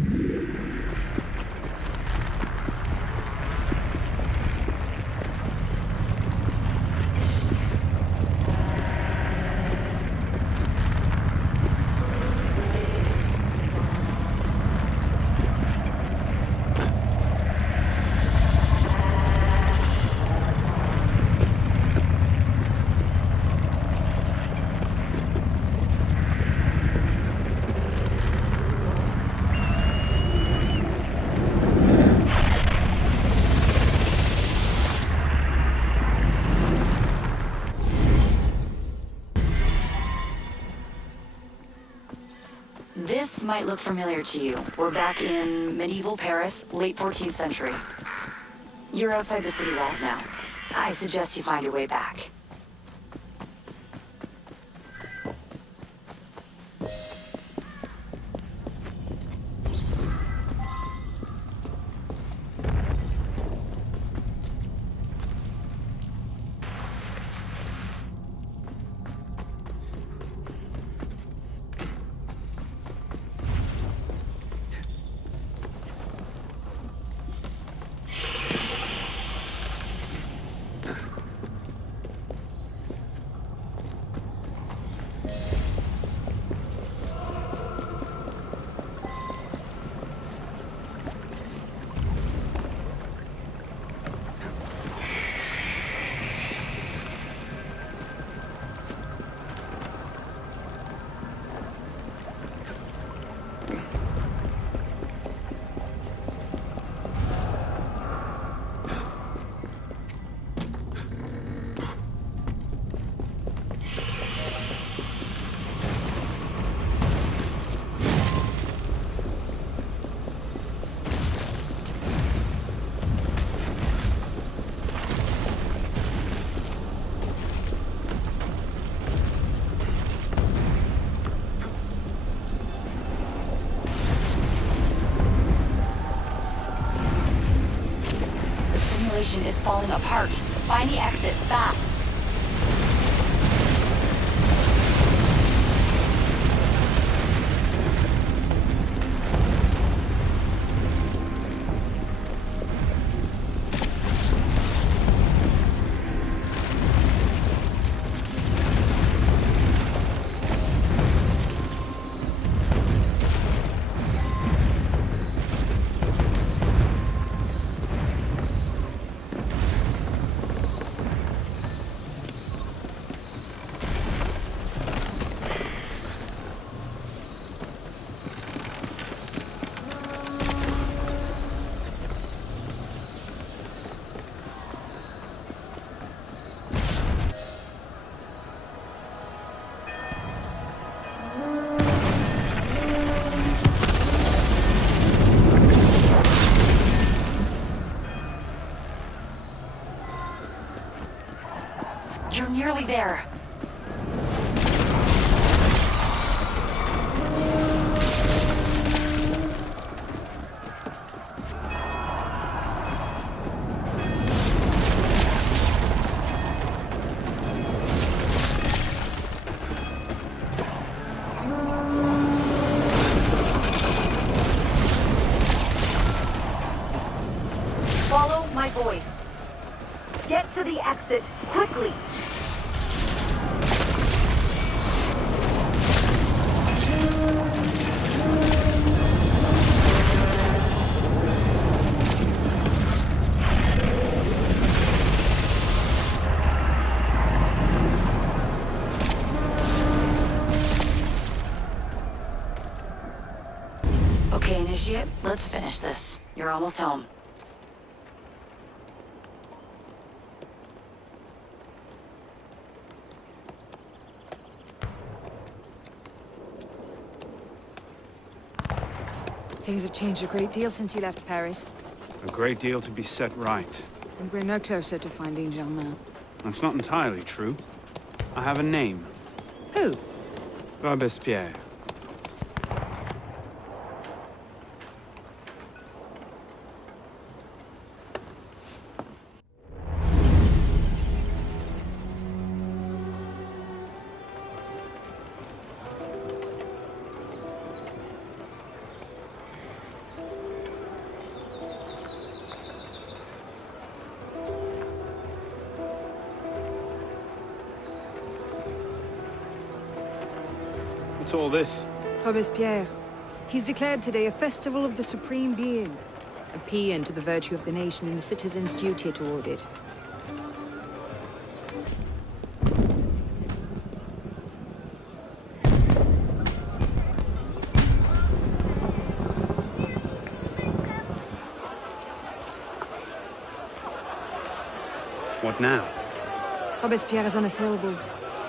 This might look familiar to you. We're back in medieval Paris, late 14th century. You're outside the city walls now. I suggest you find your way back. Is falling apart. Find the exit, fast. You're nearly there. Follow my voice. Get to the exit, quickly! finish this. You're almost home. Things have changed a great deal since you left Paris. A great deal to be set right. And we're no closer to finding Germain. That's not entirely true. I have a name. Who? Robespierre. What's all this? Robespierre. He's declared today a festival of the Supreme Being. A paean to the virtue of the nation and the citizens' duty toward it. What now? Robespierre is unassailable.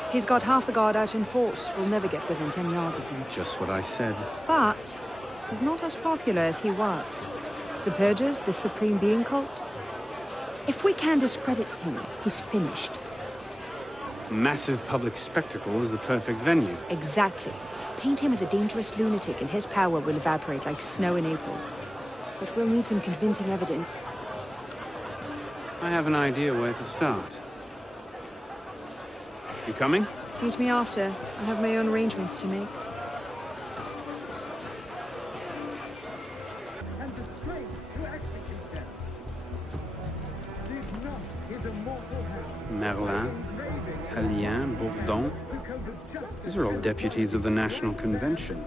He's got half the guard out in force. We'll never get within 10 yards of him. Just what I said. But he's not as popular as he was. The Purgers, the Supreme Being cult. If we can discredit him, he's finished. Massive public spectacle is the perfect venue. Exactly. Paint him as a dangerous lunatic and his power will evaporate like snow in April. But we'll need some convincing evidence. I have an idea where to start. You coming? Meet me after. I have my own arrangements to make. Merlin, Tallien, Bourdon. These are all deputies of the National Convention.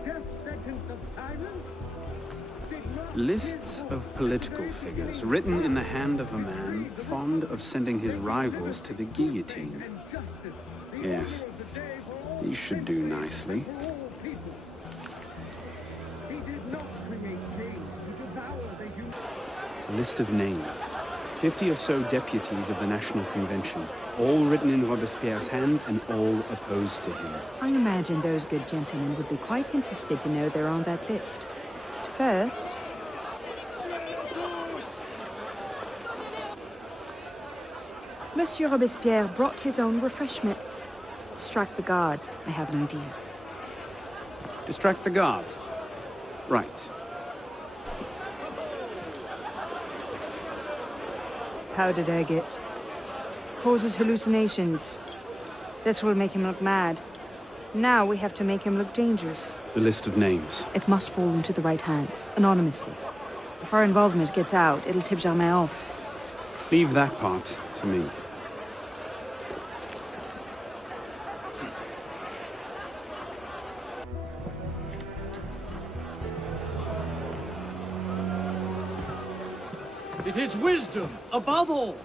Lists of political figures written in the hand of a man fond of sending his rivals to the guillotine. Yes, these should do nicely. A list of names. 50 or so deputies of the National Convention, all written in Robespierre's hand and all opposed to him. I imagine those good gentlemen would be quite interested to know they're on that list. First... Monsieur Robespierre brought his own refreshments. Distract the guards. I have an idea. Distract the guards? Right. Powdered agate. Causes hallucinations. This will make him look mad. Now we have to make him look dangerous. The list of names. It must fall into the right hands, anonymously. If our involvement gets out, it'll tip Germain off. Leave that part to me. It is wisdom, above all,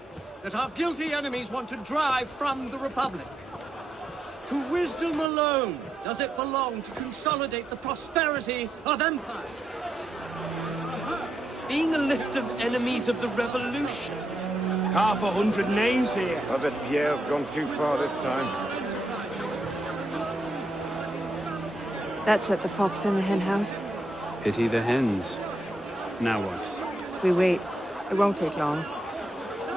that our guilty enemies want to drive from the Republic. To wisdom alone does it belong to consolidate the prosperity of empire. Being a list of enemies of the revolution. 100 names here. Robespierre's gone too far this time. That's at the fox in the hen house. Pity the hens. Now what? We wait. It won't take long.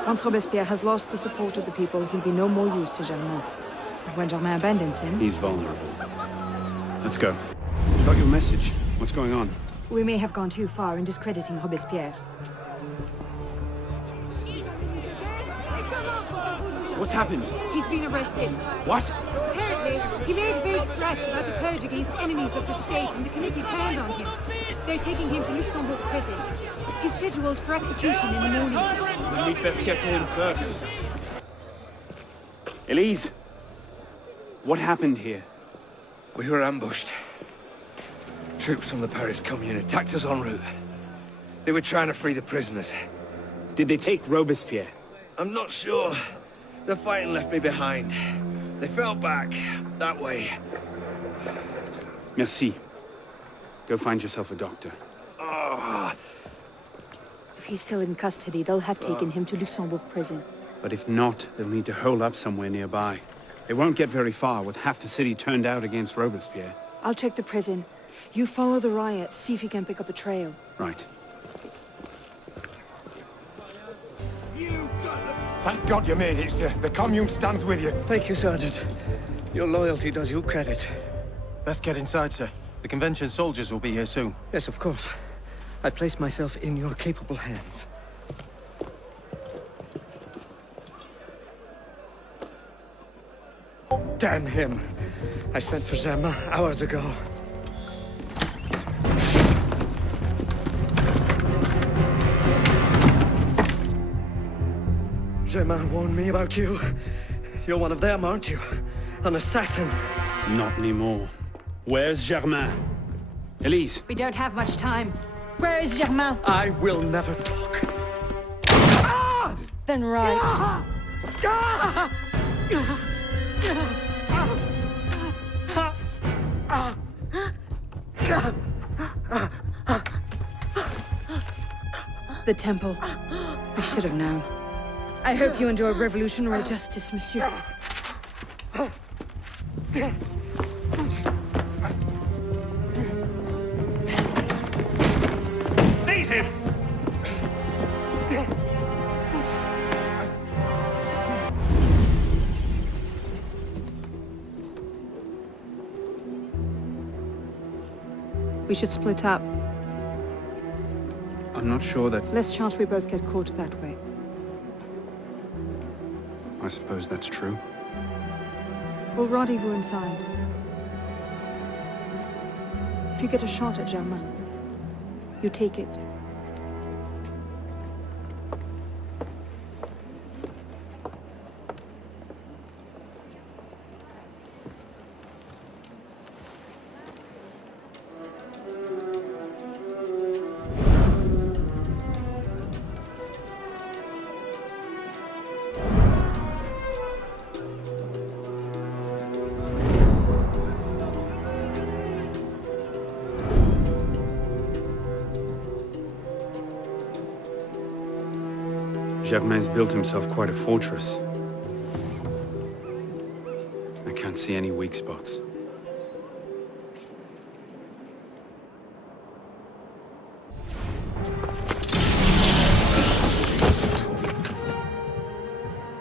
Once Robespierre has lost the support of the people, he'll be no more use to Germain. And when Germain abandons him... He's vulnerable. Let's go. Got your message. What's going on? We may have gone too far in discrediting Robespierre. What's happened? He's been arrested. What? Apparently, he made vague threats about a purge against enemies of the state, and the committee turned on him. They're taking him to Luxembourg prison. He's scheduled for execution in the morning. Then we'd best get to him first. Elise! What happened here? We were ambushed. Troops from the Paris Commune attacked us en route. They were trying to free the prisoners. Did they take Robespierre? I'm not sure. The fighting left me behind. They fell back, that way. Merci. Go find yourself a doctor. Oh, he's still in custody, they'll have taken him to Luxembourg prison. But if not, they'll need to hole up somewhere nearby. They won't get very far with half the city turned out against Robespierre. I'll check the prison. You follow the riot, see if you can pick up a trail. Right. Thank God you made it, sir. The commune stands with you. Thank you, Sergeant. Your loyalty does you credit. Let's get inside, sir. The convention soldiers will be here soon. Yes, of course. I place myself in your capable hands. Damn him! I sent for Germain hours ago. Germain warned me about you. You're one of them, aren't you? An assassin. Not anymore. Where's Germain? Elise! We don't have much time. Where is Germain? I will never talk. Then right. The temple. I should have known. I hope you enjoy revolutionary justice, monsieur. Seize him! We should split up. I'm not sure that's... Less chance we both get caught that way. I suppose that's true. We'll rendezvous inside. If you get a shot at Germain, you take it. Germain's built himself quite a fortress. I can't see any weak spots.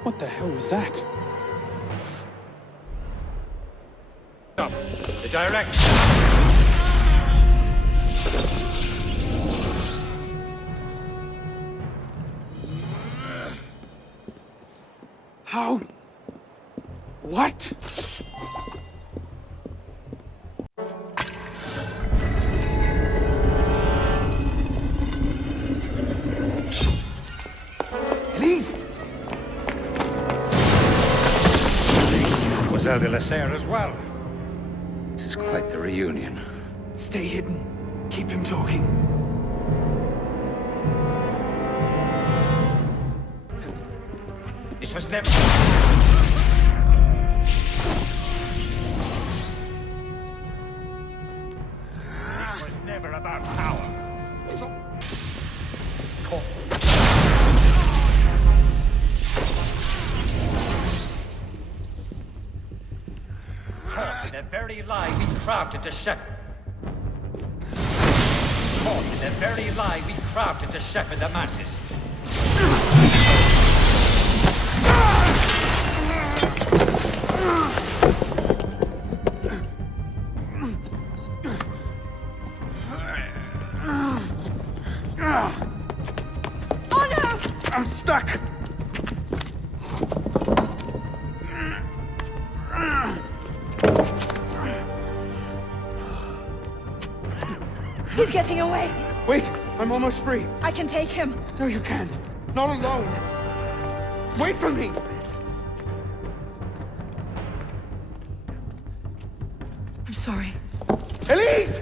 What the hell was that? The direct. How? What? Elise! Mademoiselle de la Serre as well. This is quite the reunion. Stay hidden. Keep him talking. This was never... It was never about power. Caught in the very lie we crafted to shepherd. Caught in the very lie we crafted to shepherd the masses. Oh no! I'm stuck! He's getting away! Wait! I'm almost free! I can take him! No, you can't! Not alone! Wait for me! I'm sorry. Elise!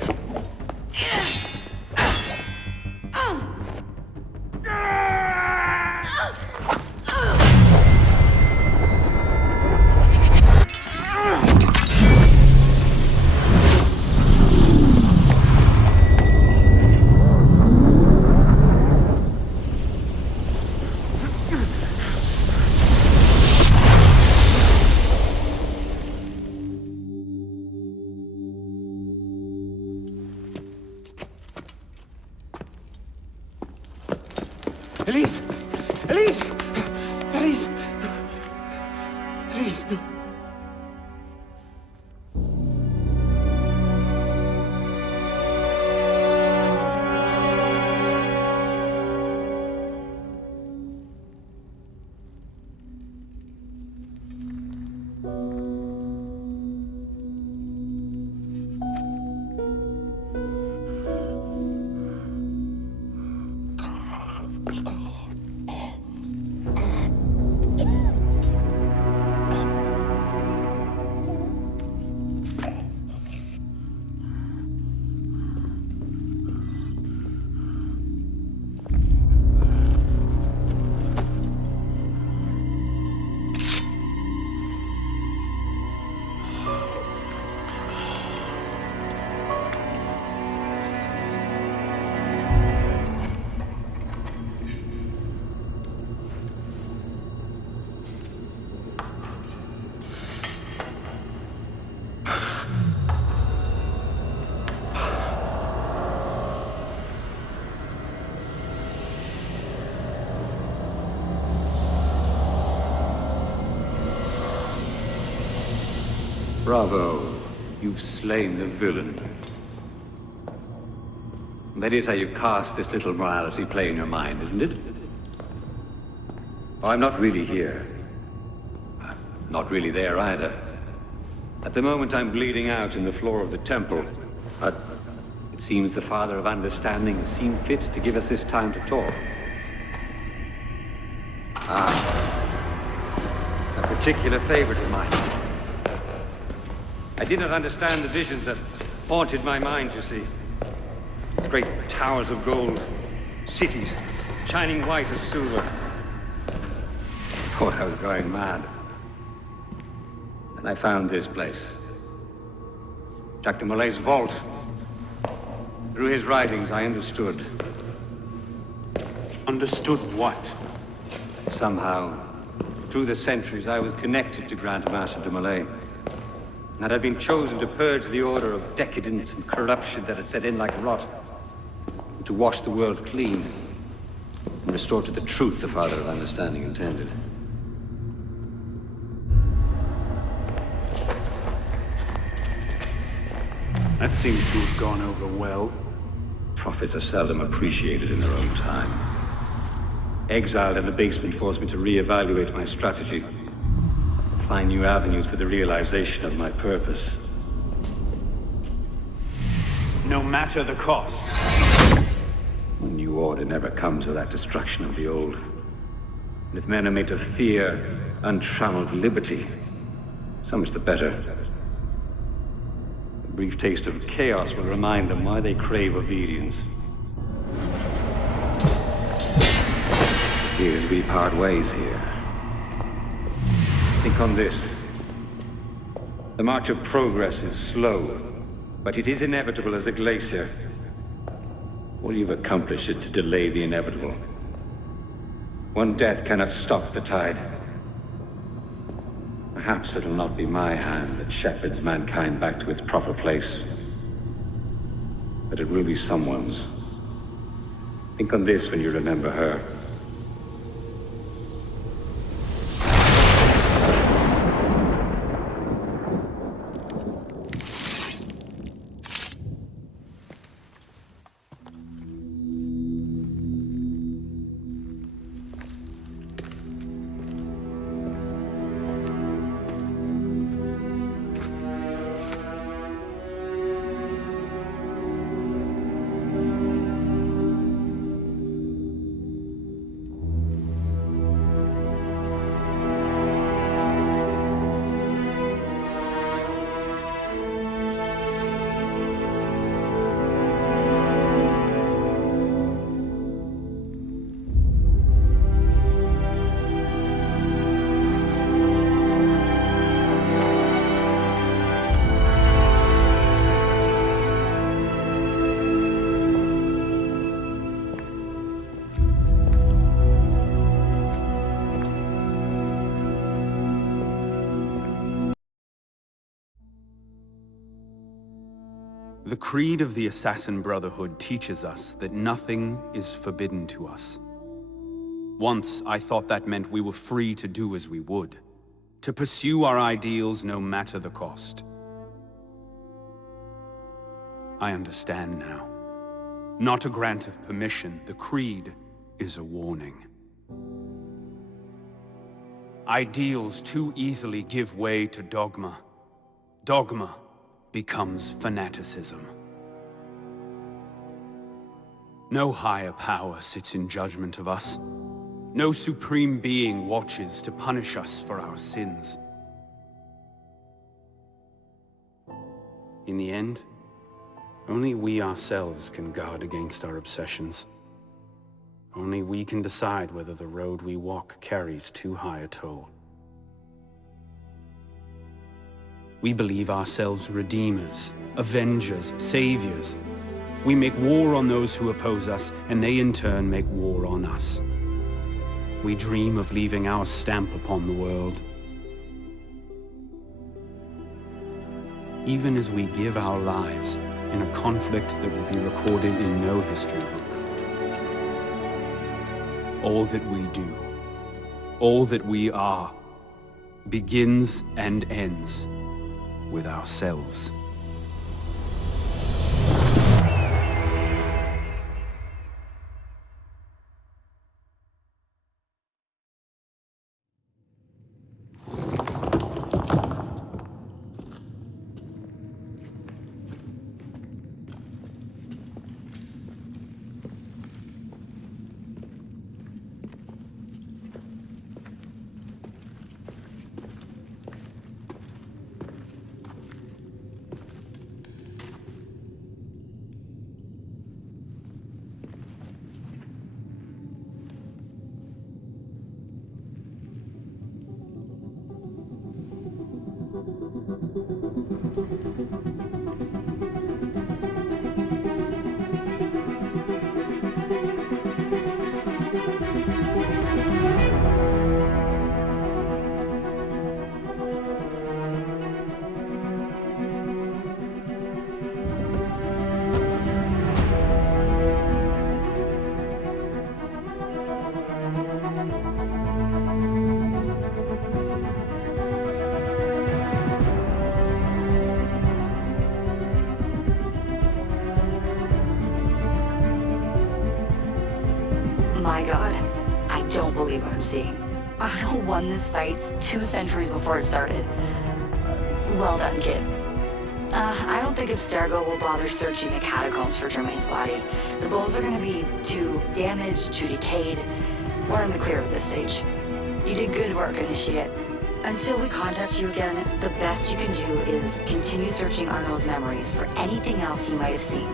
Elise! Elise! Elise! Elise! Bravo. You've slain the villain. That is how you cast this little morality play in your mind, isn't it? Oh, I'm not really here. I'm not really there either. At the moment I'm bleeding out in the floor of the temple. But it seems the Father of Understanding has seen fit to give us this time to talk. A particular favorite of mine. I did not understand the visions that haunted my mind, you see. Great towers of gold, cities, shining white as silver. I thought I was going mad. And I found this place. Jacques de Molay's vault. Through his writings, I understood. Understood what? Somehow, through the centuries, I was connected to Grand Master de Molay. And I'd been chosen to purge the order of decadence and corruption that had set in like rot, to wash the world clean, and restore to the truth the Father of Understanding intended. That seems to have gone over well. Prophets are seldom appreciated in their own time. Exiled in the basement forced me to reevaluate my strategy, find new avenues for the realization of my purpose. No matter the cost. A new order never comes without destruction of the old. And if men are made to fear untrammeled liberty, so much the better. A brief taste of chaos will remind them why they crave obedience. It appears we part ways here. Think on this. The march of progress is slow, but it is inevitable as a glacier. All you've accomplished is to delay the inevitable. One death cannot stop the tide. Perhaps it'll not be my hand that shepherds mankind back to its proper place, but it will be someone's. Think on this when you remember her. The creed of the Assassin Brotherhood teaches us that nothing is forbidden to us. Once, I thought that meant we were free to do as we would, to pursue our ideals no matter the cost. I understand now. Not a grant of permission, the creed is a warning. Ideals too easily give way to dogma. Dogma becomes fanaticism. No higher power sits in judgment of us. No supreme being watches to punish us for our sins. In the end, only we ourselves can guard against our obsessions. Only we can decide whether the road we walk carries too high a toll. We believe ourselves redeemers, avengers, saviors. We make war on those who oppose us, and they in turn make war on us. We dream of leaving our stamp upon the world. Even as we give our lives in a conflict that will be recorded in no history book. All that we do, all that we are, begins and ends with ourselves. My god, I don't believe what I'm seeing. Arno won this fight 2 centuries before it started. Well done, kid. I don't think Abstergo will bother searching the catacombs for Germain's body. The bones are gonna be too damaged, too decayed. We're in the clear at this stage. You did good work, Initiate. Until we contact you again, the best you can do is continue searching Arno's memories for anything else he might have seen,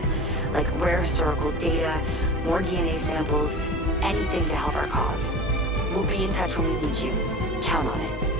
like rare historical data, more DNA samples, anything to help our cause. We'll be in touch when we need you. Count on it.